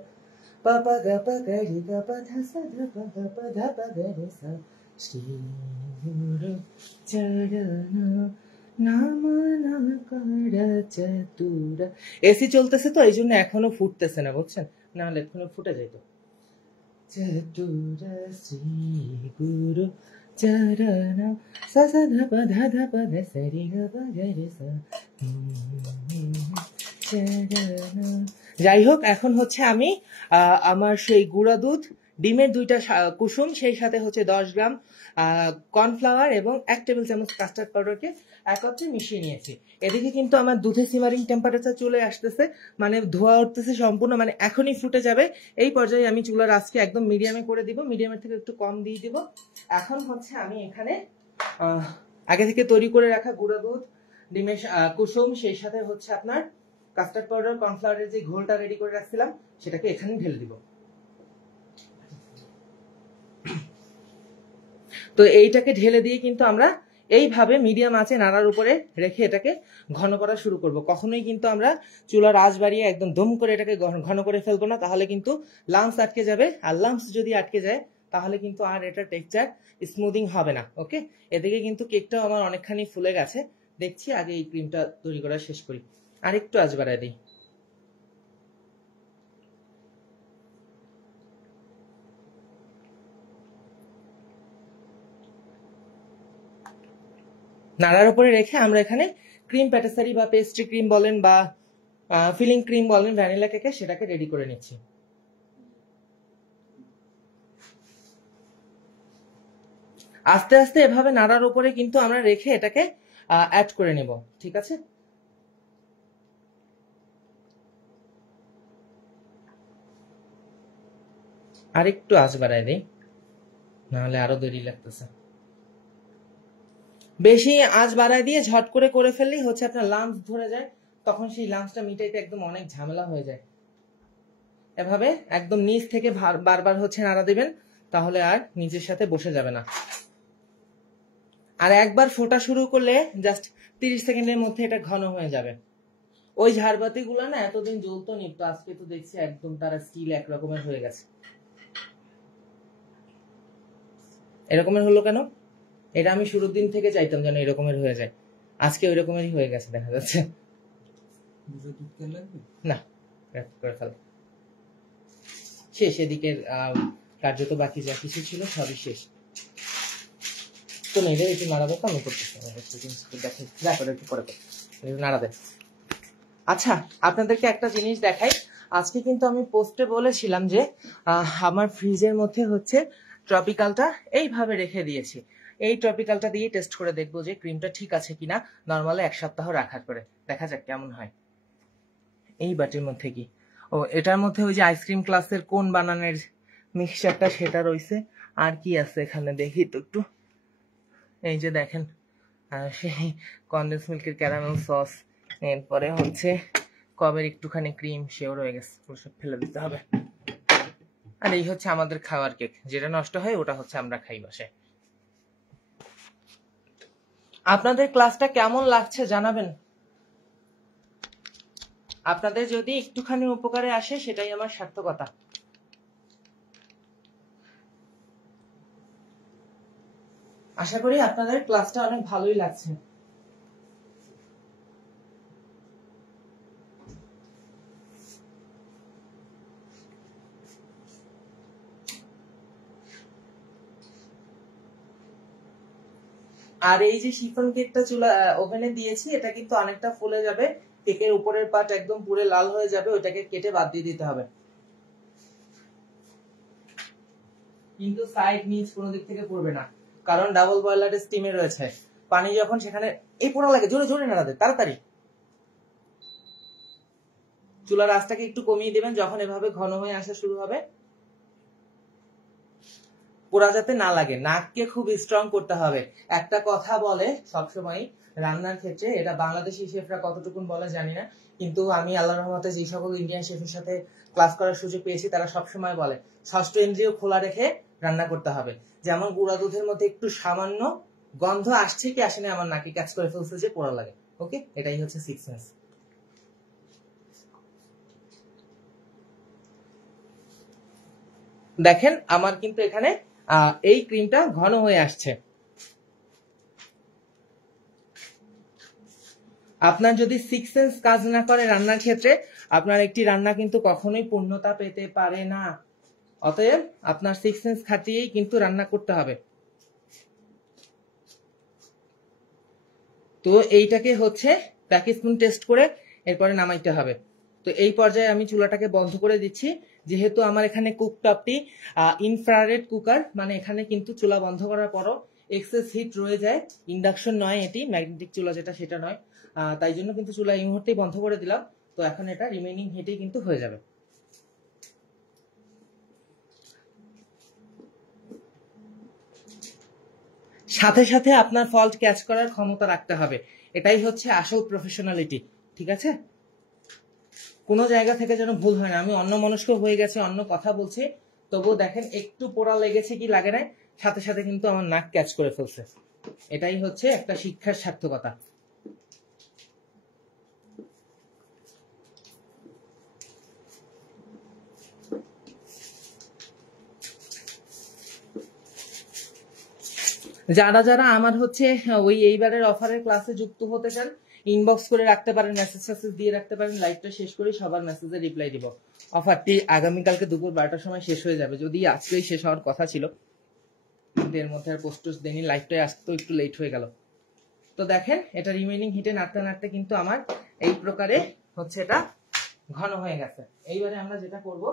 পা পা গা পা গা রে গা পা ধা সা ধা পা গা পা ধা পা গা রে সা শ্রী গুরু চরণা নামানা করা চতুরা। এসি চলতেছে তো এই জন্য এখনো ফুটতেছে না, বুঝছেন? না হলে এখনো ফুটে যাইতো। চতুরা শ্রী গুরু চরণা সা সা ধা পা ধা ধা পা গা সা রে গা পা গা রে সা চরণা। যাই হোক, এখন হচ্ছে আমি আমার সেই গুঁড়া দুধ, ডিমের 2টা কুসুম, সেই সাথে হচ্ছে 10 গ্রাম কর্নফ্লাওয়ার এবং 1 টেবিল চামচ কাস্টার্ড পাউডারকে একত্রে মিশিয়ে নিয়েছি। এদিকে কিন্তু আমার দুধের সিমারিং টেম্পারেচার চলে আসতেছে, মানে ধোয়া উঠতেছে সম্পূর্ণ, মানে এখনই ফুটে যাবে। এই পর্যায়ে আমি চুলার আঁচকে একদম মিডিয়ামে করে দিব, মিডিয়ামের থেকে একটু কম দিয়ে দিব। এখন হচ্ছে আমি এখানে আগে থেকে তৈরি করে রাখা গুঁড়া দুধ, ডিমের কুসুম, সেই সাথে হচ্ছে আপনার কাস্টার্ড পাউডার, কর্নফ্লাওয়ারের যে ঘোলটা রেডি করে রাখছিলাম সেটাকে এখানে ঢেলে দিব। তো এইটাকে ঢেলে দিয়ে কিন্তু আমরা এইভাবে মিডিয়াম আঁচে নাড়ার উপরে রেখে এটাকে ঘন করা শুরু করব। কখনোই কিন্তু আমরা চুলার আঁচ বাড়িয়ে একদম দম করে এটাকে ঘন করে ফেলবো না, তাহলে কিন্তু লাম্পস আটকে যাবে, আর লাম্পস যদি আটকে যায় তাহলে কিন্তু আর এটা টেক্সচার স্মুদিং হবে না। ওকে, এদিকে কিন্তু কেকটাও আমার অনেকখানি ফুলে গেছে, দেখছি আগে এই ক্রিমটা তৈরি করা শেষ করি। আর একটু আঁচ বাড়ায় দিই। নাড়ার উপরে রেখে আমরা এখানে ক্রিম প্যাটিসারি বা পেস্ট্রি ক্রিম বলেন বা ফিলিং ক্রিম বলেন ভ্যানিলা কেকে, সেটাকে রেডি করে নিচ্ছি। আস্তে আস্তে এভাবে নাড়ার উপরে কিন্তু আমরা রেখে এটাকে অ্যাড করে নেব, ঠিক আছে? আর একটু আঁচ বাড়ায় দেই, নাহলে আরো দেরি লাগতেছে। বেশি আঁচ বাড়ায় দিয়ে ঝট করে ফেললেই হচ্ছে আপনার লাম্পস ধরে যায়, তখন সেই লাম্পসটা মিটাইতে একদম অনেক ঝামেলা হয়ে যায়। এভাবে একদম নিচ থেকে বারবার হচ্ছে নাড়া দিবেন, তাহলে আর নিচের সাথে বসে যাবে না। আর একবার ফোটা শুরু করলে জাস্ট 30 সেকেন্ডের মধ্যে এটা ঘন হয়ে যাবে। ওই ঝাড়বাতি গুলা না এতদিন জ্বলতো নিত, আজকে তো দেখছি একদম তারা স্টিল একরকমের হয়ে গেছে। এরকমের হলো কেন? এটা আমি শুরুর দিন থেকে চাইতাম যেন এরকমের হয়ে যায়, আজকে ওই রকমেরই হয়ে গেছে দেখা যাচ্ছে। না, করে ফেল শেষ, এদিকের কার্যত বাকি যা কিছু ছিল সবই শেষ। তো মেয়েদের একটু নাড়াবো, আমি করতেছি একটু পরে নাড়াবে। আচ্ছা, আপনাদেরকে একটা জিনিস দেখাই। আজকে কিন্তু আমি পোস্টে বলেছিলাম যে আমার ফ্রিজের মধ্যে হচ্ছে ট্রপিক্যালটা এইভাবে রেখে দিয়েছি। এই টপিক্যালটা দিয়ে টেস্ট করে দেখবো যে ক্রিমটা ঠিক আছে কিনা, নর্মালি 1 সপ্তাহ রাখার পরে দেখা যাক কেমন হয়। এই বাটির মধ্যে কি, ও এটার মধ্যে ওই যে আইসক্রিম ক্লাসের কোন বানানোর মিক্সচারটা সেটা রয়েছে। আর কি আছে এখানে দেখি তো একটু। এই যে দেখেন সেই কনডেন্স মিল্কের ক্যারামেল সস, এরপরে হচ্ছে কবের একটুখানি ক্রিম, সেও রয়ে গেছে, সব ফেলে দিতে হবে। আর এই হচ্ছে আমাদের খাওয়ার কেক, যেটা নষ্ট হয় ওটা হচ্ছে আমরা খাই বাসায়। আপনাদের ক্লাসটা কেমন লাগছে জানাবেন। আপনাদের যদি একটুখানি উপকারে আসে সেটাই আমার সার্থকতা। আশা করি আপনাদের ক্লাসটা অনেক ভালোই লাগছে। আর এই যে শিফন কেকটা চুলা ওভেনে দিয়েছি, এটা কিন্তু অনেকটা ফুলে যাবে, কেকের উপরের পার্ট একদম পুরো লাল হয়ে যাবে, ওটাকে কেটে বাদ দিয়ে দিতে হবে। কিন্তু সাইড নিচ কোনো দিক থেকে পড়বে না, কারণ ডাবল বয়লারে স্টিমে রয়েছে। পানি যখন সেখানে এই পোড়া লাগে, জোরে জোরে নাড়াতে তাড়াতাড়ি। চুলার আঁচটাকে একটু কমিয়ে দিবেন যখন এভাবে ঘন হয়ে আসা শুরু হবে। পোড়া যাতে না লাগে, নাককে খুব স্ট্রং করতে হবে। একটা কথা বলে সবসময় রান্নার ক্ষেত্রে, এটা বাংলাদেশি শেফরা কতটুকু বলে জানি না, কিন্তু আমি আল্লাহর রহমতে যে সকল ইন্ডিয়ান শেফের সাথে ক্লাস করার সুযোগ পেয়েছি তারা সবসময় বলে ষষ্ঠ ইন্দ্রিয় খোলা রেখে রান্না করতে হবে। যেমন গুঁড়া দুধের মধ্যে একটু সামান্য গন্ধ আসছে কি আসেনি আমার নাকে ক্যাচ করে ফেলছে যে পোড়া লাগে। ওকে, এটাই হচ্ছে 6 সেন্স। দেখেন আমার কিন্তু এখানে এই ক্রিমটা ঘন হয়ে আসছে। আপনার যদি 6 সেন্স কাজ না করে রান্নার ক্ষেত্রে, আপনার একটি রান্না কিন্তু কখনোই পূর্ণতা পেতে পারে না। অতএব আপনার 6 সেন্স খাটিয়েই কিন্তু রান্না করতে হবে। তো এইটাকে হচ্ছে 1 স্পুন টেস্ট করে এরপরে নামাইতে হবে। তো এই পর্যায়ে আমি চুলাটাকে বন্ধ করে দিচ্ছি, যেহেতু আমার এখানে কুকটপটি ইনফ্রারেড কুকার, মানে এখানে কিন্তু চুলা বন্ধ করার পরও এক্সেস হিট রয়ে যায়। ইন্ডাকশন নয়, এটি ম্যাগনেটিক চুলা যেটা সেটা নয়, তাই জন্য কিন্তু চুলা এই মুহূর্তেই বন্ধ করে দিলাম। তো এখন এটা রিমেইনিং হিটেই কিন্তু হয়ে যাবে। সাথে সাথে আপনার ফল্ট ক্যাচ করার ক্ষমতা রাখতে হবে, এটাই হচ্ছে আসল প্রফেশনালিটি। ঠিক আছে, কোনো জায়গা থেকে যেন ভুল হয় না। আমি অন্য মনস্ক হয়ে গেছে, অন্য কথা বলছি, তবুও দেখেন একটু পোড়া লেগেছে কি লাগে নাই, সাথে সাথে কিন্তু আমার নাক ক্যাচ করে ফেলছে। এটাই হচ্ছে একটা শিক্ষার সার্থকতা। যারা যারা আমার হচ্ছে ওই এইবারের অফারের ক্লাসে যুক্ত হতে চান, ইনবক্স করে রাখতে পারেন, মেসেজ দিয়ে রাখতে পারেন। লাইভটা শেষ করে সবার মেসেজে রিপ্লাই দিব। অফারটি আগামীকালকে দুপুর 12টার সময় শেষ হয়ে যাবে, যদি আজকেই শেষ হওয়ার কথা ছিল, কিন্তু এর মধ্যে আর পোস্ট দেয়নি, লাইভটাই আসতে একটু লেট হয়ে গেল। তো দেখেন এটা রিমেইনিং হিটে নাড়তে নাড়তে কিন্তু আমার এই প্রকারে হচ্ছে এটা ঘন হয়ে গেছে। এইবারে আমরা যেটা করব,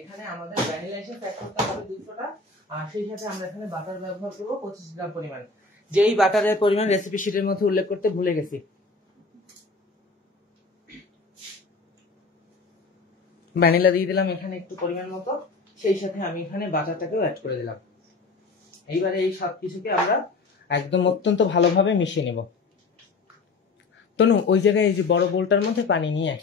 এখানে আমাদের ভ্যানিলা এসে প্যাক করতে হবে 200টা, আর সেই সাথে আমরা এখানে বাটার ব্যবহার করব 25 গ্রাম পরিমাণ। যেই বাটারের পরিমাণ রেসিপি শিটের মধ্যে উল্লেখ করতে ভুলে গেছি। ভ্যানিলা দিয়ে দিলাম এখানে একটু পরিমাণ মতো, সেই সাথে আমি এখানে বাটারটাকেও অ্যাড করে দিলাম। এইবারে এই সব কিছুকে আমরা একদম অত্যন্ত ভালোভাবে মিশিয়ে নেব। তনু ওই জায়গায় এই যে বড় বোলটার মধ্যে পানি নিয়ে,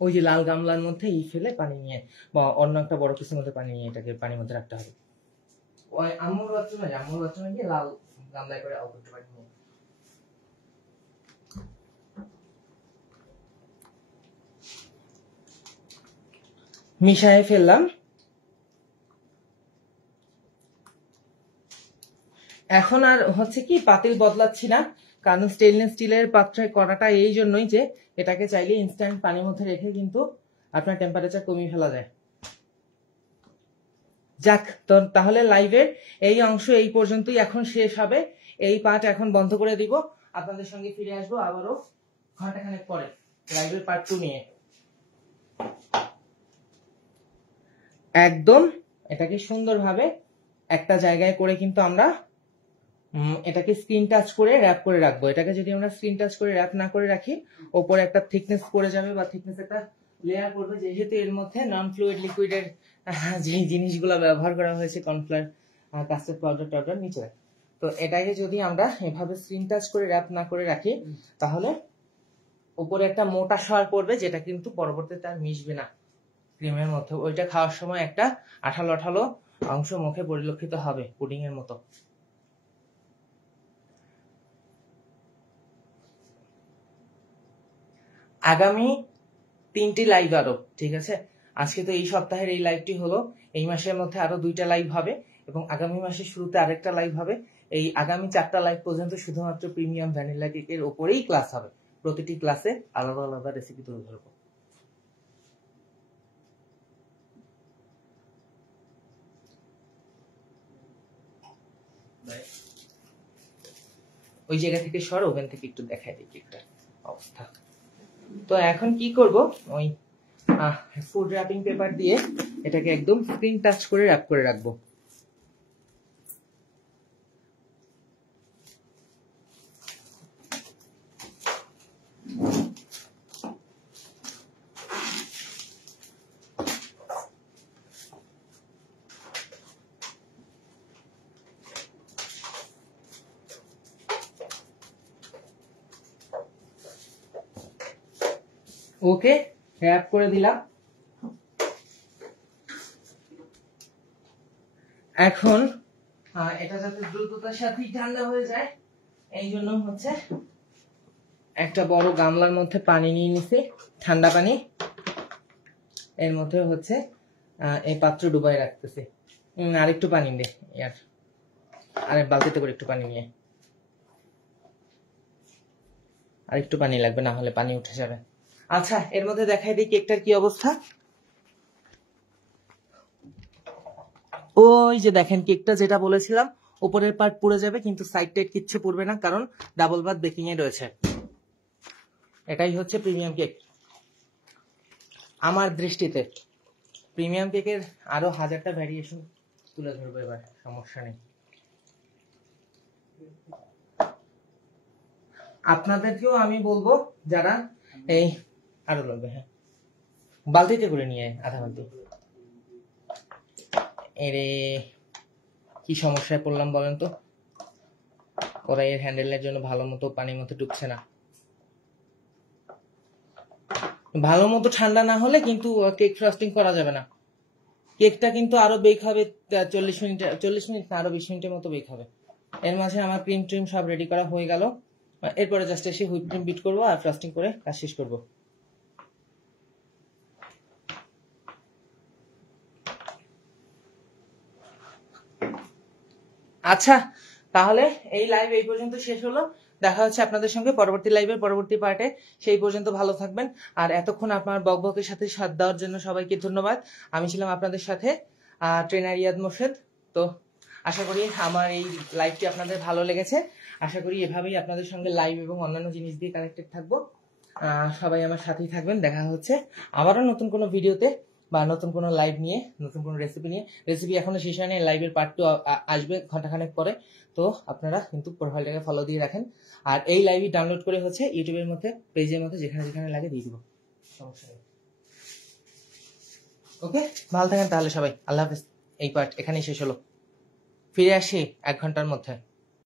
ওই যে লাল গামলার মধ্যে এই ফেলে পানি নিয়ে, বা অন্য একটা বড় কিছুর মধ্যে পানি নিয়ে এটাকে পানির মধ্যে রাখতে হবে। ওই আম্মুর বাথরুমে গিয়ে লাল গামলায় করে অল্প একটু পানি নিয়ে মিশিয়ে ফেললাম। এখন আর হচ্ছে কি পাতিল বদলাচ্ছি না, কারণ স্টেনলেস স্টিলের পাত্রে করাটা এই জন্যই যে এটাকে চাইলে ইনস্ট্যান্ট পানির মধ্যে রেখে কিন্তু আপনার টেম্পারেচার কমিয়ে ফেলা যায়। যাক, তো তাহলে লাইভের এই অংশ এই পর্যন্তই এখন শেষ হবে। এই পার্ট এখন বন্ধ করে দিব, আপনাদের সঙ্গে ফিরে আসবো আবারও ঘন্টাখানেক পরে লাইভের পার্ট 2 নিয়ে। একদম এটাকে সুন্দরভাবে একটা জায়গায় করে কিন্তু আমরা এটাকে স্ক্রিন টাচ করে র্যাপ করে রাখবো। এটাকে যদি আমরা স্ক্রিন টাচ করে র্যাপ না করে রাখি, ওপরে একটা থিকনেস পড়ে যাবে বা থিকনেস একটা লেয়ার পড়বে, যেহেতু এর মধ্যে নন ফ্লুইড লিকুইডের যে জিনিসগুলো ব্যবহার করা হয়েছে, কর্নফ্লাওয়ার, কাস্টার্ড পাউডার টাউডার নিচে। তো এটাকে যদি আমরা এভাবে স্ক্রিন টাচ করে র্যাপ না করে রাখি, তাহলে উপরে একটা মোটা সর পড়বে, যেটা কিন্তু পরবর্তীতে আর মিশবে না ক্রিমের মধ্যে। ওইটা খাওয়ার সময় একটা আঠালো আঠালো অংশ মুখে পরিলক্ষিত হবে, পুডিং এর মতো। আগামী 3টি লাইভ আরো, ঠিক আছে? আজকে তো এই সপ্তাহের এই লাইভটি হলো, এই মাসের মধ্যে আরো 2টা লাইভ হবে এবং আগামী মাসের শুরুতে আরেকটা লাইভ হবে। এই আগামী 4টা লাইভ পর্যন্ত শুধুমাত্র প্রিমিয়াম ভ্যানিলা কেকের উপরেই ক্লাস হবে। প্রতিটি ক্লাসে আলাদা আলাদা রেসিপি তুলে ধরবো। ওই জায়গা থেকে সর, ওভেন থেকে একটু দেখাই দিই কেকটার অবস্থা। তো এখন কি করব, ওই ফুড র্যাপিং পেপার দিয়ে এটাকে একদম স্ক্রিন টাচ করে র্যাপ করে রাখবো। ওকে, র্যাপ করে দিলাম। এখন এটা যাতে দ্রুততার সাথে ঠান্ডা হয়ে যায়, এই জন্য হচ্ছে একটা বড় গামলার মধ্যে পানি নিয়ে নিছি, ঠান্ডা পানি। এর মধ্যে হচ্ছে এই পাত্র ডুবাই রাখতেছি। আরেকটু পানি দে, আরে বালতিতে করে একটু পানি নিয়ে, আরেকটু পানি লাগবে, না হলে পানি উঠে যাবে। আচ্ছা, এর মধ্যে দেখাই দিই কেকটার কি অবস্থা। ওই যে দেখেন, কেকটা যেটা বলেছিলাম, উপরের পার্ট পুড়ে যাবে কিন্তু সাইড টাইড কিচ্ছু পুড়বে না, কারণ ডাবল বাথ বেকিং এ রয়েছে। এটাই হচ্ছে প্রিমিয়াম কেক আমার দৃষ্টিতে। প্রিমিয়াম কেকের আরো 1000টা ভ্যারিয়েশন তুলে ধরবো এবার, সমস্যা নেই। আপনাদেরকেও আমি বলবো, যারা এই আরো লাগবে, হ্যাঁ বালতিতে করে নিয়ে আধা বালতি। এরে কি সমস্যায় পড়লাম বলেন তো, কড়াইয়ের হ্যান্ডেলের জন্য ভালো মতো পানির মধ্যে ঢুকছে না। ভালো মতো ঠান্ডা না হলে কিন্তু কেক ফ্রস্টিং করা যাবে না। কেকটা কিন্তু আরো বেক হবে 40 মিনিট, 40 মিনিট না, আরো 20 মিনিটের মতো বেক হবে। এর মাঝে আমার ক্রিম ট্রিম সব রেডি করা হয়ে গেল। এরপরে জাস্ট এসে হুইপ ক্রিম বিট করবো আর ফ্রস্টিং করে কাজ শেষ করবো। আচ্ছা, তাহলে এই লাইভ এই পর্যন্ত শেষ হলো। দেখা হচ্ছে আপনাদের সঙ্গে পরবর্তী লাইভের পরবর্তী পার্টে। সেই পর্যন্ত ভালো থাকবেন। আর এতক্ষণ আপনার বকবকের সাথে সাথ দেওয়ার জন্য সবাইকে ধন্যবাদ। আমি ছিলাম আপনাদের সাথে ট্রেনার রিয়াদ মোর্শেদ। তো আশা করি আমার এই লাইভটি আপনাদের ভালো লেগেছে। আশা করি এভাবেই আপনাদের সঙ্গে লাইভ এবং অন্যান্য জিনিস দিয়ে কানেক্টেড থাকবো। সবাই আমার সাথেই থাকবেন। দেখা হচ্ছে আবারও নতুন কোনো ভিডিওতে বা নতুন কোনো লাইভ নিয়ে, নতুন কোনো রেসিপি নিয়ে। রেসিপি এখনো শেষ হয়নি, লাইভের পার্ট 2 আসবে ঘন্টাখানেক পরে। তো আপনারা কিন্তু প্রোফাইলটাকে ফলো দিয়ে রাখেন। আর এই লাইভই ডাউনলোড করে হচ্ছে ইউটিউবের মধ্যে, পেজের মধ্যে যেখানে যেখানে লাগে দিয়ে দিব, সমস্যা নেই। ওকে, ভালো থাকেন তাহলে সবাই। আল্লাহ হাফেজ। এই পার্ট এখানেই শেষ হলো। ফিরে আসি 1 ঘন্টার মধ্যে।